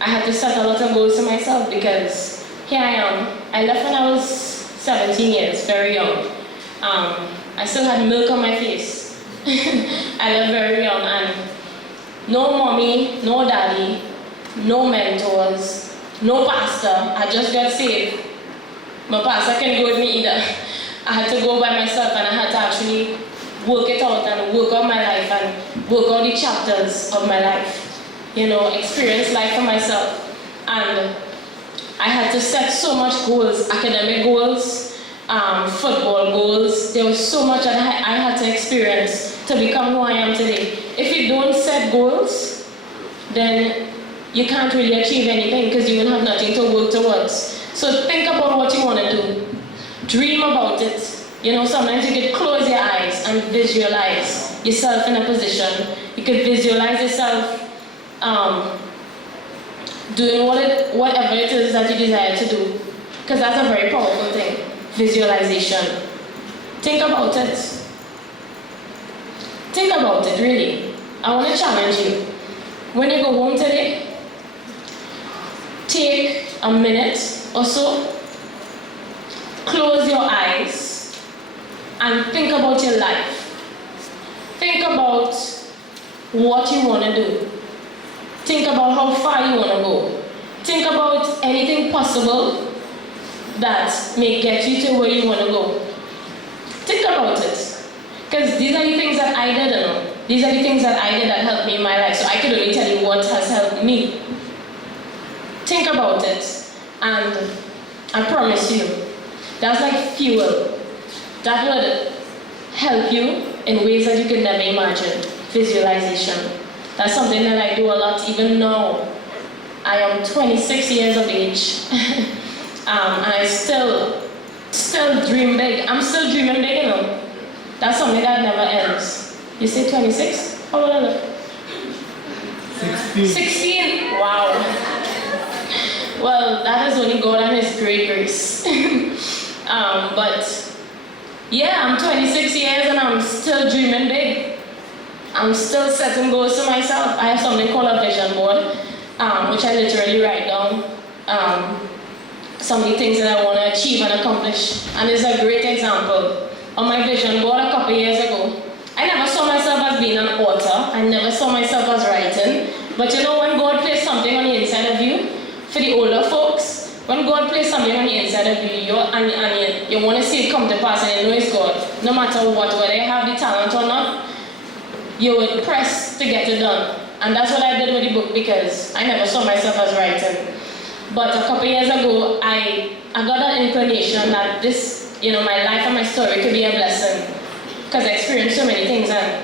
I had to set a lot of goals for myself because here I am. I left when I was 17 years, very young. I still had milk on my face. I left very young, and no mommy, no daddy, no mentors, no pastor. I just got saved. My pastor couldn't go with me either. I had to go by myself, and I had to actually work it out and work out my life and work out the chapters of my life. You know, experience life for myself. And I had to set so much goals, academic goals, football goals. There was so much that I had to experience to become who I am today. If you don't set goals, then you can't really achieve anything because you will have nothing to work towards. So think about what you want to do. Dream about it. You know, sometimes you could close your eyes and visualize yourself in a position. You could visualize yourself doing whatever it is that you desire to do. Because that's a very powerful thing, visualization. Think about it. Think about it, really. I want to challenge you. When you go home today, take a minute or so, close your eyes, and think about your life. Think about what you want to do. Think about how far you want to go. Think about anything possible that may get you to where you want to go. Think about it. Because these are the things that I did, These are the things that I did that helped me in my life. So I could only tell you what has helped me. Think about it. And I promise you, that's like fuel. That would help you in ways that you could never imagine. Visualization. That's something that I do a lot even now. I am 26 years of age. And I still dream big. I'm still dreaming big, That's something that never ends. You say 26? How old are you? 16. 16? Wow. Well, that is only God and His great grace. But yeah, I'm 26 years and I'm still dreaming big. I'm still setting goals to myself. I have something called a vision board, which I literally write down some of the things that I want to achieve and accomplish. And it's a great example. On my vision board a couple years ago, I never saw myself as being an author. I never saw myself as writing. But you know, when God places something on the inside of you, for the older folks, when God places something on the inside of you, and you want to see it come to pass and you know it's God, no matter what, whether you have the talent or not, you would press to get it done. And that's what I did with the book because I never saw myself as writing. But a couple years ago, I got an inclination that this, my life and my story could be a blessing because I experienced so many things. And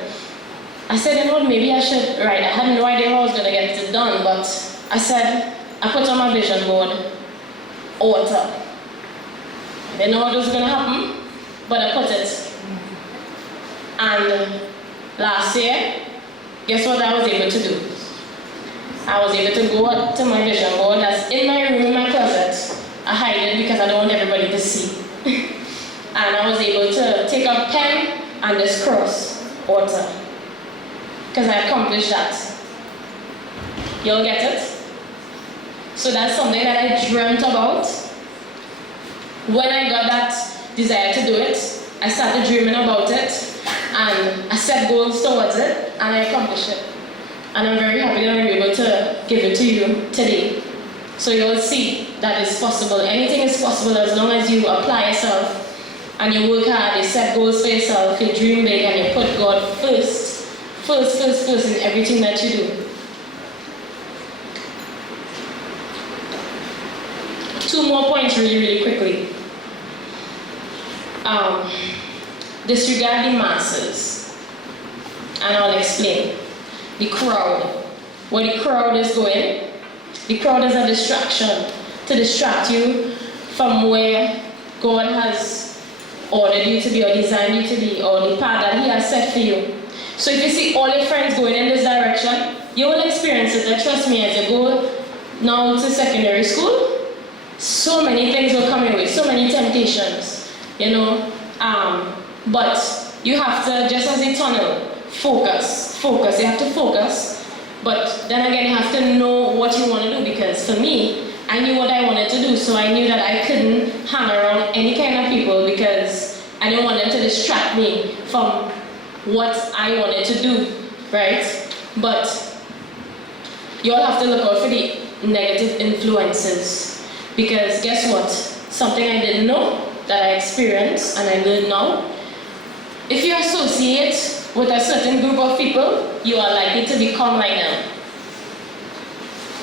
I said, maybe I should write. I had no idea how I was going to get it done, but I said, I put on my vision board, author. I didn't know what was going to happen, but I put it. And last year, guess what I was able to do? I was able to go up to my vision board that's in my room in my closet. I hide it because I don't want everybody to see. And I was able to take a pen and just cross author. Because I accomplished that. You'll get it? So that's something that I dreamt about. When I got that desire to do it, I started dreaming about it. And I set goals towards it, and I accomplished it. And I'm very happy that I'm able to give it to you today. So you'll see that it's possible. Anything is possible as long as you apply yourself and you work hard, you set goals for yourself, you dream big, and you put God first in everything that you do. 2 more points really quickly. Disregard the masses. And I'll explain. The crowd. Where the crowd is going, the crowd is a distraction to distract you from where God has ordered you to be or designed you to be, or the path that He has set for you. So if you see all your friends going in this direction, you will experience it. And trust me, as you go now to secondary school, so many things will come your way, so many temptations, you know. But you have to, just as a tunnel, focus. You have to focus, but then again, you have to know what you want to do, because for me, I knew what I wanted to do, so I knew that I couldn't hang around any kind of people because I didn't want them to distract me from what I wanted to do, right? But you all have to look out for the negative influences, because guess what? Something I didn't know that I experienced and I learned now. If you associate with a certain group of people, you are likely to become like them.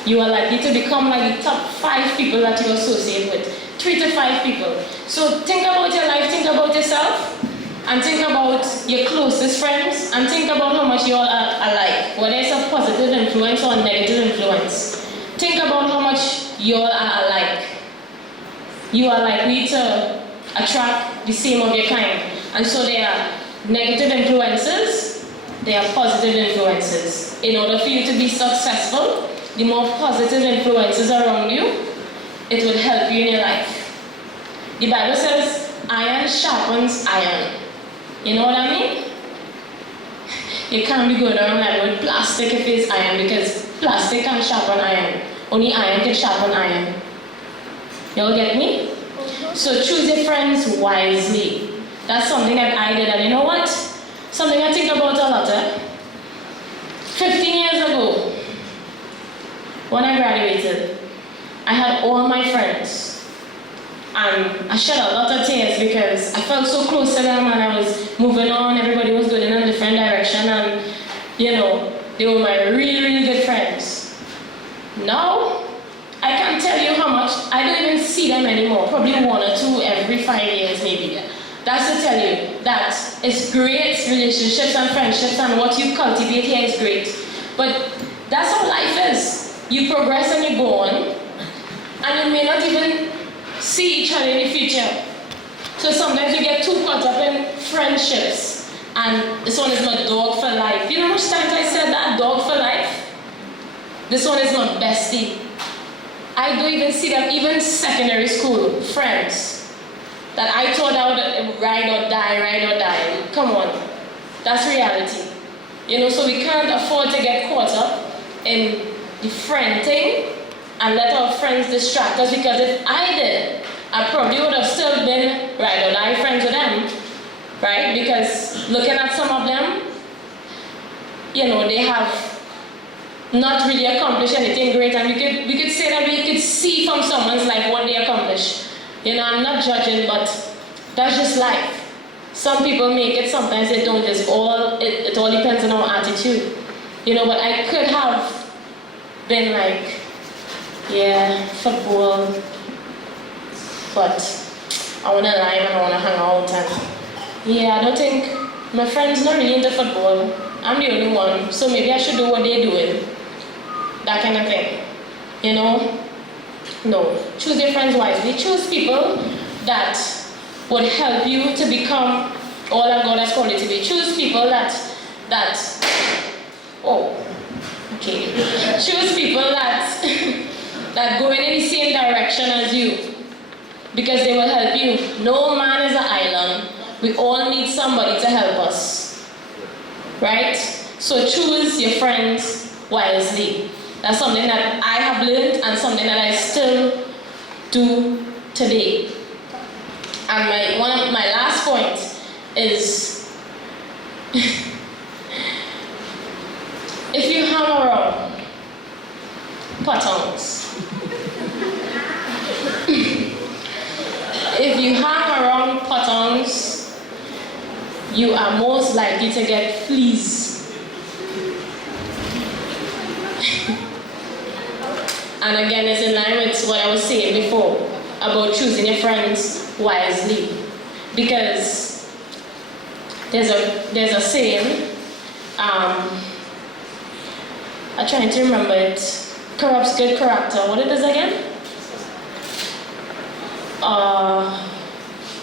You are likely to become like the top 5 people that you associate with. 3 to 5 people. So think about your life, think about yourself, and think about your closest friends, and think about how much you all are alike, whether it's a positive influence or a negative influence. Think about how much you all are alike. You are likely to attract the same of your kind. And so there are negative influences, there are positive influences. In order for you to be successful, the more positive influences around you, it will help you in your life. The Bible says, iron sharpens iron. You know what I mean? You can't be going around like with plastic if it's iron, because plastic can sharpen iron. Only iron can sharpen iron. You all get me? So choose your friends wisely. That's something that I did, and you know what? Something I think about a lot. 15 years ago, when I graduated, I had all my friends, and I shed a lot of tears because I felt so close to them, and I was moving on. Everybody was going in a different direction, and you know, they were my really good friends. Now, I can't tell you how much, I don't even see them anymore, probably 1 or 2 every 5 years maybe. That's to tell you that it's great, relationships and friendships, and what you cultivate here is great. But that's how life is. You progress and you go on, and you may not even see each other in the future. So sometimes you get too caught up in friendships, and this one is my dog for life. You know how much times I said that, dog for life? This one is my bestie. I don't even see them, even secondary school friends that I thought I would ride or die. Come on, that's reality. You know, so we can't afford to get caught up in the friend thing and let our friends distract us, because if I did, I probably would have still been ride or die friends with them, right? Because looking at some of them, you know, they have not really accomplished anything great, and we could say that we could see from someone's life what they accomplished. You know, I'm not judging, but that's just life. Some people make it, sometimes they don't. It all depends on our attitude. You know, but I could have been like, yeah, football, but I want to live and I want to hang out, and yeah, I don't think, my friends not really into football. I'm the only one, so maybe I should do what they're doing. That kind of thing, you know? No, choose your friends wisely. Choose people that would help you to become all that God has called you to be. Choose people choose people that go in the same direction as you, because they will help you. No man is an island. We all need somebody to help us, right? So choose your friends wisely. That's something that I have learned and something that I still do today. And my last point is, if you hang patterns. If you hang around patterns, you are most likely to get fleas. And again, it's in line with what I was saying before about choosing your friends wisely. Because there's a saying, I'm trying to remember it, corrupts good character. What it is again?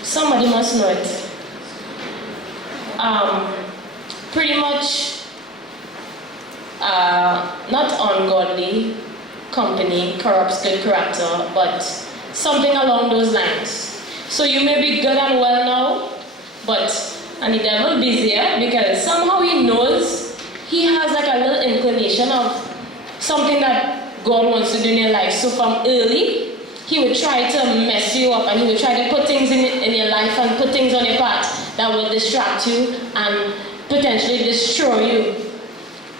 Somebody must know it. Pretty much, not ungodly company corrupts good character, but something along those lines. So you may be good and well now, and the devil busier because somehow he knows he has like a little inclination of something that God wants to do in your life. So from early, he would try to mess you up and he would try to put things in your life and put things on your path that will distract you and potentially destroy you,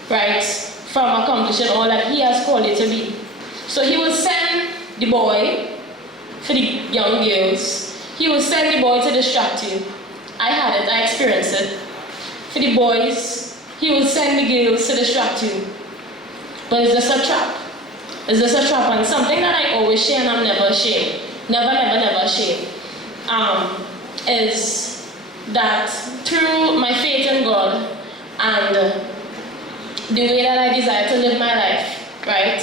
right, from accomplishing all that he has called you to be. So he would send the boy, for the young girls, he would send the boy to distract you. I had it, I experienced it. For the boys, he would send the girls to distract you. But it's just a trap. It's just a trap, and something that I always share and I'm never ashamed, never ashamed, is that through my faith in God and the way that I desire to live my life, right?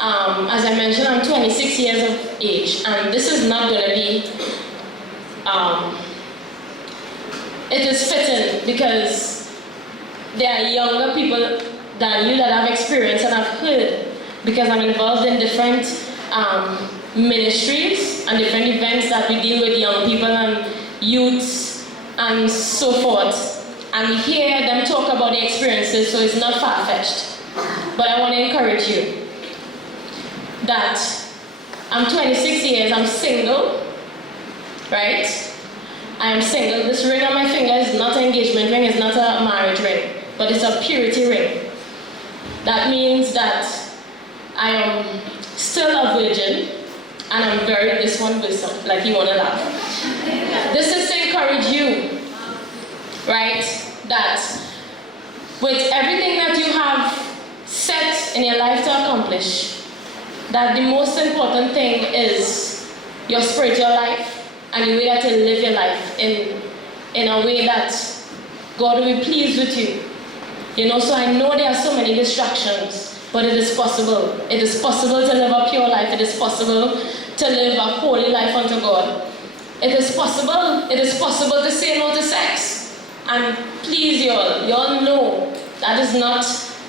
As I mentioned, I'm 26 years of age, and this is not going to be, it is fitting because there are younger people than you that have experienced and have heard, because I'm involved in different ministries and different events that we deal with young people and youths and so forth, and we hear them talk about their experiences, so it's not far-fetched. But I want to encourage you that I'm 26 years, I'm single, right? I am single. This ring on my finger is not an engagement ring, it's not a marriage ring, but it's a purity ring. That means that I am still a virgin, and I'm very this one person, like you want to laugh. This is to encourage you, right? That with everything that you have set in your life to accomplish, that the most important thing is your spiritual life and the way that you live your life in a way that God will be pleased with you. You know, so I know there are so many distractions, but it is possible. It is possible to live a pure life. It is possible to live a holy life unto God. It is possible to say no to sex. And please, y'all know that is not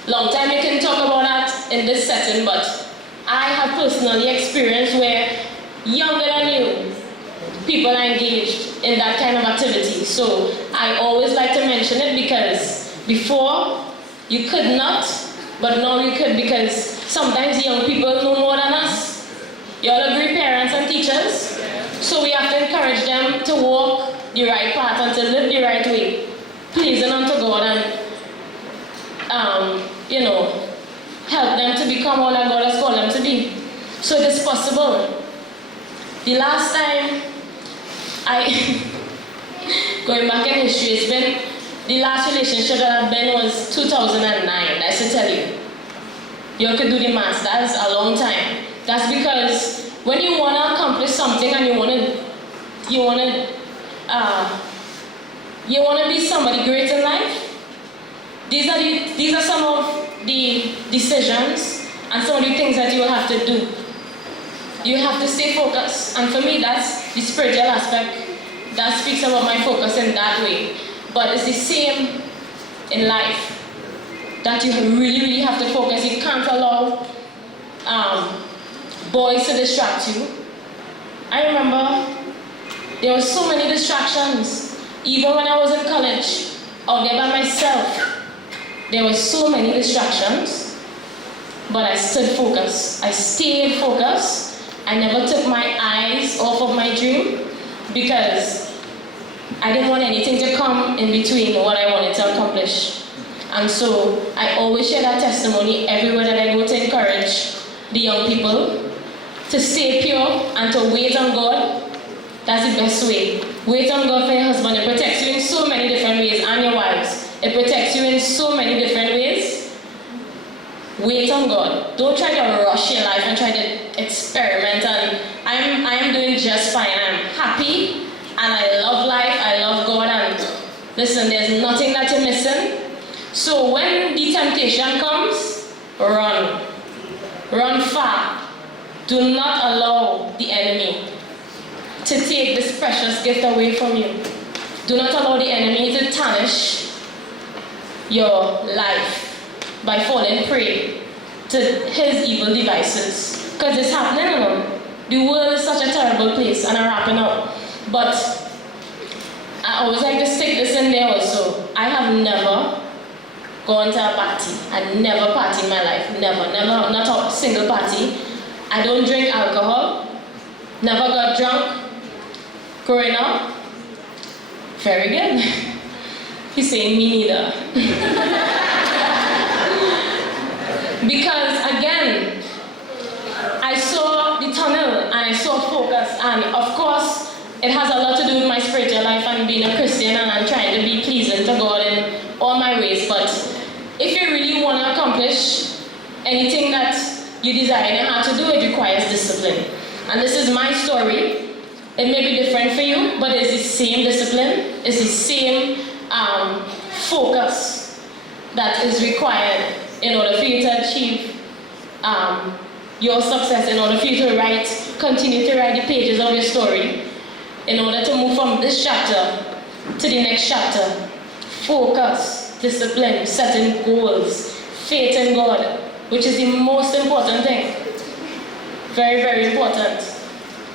long time you can talk about that in this setting, but I have personally experienced where younger than you, people are engaged in that kind of activity. So I always like to mention it because before you could not, but now you could, because sometimes young people know more than us. You all agree, parents and teachers? So we have to encourage them to walk the right path and to live the right way, pleasing unto God, and help them to become all that God has called them to be. So it is possible. The last time going back in history, it's been, the last relationship that I've been was 2009, that's to tell you. You could do the math, that's a long time. That's because when you want to accomplish something and you want to be somebody great in life, these are some of the decisions and some of the things that you will have to do. You have to stay focused, and for me that's the spiritual aspect that speaks about my focus in that way. But it's the same in life, that you really, really have to focus. You can't allow boys to distract you. I remember there were so many distractions. Even when I was in college, out there by myself, there were so many distractions, but I stood focused. I stayed focused. I never took my eyes off of my dream because I didn't want anything to come in between what I wanted to accomplish. And so I always share that testimony everywhere that I go to encourage the young people to stay pure and to wait on God. That's the best way. Wait on God for your husband. It protects you in so many different ways, and your wives. It protects you in so many different ways. Wait on God. Don't try to rush your life and try to experiment. And I am doing just fine. I'm happy and I love life. I love God. And listen, there's nothing that you're missing. So when the temptation comes, run. Run far. Do not allow the enemy to take this precious gift away from you. Do not allow the enemy to tarnish your life by falling prey to his evil devices. Because it's happening, you know. The world is such a terrible place, and I'm wrapping up. But I always like to stick this in there also. I have never gone to a party. I never party in my life. Never, not a single party. I don't drink alcohol. Never got drunk. Growing up. Very good. He's saying me neither. Because again, I saw the tunnel and I saw focus, and of course it has a lot to do with my spiritual life and being a Christian, and I'm trying to be pleasing to God in all my ways. But if you really want to accomplish anything that you desire in your heart to do, it requires discipline. And this is my story. It may be different for you, but it's the same discipline, it's the same focus that is required in order for you to achieve your success, in order for you to continue to write the pages of your story, in order to move from this chapter to the next chapter. Focus, discipline, setting goals, faith in God, which is the most important thing. Very, very important.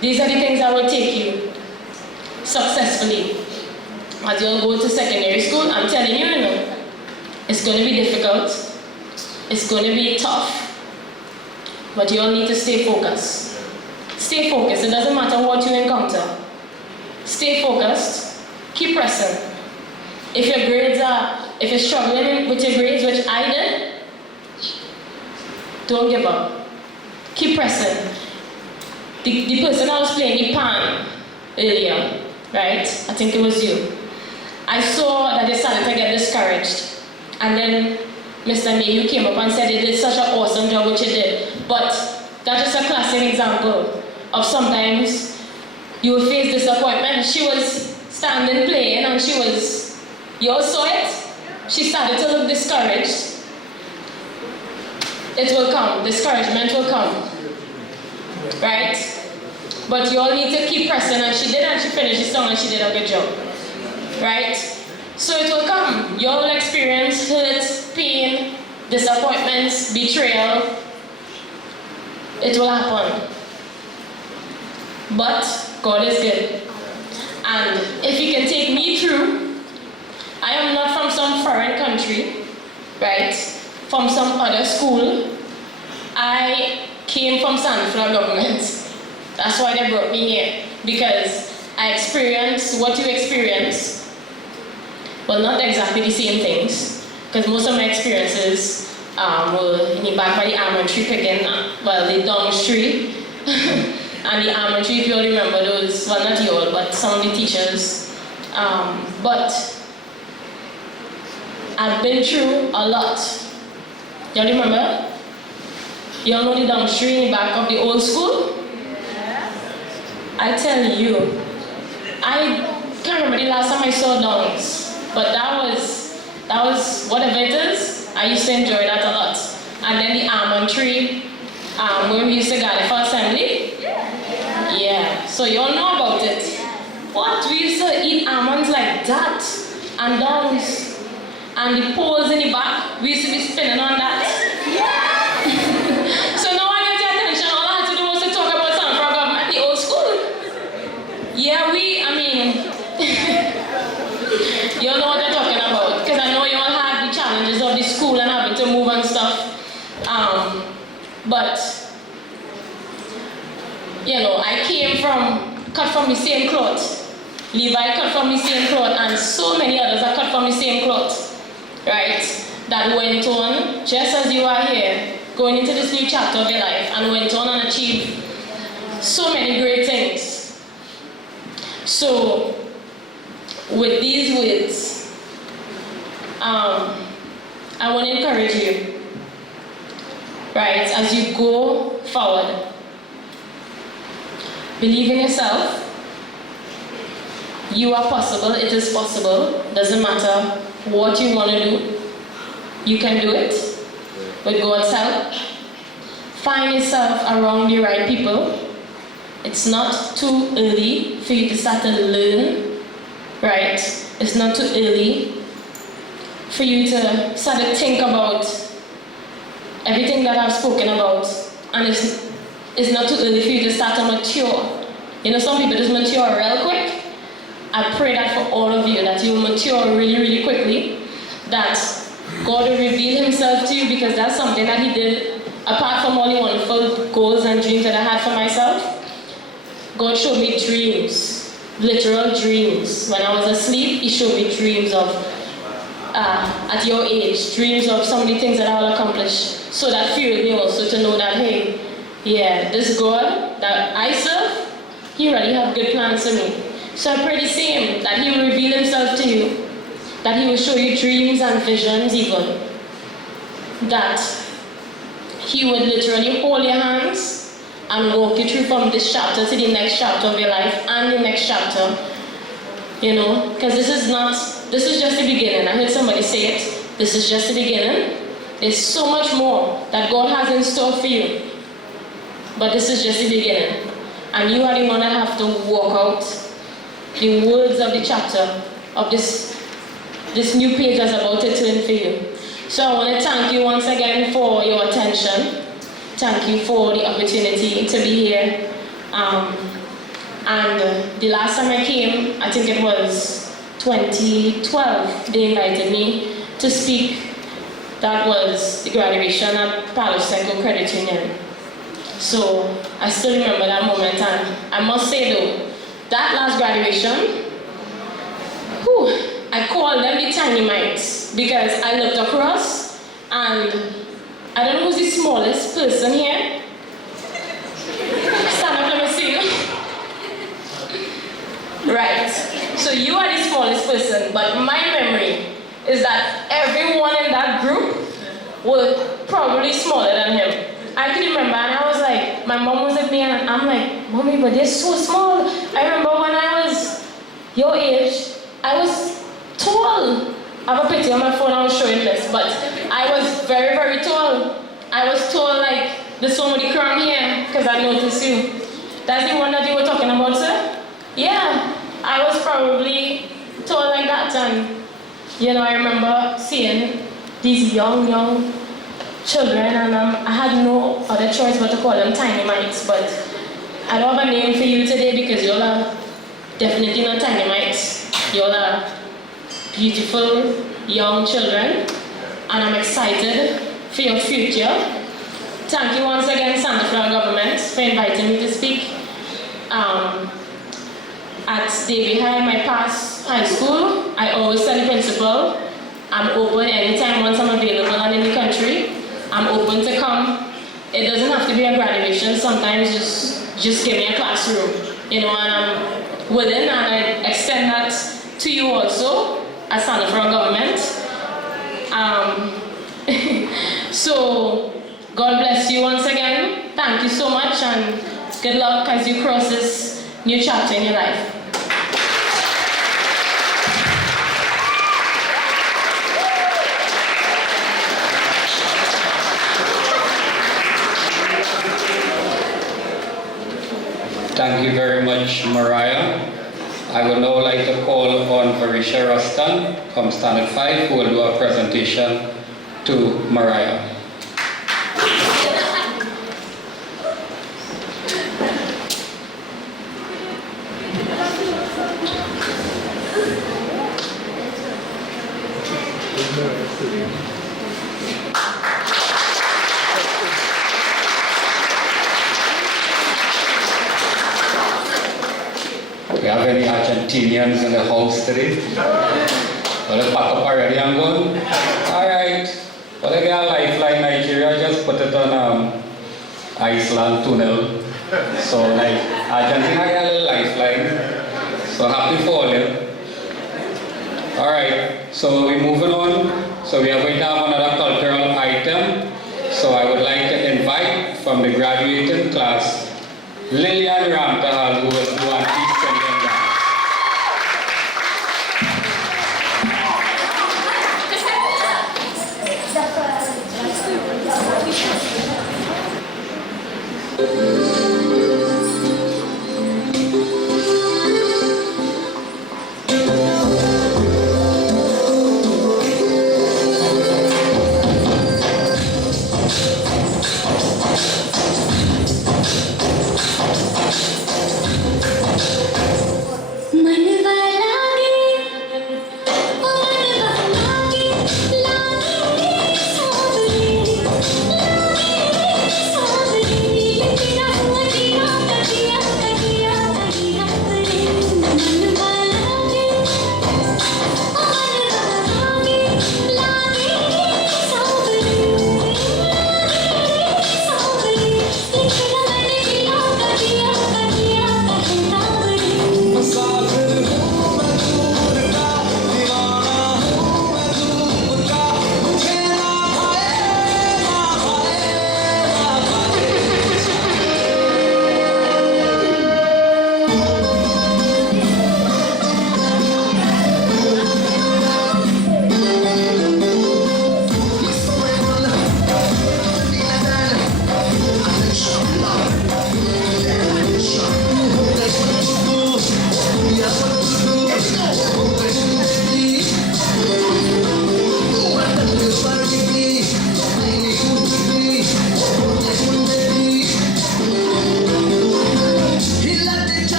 These are the things that will take you successfully. As you'll go to secondary school, I'm telling you, it's going to be difficult. It's going to be tough. But you'll need to stay focused. Stay focused. It doesn't matter what you encounter. Stay focused. Keep pressing. If you're struggling with your grades, which I did, don't give up. Keep pressing. The person I was playing the pan earlier, right? I think it was you. I saw that they started to get discouraged. And then Mr. Mayhew came up and said they did such an awesome job, which he did. But that's just a classic example of sometimes you will face disappointment. She was standing playing and you all saw it? She started to look discouraged. It will come, discouragement will come. Right? But you all need to keep pressing, and she did, and she finished the song and she did a good job. Right? So it will come. You all will experience hurt, pain, disappointments, betrayal. It will happen. But God is good. And if He can take me through, I am not from some foreign country, right? From some other school. I came from Flora government. That's why they brought me here. Because I experienced what you experience. Well, not exactly the same things. Because most of my experiences were in the back by the almond tree picking, the dung tree. And the almond tree, if you all remember those, well, not you all, but some of the teachers. But I've been through a lot. Y'all remember? Y'all know the dung tree in the back of the old school? I tell you, I can't remember the last time I saw dungs, but that was whatever it is. I used to enjoy that a lot. And then the almond tree, where we used to gather for assembly. Yeah, so you all know about it. What? We used to eat almonds like that, and dungs. And the poles in the back, we used to be spinning on that. So now I get your attention. All I had to do was to talk about Flora government, the old school. Yeah, you all know what I'm talking about. Because I know you all had the challenges of the school and having to move and stuff. But, I cut from the same cloth. Levi cut from the same cloth, and so many others are cut from the same cloth. Right? That went on just as you are here, going into this new chapter of your life and went on and achieved so many great things. So, with these words, I want to encourage you, right, as you go forward. Believe in yourself. You are possible. It is possible. Doesn't matter what you want to do. You can do it with God's help. Find yourself around the right people. It's not too early for you to start to learn, right? It's not too early for you to start to think about everything that I've spoken about. And it's not too early for you to start to mature. You know, some people just mature real quick. I pray that for all of you, that you will mature really, really quickly, that God will reveal himself to you, because that's something that he did, apart from all the wonderful goals and dreams that I had for myself. God showed me dreams, literal dreams. When I was asleep, he showed me dreams of, at your age, dreams of some of the things that I will accomplish. So that fueled me also to know that, hey, yeah, this God that I serve, he really have good plans for me. So I pray the same, that he will reveal himself to you, that he will show you dreams and visions even, that he would literally hold your hands and walk you through from this chapter to the next chapter of your life and the next chapter, you know, because this is just the beginning. I heard somebody say it, this is just the beginning. There's so much more that God has in store for you, but this is just the beginning. And you are the one that have to walk out the words of the chapter of this new page that's about to turn for you. So I want to thank you once again for your attention. Thank you for the opportunity to be here. And the last time I came, I think it was 2012, they invited me to speak. That was the graduation at Palo Credit Union. So I still remember that moment, and I must say though, that last graduation, I called them the tiny mites, because I looked across and I don't know who's the smallest person here. Stand up, let me see you. Right, so you are the smallest person, but my memory is that everyone in that group was probably smaller than him. I can remember, and I was like, my mom was with me, and I'm like, Mommy, but they're so small. I remember when I was your age, I was tall. I have a picture on my phone, I was showing this, but I was very, very tall. I was tall like there's somebody crown here, because I noticed you. That's the one that you were talking about, sir? Yeah, I was probably tall like that, and you know, I remember seeing these young children, and I had no other choice but to call them tiny mites. But I don't have a name for you today, because y'all are definitely not tiny mites. Y'all are beautiful young children, and I'm excited for your future. Thank you once again, Flora government, for inviting me to speak. At Davy High, my past high school, I always tell the principal, I'm open anytime once I'm available and in the country. I'm open to come. It doesn't have to be a graduation. Sometimes just give me a classroom, you know, and I'm willing, and I extend that to you also as Flora government. So God bless you once again. Thank you so much, and good luck as you cross this new chapter in your life. Thank you very much, Mariah. I would now like to call on Varisha Ruston from Standard 5, who will do a presentation to Mariah. We have any Argentinians in the house today? Well, let's pack up already and go. All right. But I got a lifeline Nigeria, just put it on Iceland tunnel. So like Argentina got a little lifeline. So happy for all you. Alright, so we're moving on. So we are going to have another cultural item. So I would like to invite from the graduating class, Lillian Ramtahal, who will do an East Indian dance.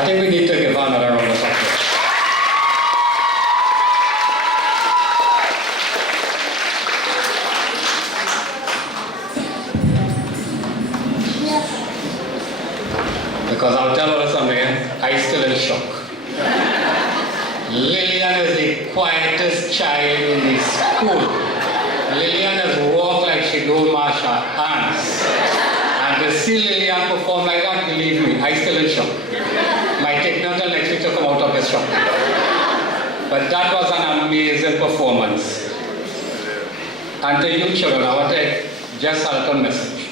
I think we need to give her another round of applause. Because I'll tell you something, I'm still in shock. Lillian is the quietest child in the school. Lillian has walked like she don't mash her hands. And to see Lillian perform like that, believe me, I'm still in shock. Might take me until next week to come out of this shock. But that was an amazing performance. And to you children, I want to just a little message.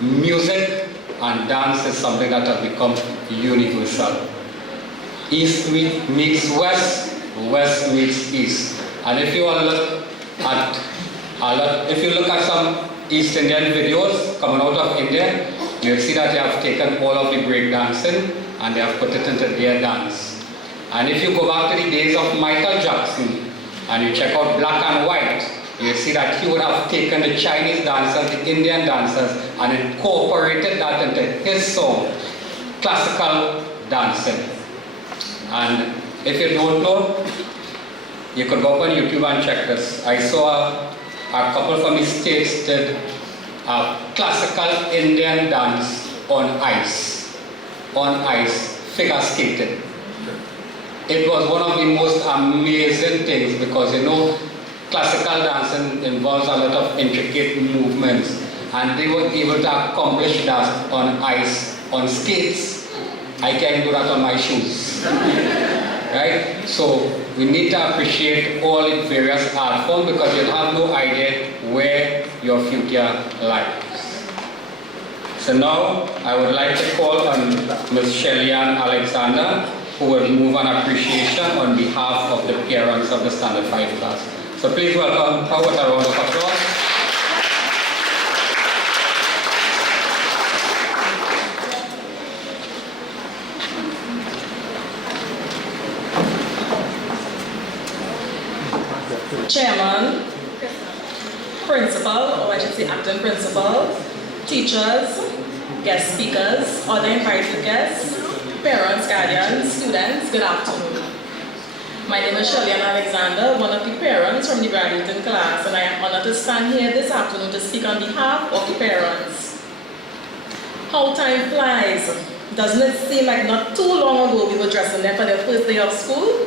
Music and dance is something that has become universal. East meets west, west meets east. And if you look at some East Indian videos coming out of India, you'll see that they have taken all of the break dancing and they have put it into their dance. And if you go back to the days of Michael Jackson and you check out Black and White, you see that he would have taken the Chinese dancers, the Indian dancers, and incorporated that into his song, classical dancing. And if you don't know, you could go up on YouTube and check this. I saw a couple from the States did a classical Indian dance on ice, figure skating. It was one of the most amazing things because you know, classical dancing involves a lot of intricate movements and they were able to accomplish that on ice, on skates. I can't do that on my shoes, right? So we need to appreciate all the various art forms because you have no idea where your future lies. So now I would like to call on Ms. Shelley-Ann Alexander who will move an appreciation on behalf of the parents of the Standard 5 class. So please welcome her with a round of applause. Chairman, principal, or I should say acting principal, teachers, guest speakers, other invited guests, parents, guardians, students, good afternoon. My name is Shelley-Ann Alexander, one of the parents from the graduating class, and I am honored to stand here this afternoon to speak on behalf of the parents. How time flies. Doesn't it seem like not too long ago we were dressing them for their first day of school?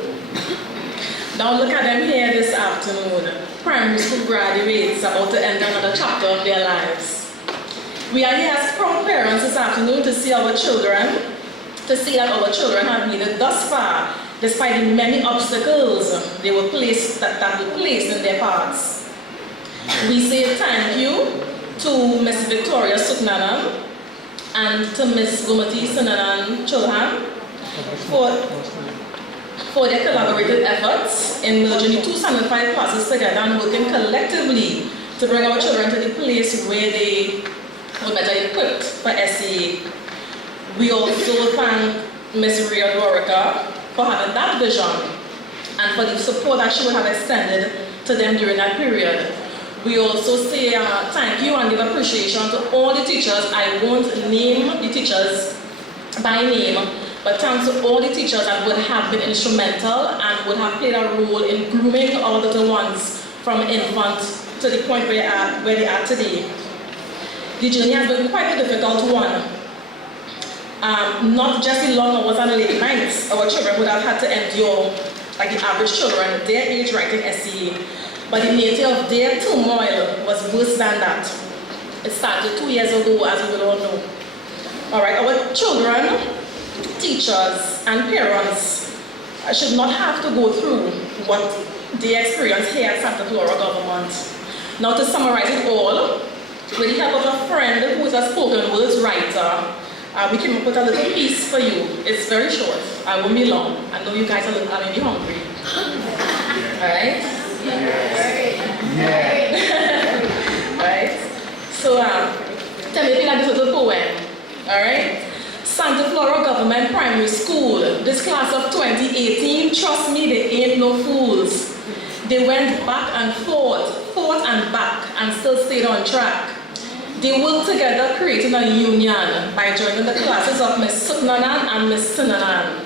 Now look at them here this afternoon. Primary school graduates about to enter another chapter of their lives. We are here as proud parents this afternoon to see our children, to see that our children have made it thus far, despite the many obstacles that were placed in their paths. We say thank you to Ms. Victoria Suknanan and to Ms. Gumati Sananan Chulhan for their collaborative efforts in merging the two Standard 5 classes together and working collectively to bring our children to the place where they were better equipped for SEA. We also thank Ms. Ria Dwarika for having that vision and for the support that she would have extended to them during that period. We also say thank you and give appreciation to all the teachers. I won't name the teachers by name, but thanks to all the teachers that would have been instrumental and would have played a role in grooming our little ones from infant to the point where they are today. The journey has been quite a difficult one. Not just the long hours and late nights our children would have had to endure, like the average children, their age writing SEA. But the nature of their turmoil was worse than that. It started 2 years ago, as we will all know. All right, our children, teachers, and parents should not have to go through what they experience here at Santa Flora Government. Now, to summarize it all, with the help of a friend who is a spoken words writer, we came up with a little piece for you. It's very short. I won't be long. I know you guys are maybe hungry. All right? Yeah. Right? So, tell me if you like this little poem. All right? Santa Flora Government Primary School. This class of 2018, trust me, they ain't no fools. They went back and forth and back, and still stayed on track. They worked together creating a union by joining the classes of Miss Sutnanan and Miss Sinanan.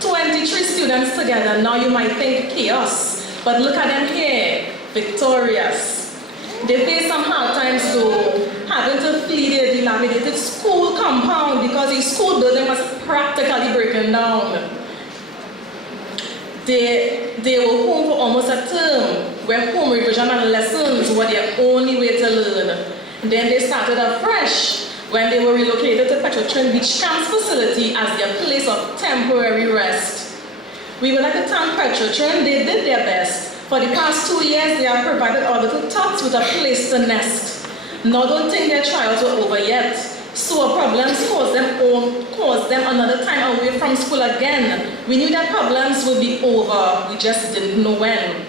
23 students together, now you might think chaos, but look at them here, victorious. They face some hard times though, having to flee their dilapidated school compound because the school building was practically breaking down. They were home for almost a term, where home revision and lessons were their only way to learn. Then they started afresh when they were relocated to Petrotrin Beach Camp's facility as their place of temporary rest. We would like to thank Petrotrin. They did their best. For the past 2 years, they have provided our little tots with a place to nest. Now don't think their trials were over yet. So problems caused them another time away from school again. We knew that problems would be over, we just didn't know when.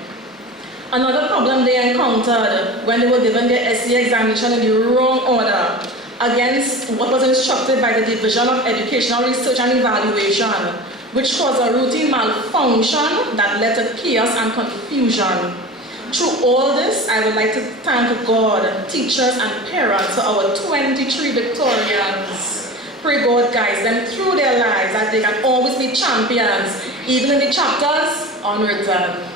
Another problem they encountered when they were given their SE examination in the wrong order against what was instructed by the Division of Educational Research and Evaluation, which caused a routine malfunction that led to chaos and confusion. Through all this, I would like to thank God, teachers, and parents for our 23 Victorians. Pray God guides them through their lives that they can always be champions, even in the chapters unwritten.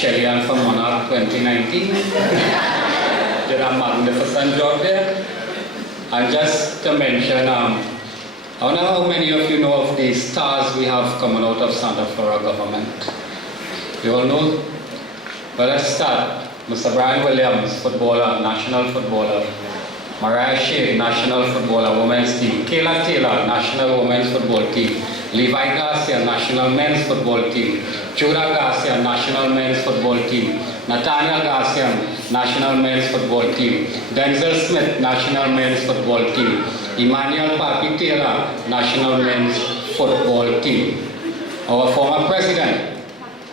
Shellyan from Monarch 2019 did a magnificent job there. And just to mention, I don't know how many of you know of the stars we have coming out of Santa Flora government. You all know? Well, let's start. Mr. Brian Williams, footballer, national footballer. Mariah Shea, national footballer, women's team. Kayla Taylor, national women's football team. Levi Garcia, national men's football team. Judah Garcia, national men's football team. Nathaniel Garcia, national men's football team. Denzel Smith, national men's football team. Emmanuel Papi Taylor, national men's football team. Our former president,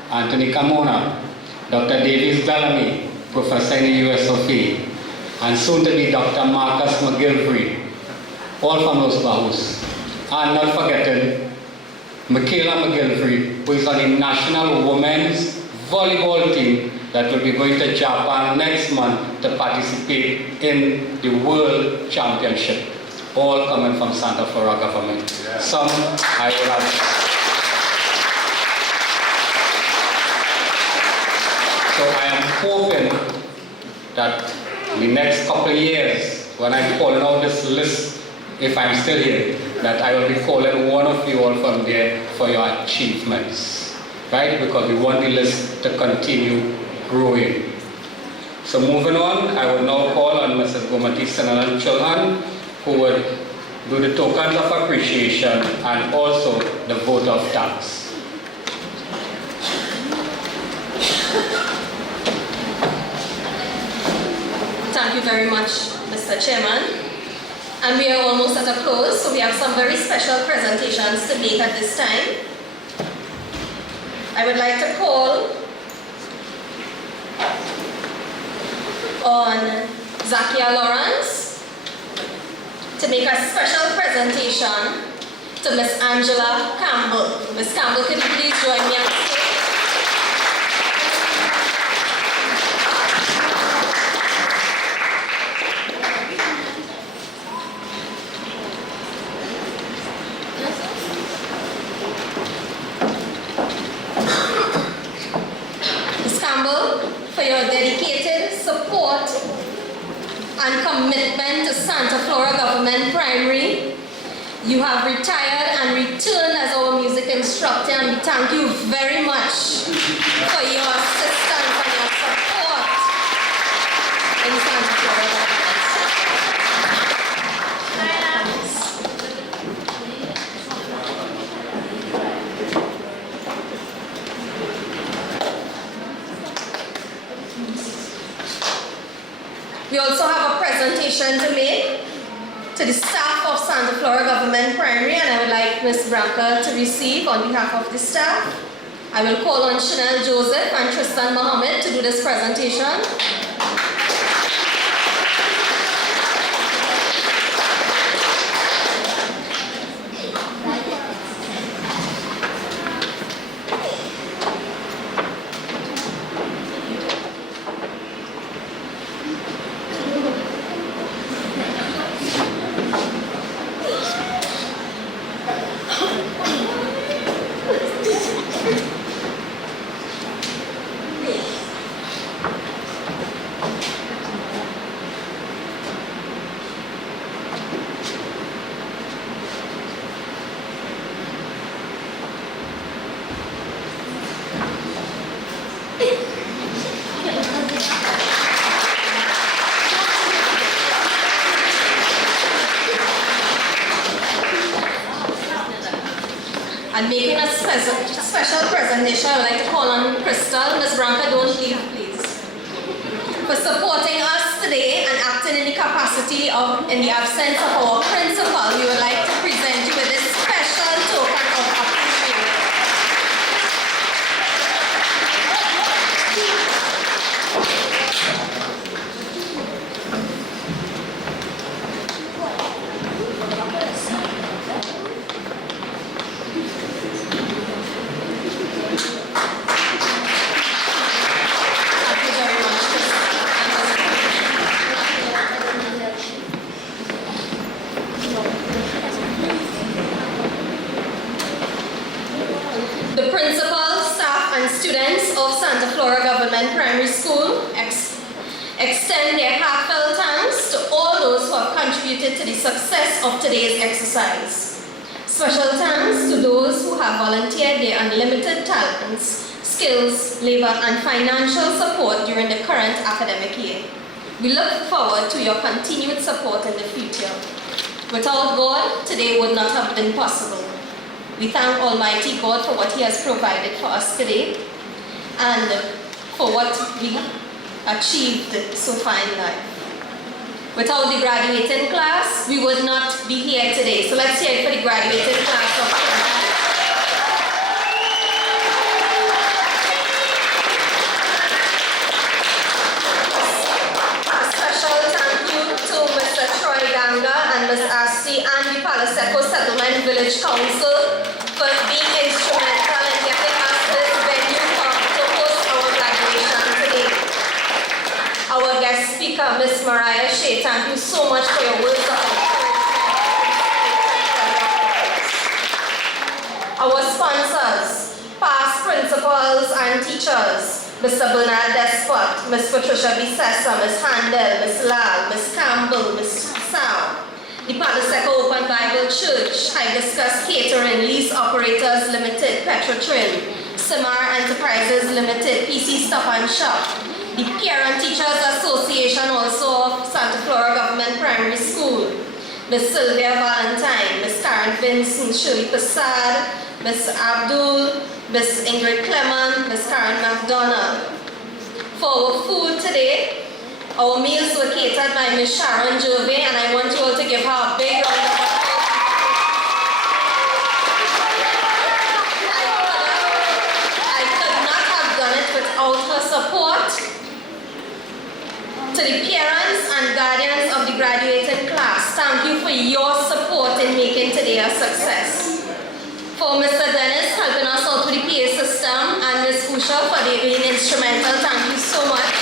Anthony Camona, Dr. Davis Bellamy, professor in the US of A, and soon to be Dr. Marcus McGilvery, all from Los Bajos. And not forgetting Michaela McGilvery, who is on the national women's volleyball team that will be going to Japan next month to participate in the World Championship. All coming from Santa Flora government. Some I will have. So I am hoping that in the next couple of years, when I'm calling out this list, if I'm still here, that I will be calling one of you all from there for your achievements, right? Because we want the list to continue growing. So moving on, I will now call on Mrs. Gomati Sanalan Chulhan, who would do the tokens of appreciation and also the vote of thanks. Thank you very much, Mr. Chairman. And we are almost at a close, so we have some very special presentations to make at this time. I would like to call on Zakia Lawrence to make a special presentation to Miss Angela Campbell. Miss Campbell, could you please join me on stage? For your dedicated support and commitment to Santa Flora Government Primary. You have retired and returned as our music instructor, and we thank you very much for your assistance and your support in Santa Flora Government. We also have a presentation to make to the staff of Santa Flora Government Primary, and I would like Ms. Branca to receive on behalf of the staff. I will call on Chanel Joseph and Tristan Mohammed to do this presentation. And making a special presentation, I would like to call on Crystal. Ms. Branca, don't leave, please. For supporting us today and acting in the capacity of, in the absence of our principal, we would like to present you with this special token of appreciation. The principal, staff, and students of Santa Flora Government Primary School extend their heartfelt thanks to all those who have contributed to the success of today's exercise. Special thanks to those who have volunteered their unlimited talents, skills, labor, and financial support during the current academic year. We look forward to your continued support in the future. Without God, today would not have been possible. We thank Almighty God for what He has provided for us today and for what we achieved so far in life. Without the graduating class, we would not be here today. So let's hear it for the graduating class of A special thank you to Mr. Troy Ganga and Ms. Asti and the Palaseco Settlement Village Council for being instrumental in getting us this venue to host our graduation today. Our guest speaker, Ms. Mariah Shea, thank you so much for your words of encouragement. Our sponsors, past principals and teachers, Mr. Bernard Despot, Ms. Patricia Bissessa, Ms. Handel, Ms. Lal, Ms. Campbell, Ms. Sao, the Palaseco Open Bible Church, Hibiscus Catering, Lease Operators Limited, Petrotrin, Simar Enterprises Limited, PC Stop and Shop, the Parent Teachers Association also of Santa Flora Government Primary School, Ms. Sylvia Valentine, Ms. Karen Vincent, Shirley Passad, Ms. Abdul, Ms. Ingrid Clement, Ms. Karen McDonald. For our food today, our meals were catered by Ms. Sharon Jove, and I want you all to give her a big round of applause. I could not have done it without her support. To the parents and guardians of the graduating class, thank you for your support in making today a success. For Mr. Dennis helping us out with the PA system and Ms. Usha for being instrumental, thank you so much.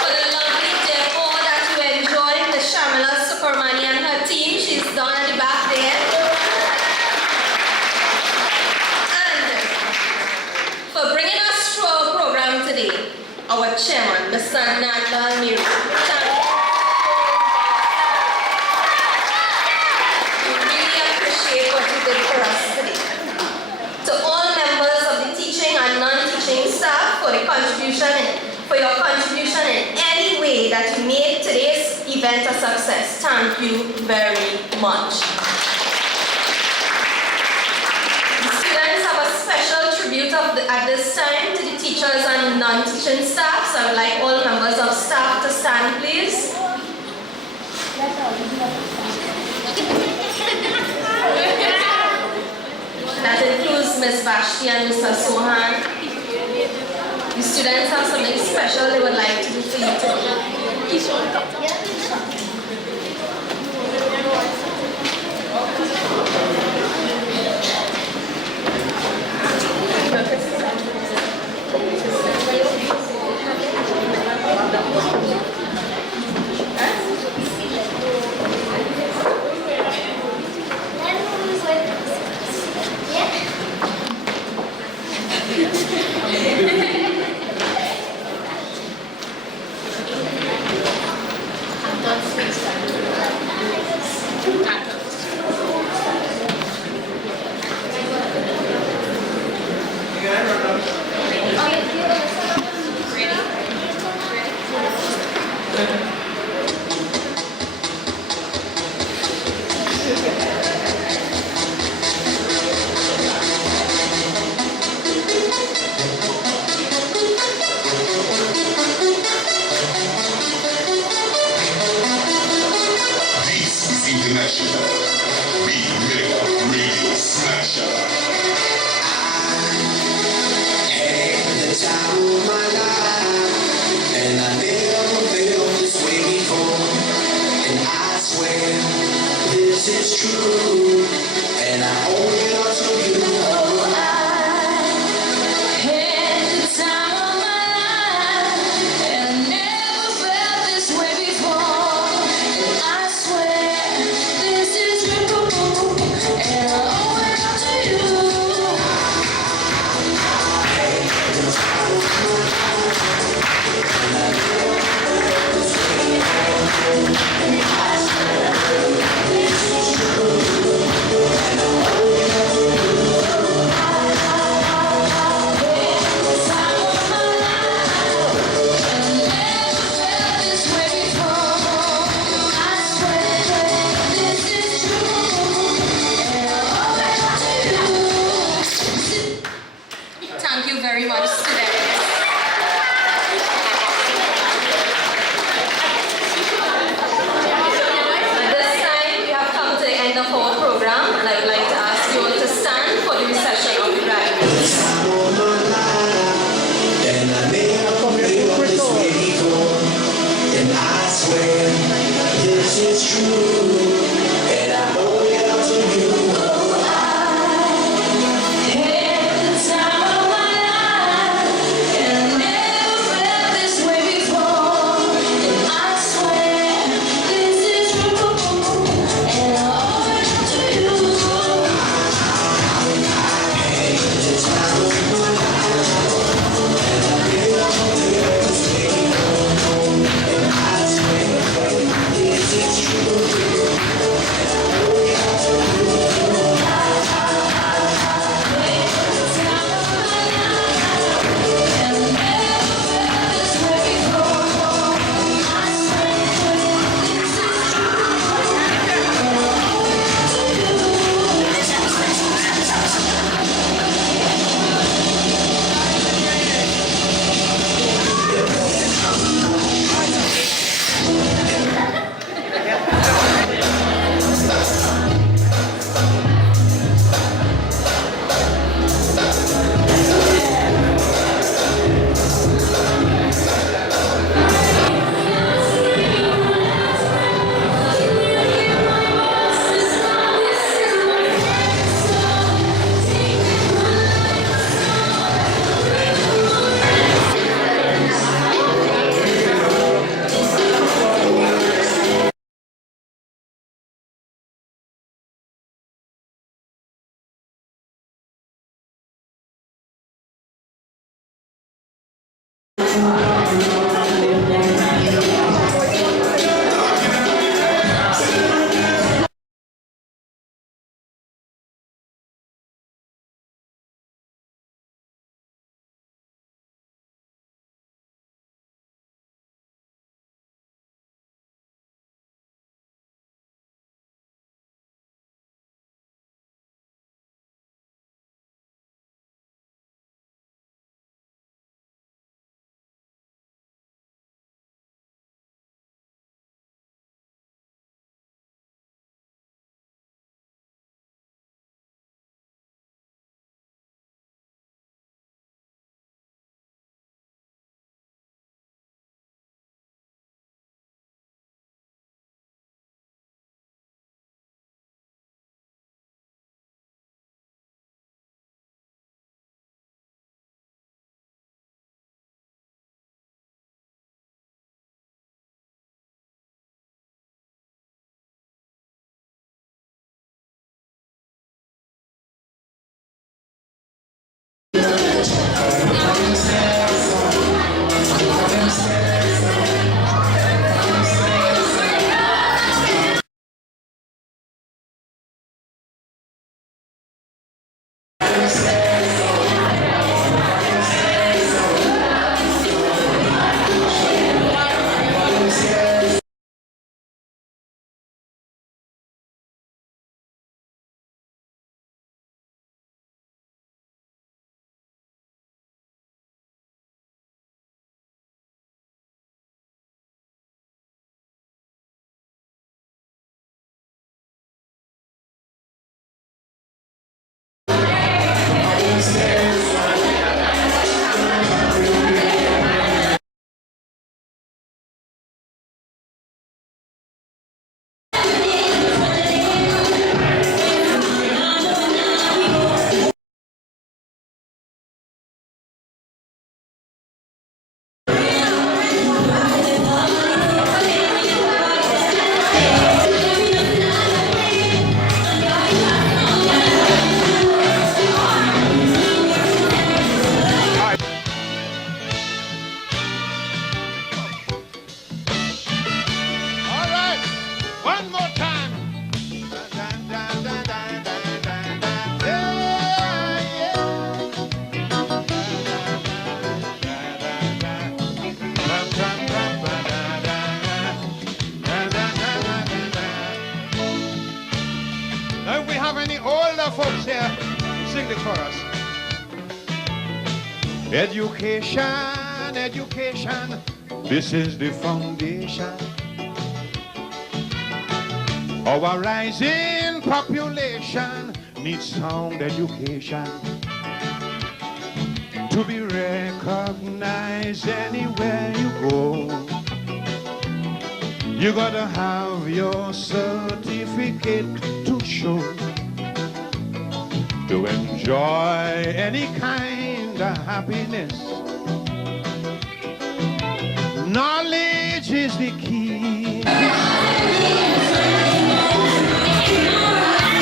For the lovely decor that you enjoyed, Ms. Shamila Supermani and her team, she's down at the back there. And for bringing us through our program today, our chairman, Mr. Nanda Miru. For us today. To all members of the teaching and non-teaching staff for your contribution in any way that you made today's event a success. Thank you very much. The students have a special tribute at this time to the teachers and non-teaching staff. So I would like all members of staff to stand, please. That includes Ms. Vashti and Mr. Sohan. The students have something special they would like to do for you today. very much, students. At this time, we have come to the end of our program, and I would like to ask you all to stand for the reception of the graduates. And I never knew what this before. And I swear this is true. And I owe it all to you. I had the time of my life, and I never felt this way before. And I swear this is true. And I owe it all to you. I had the time of my life. Now, if we have any older folks here, sing the chorus. Education, education, this is the foundation. Our rising population needs sound education to be recognized anywhere you go. You gotta have your certificate to show to enjoy any kind of happiness. Knowledge is the key.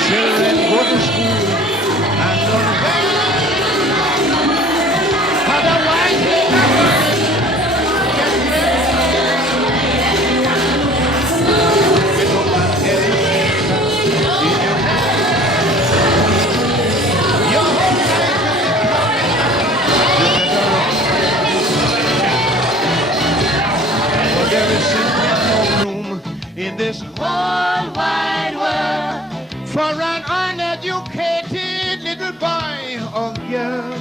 Children go to school and learn well. Otherwise, they never get there is simply no room in this whole wide world for an uneducated little boy or girl.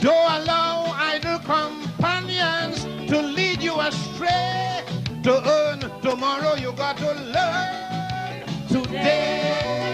Don't allow idle companions to lead you astray. To earn tomorrow, you got to learn today.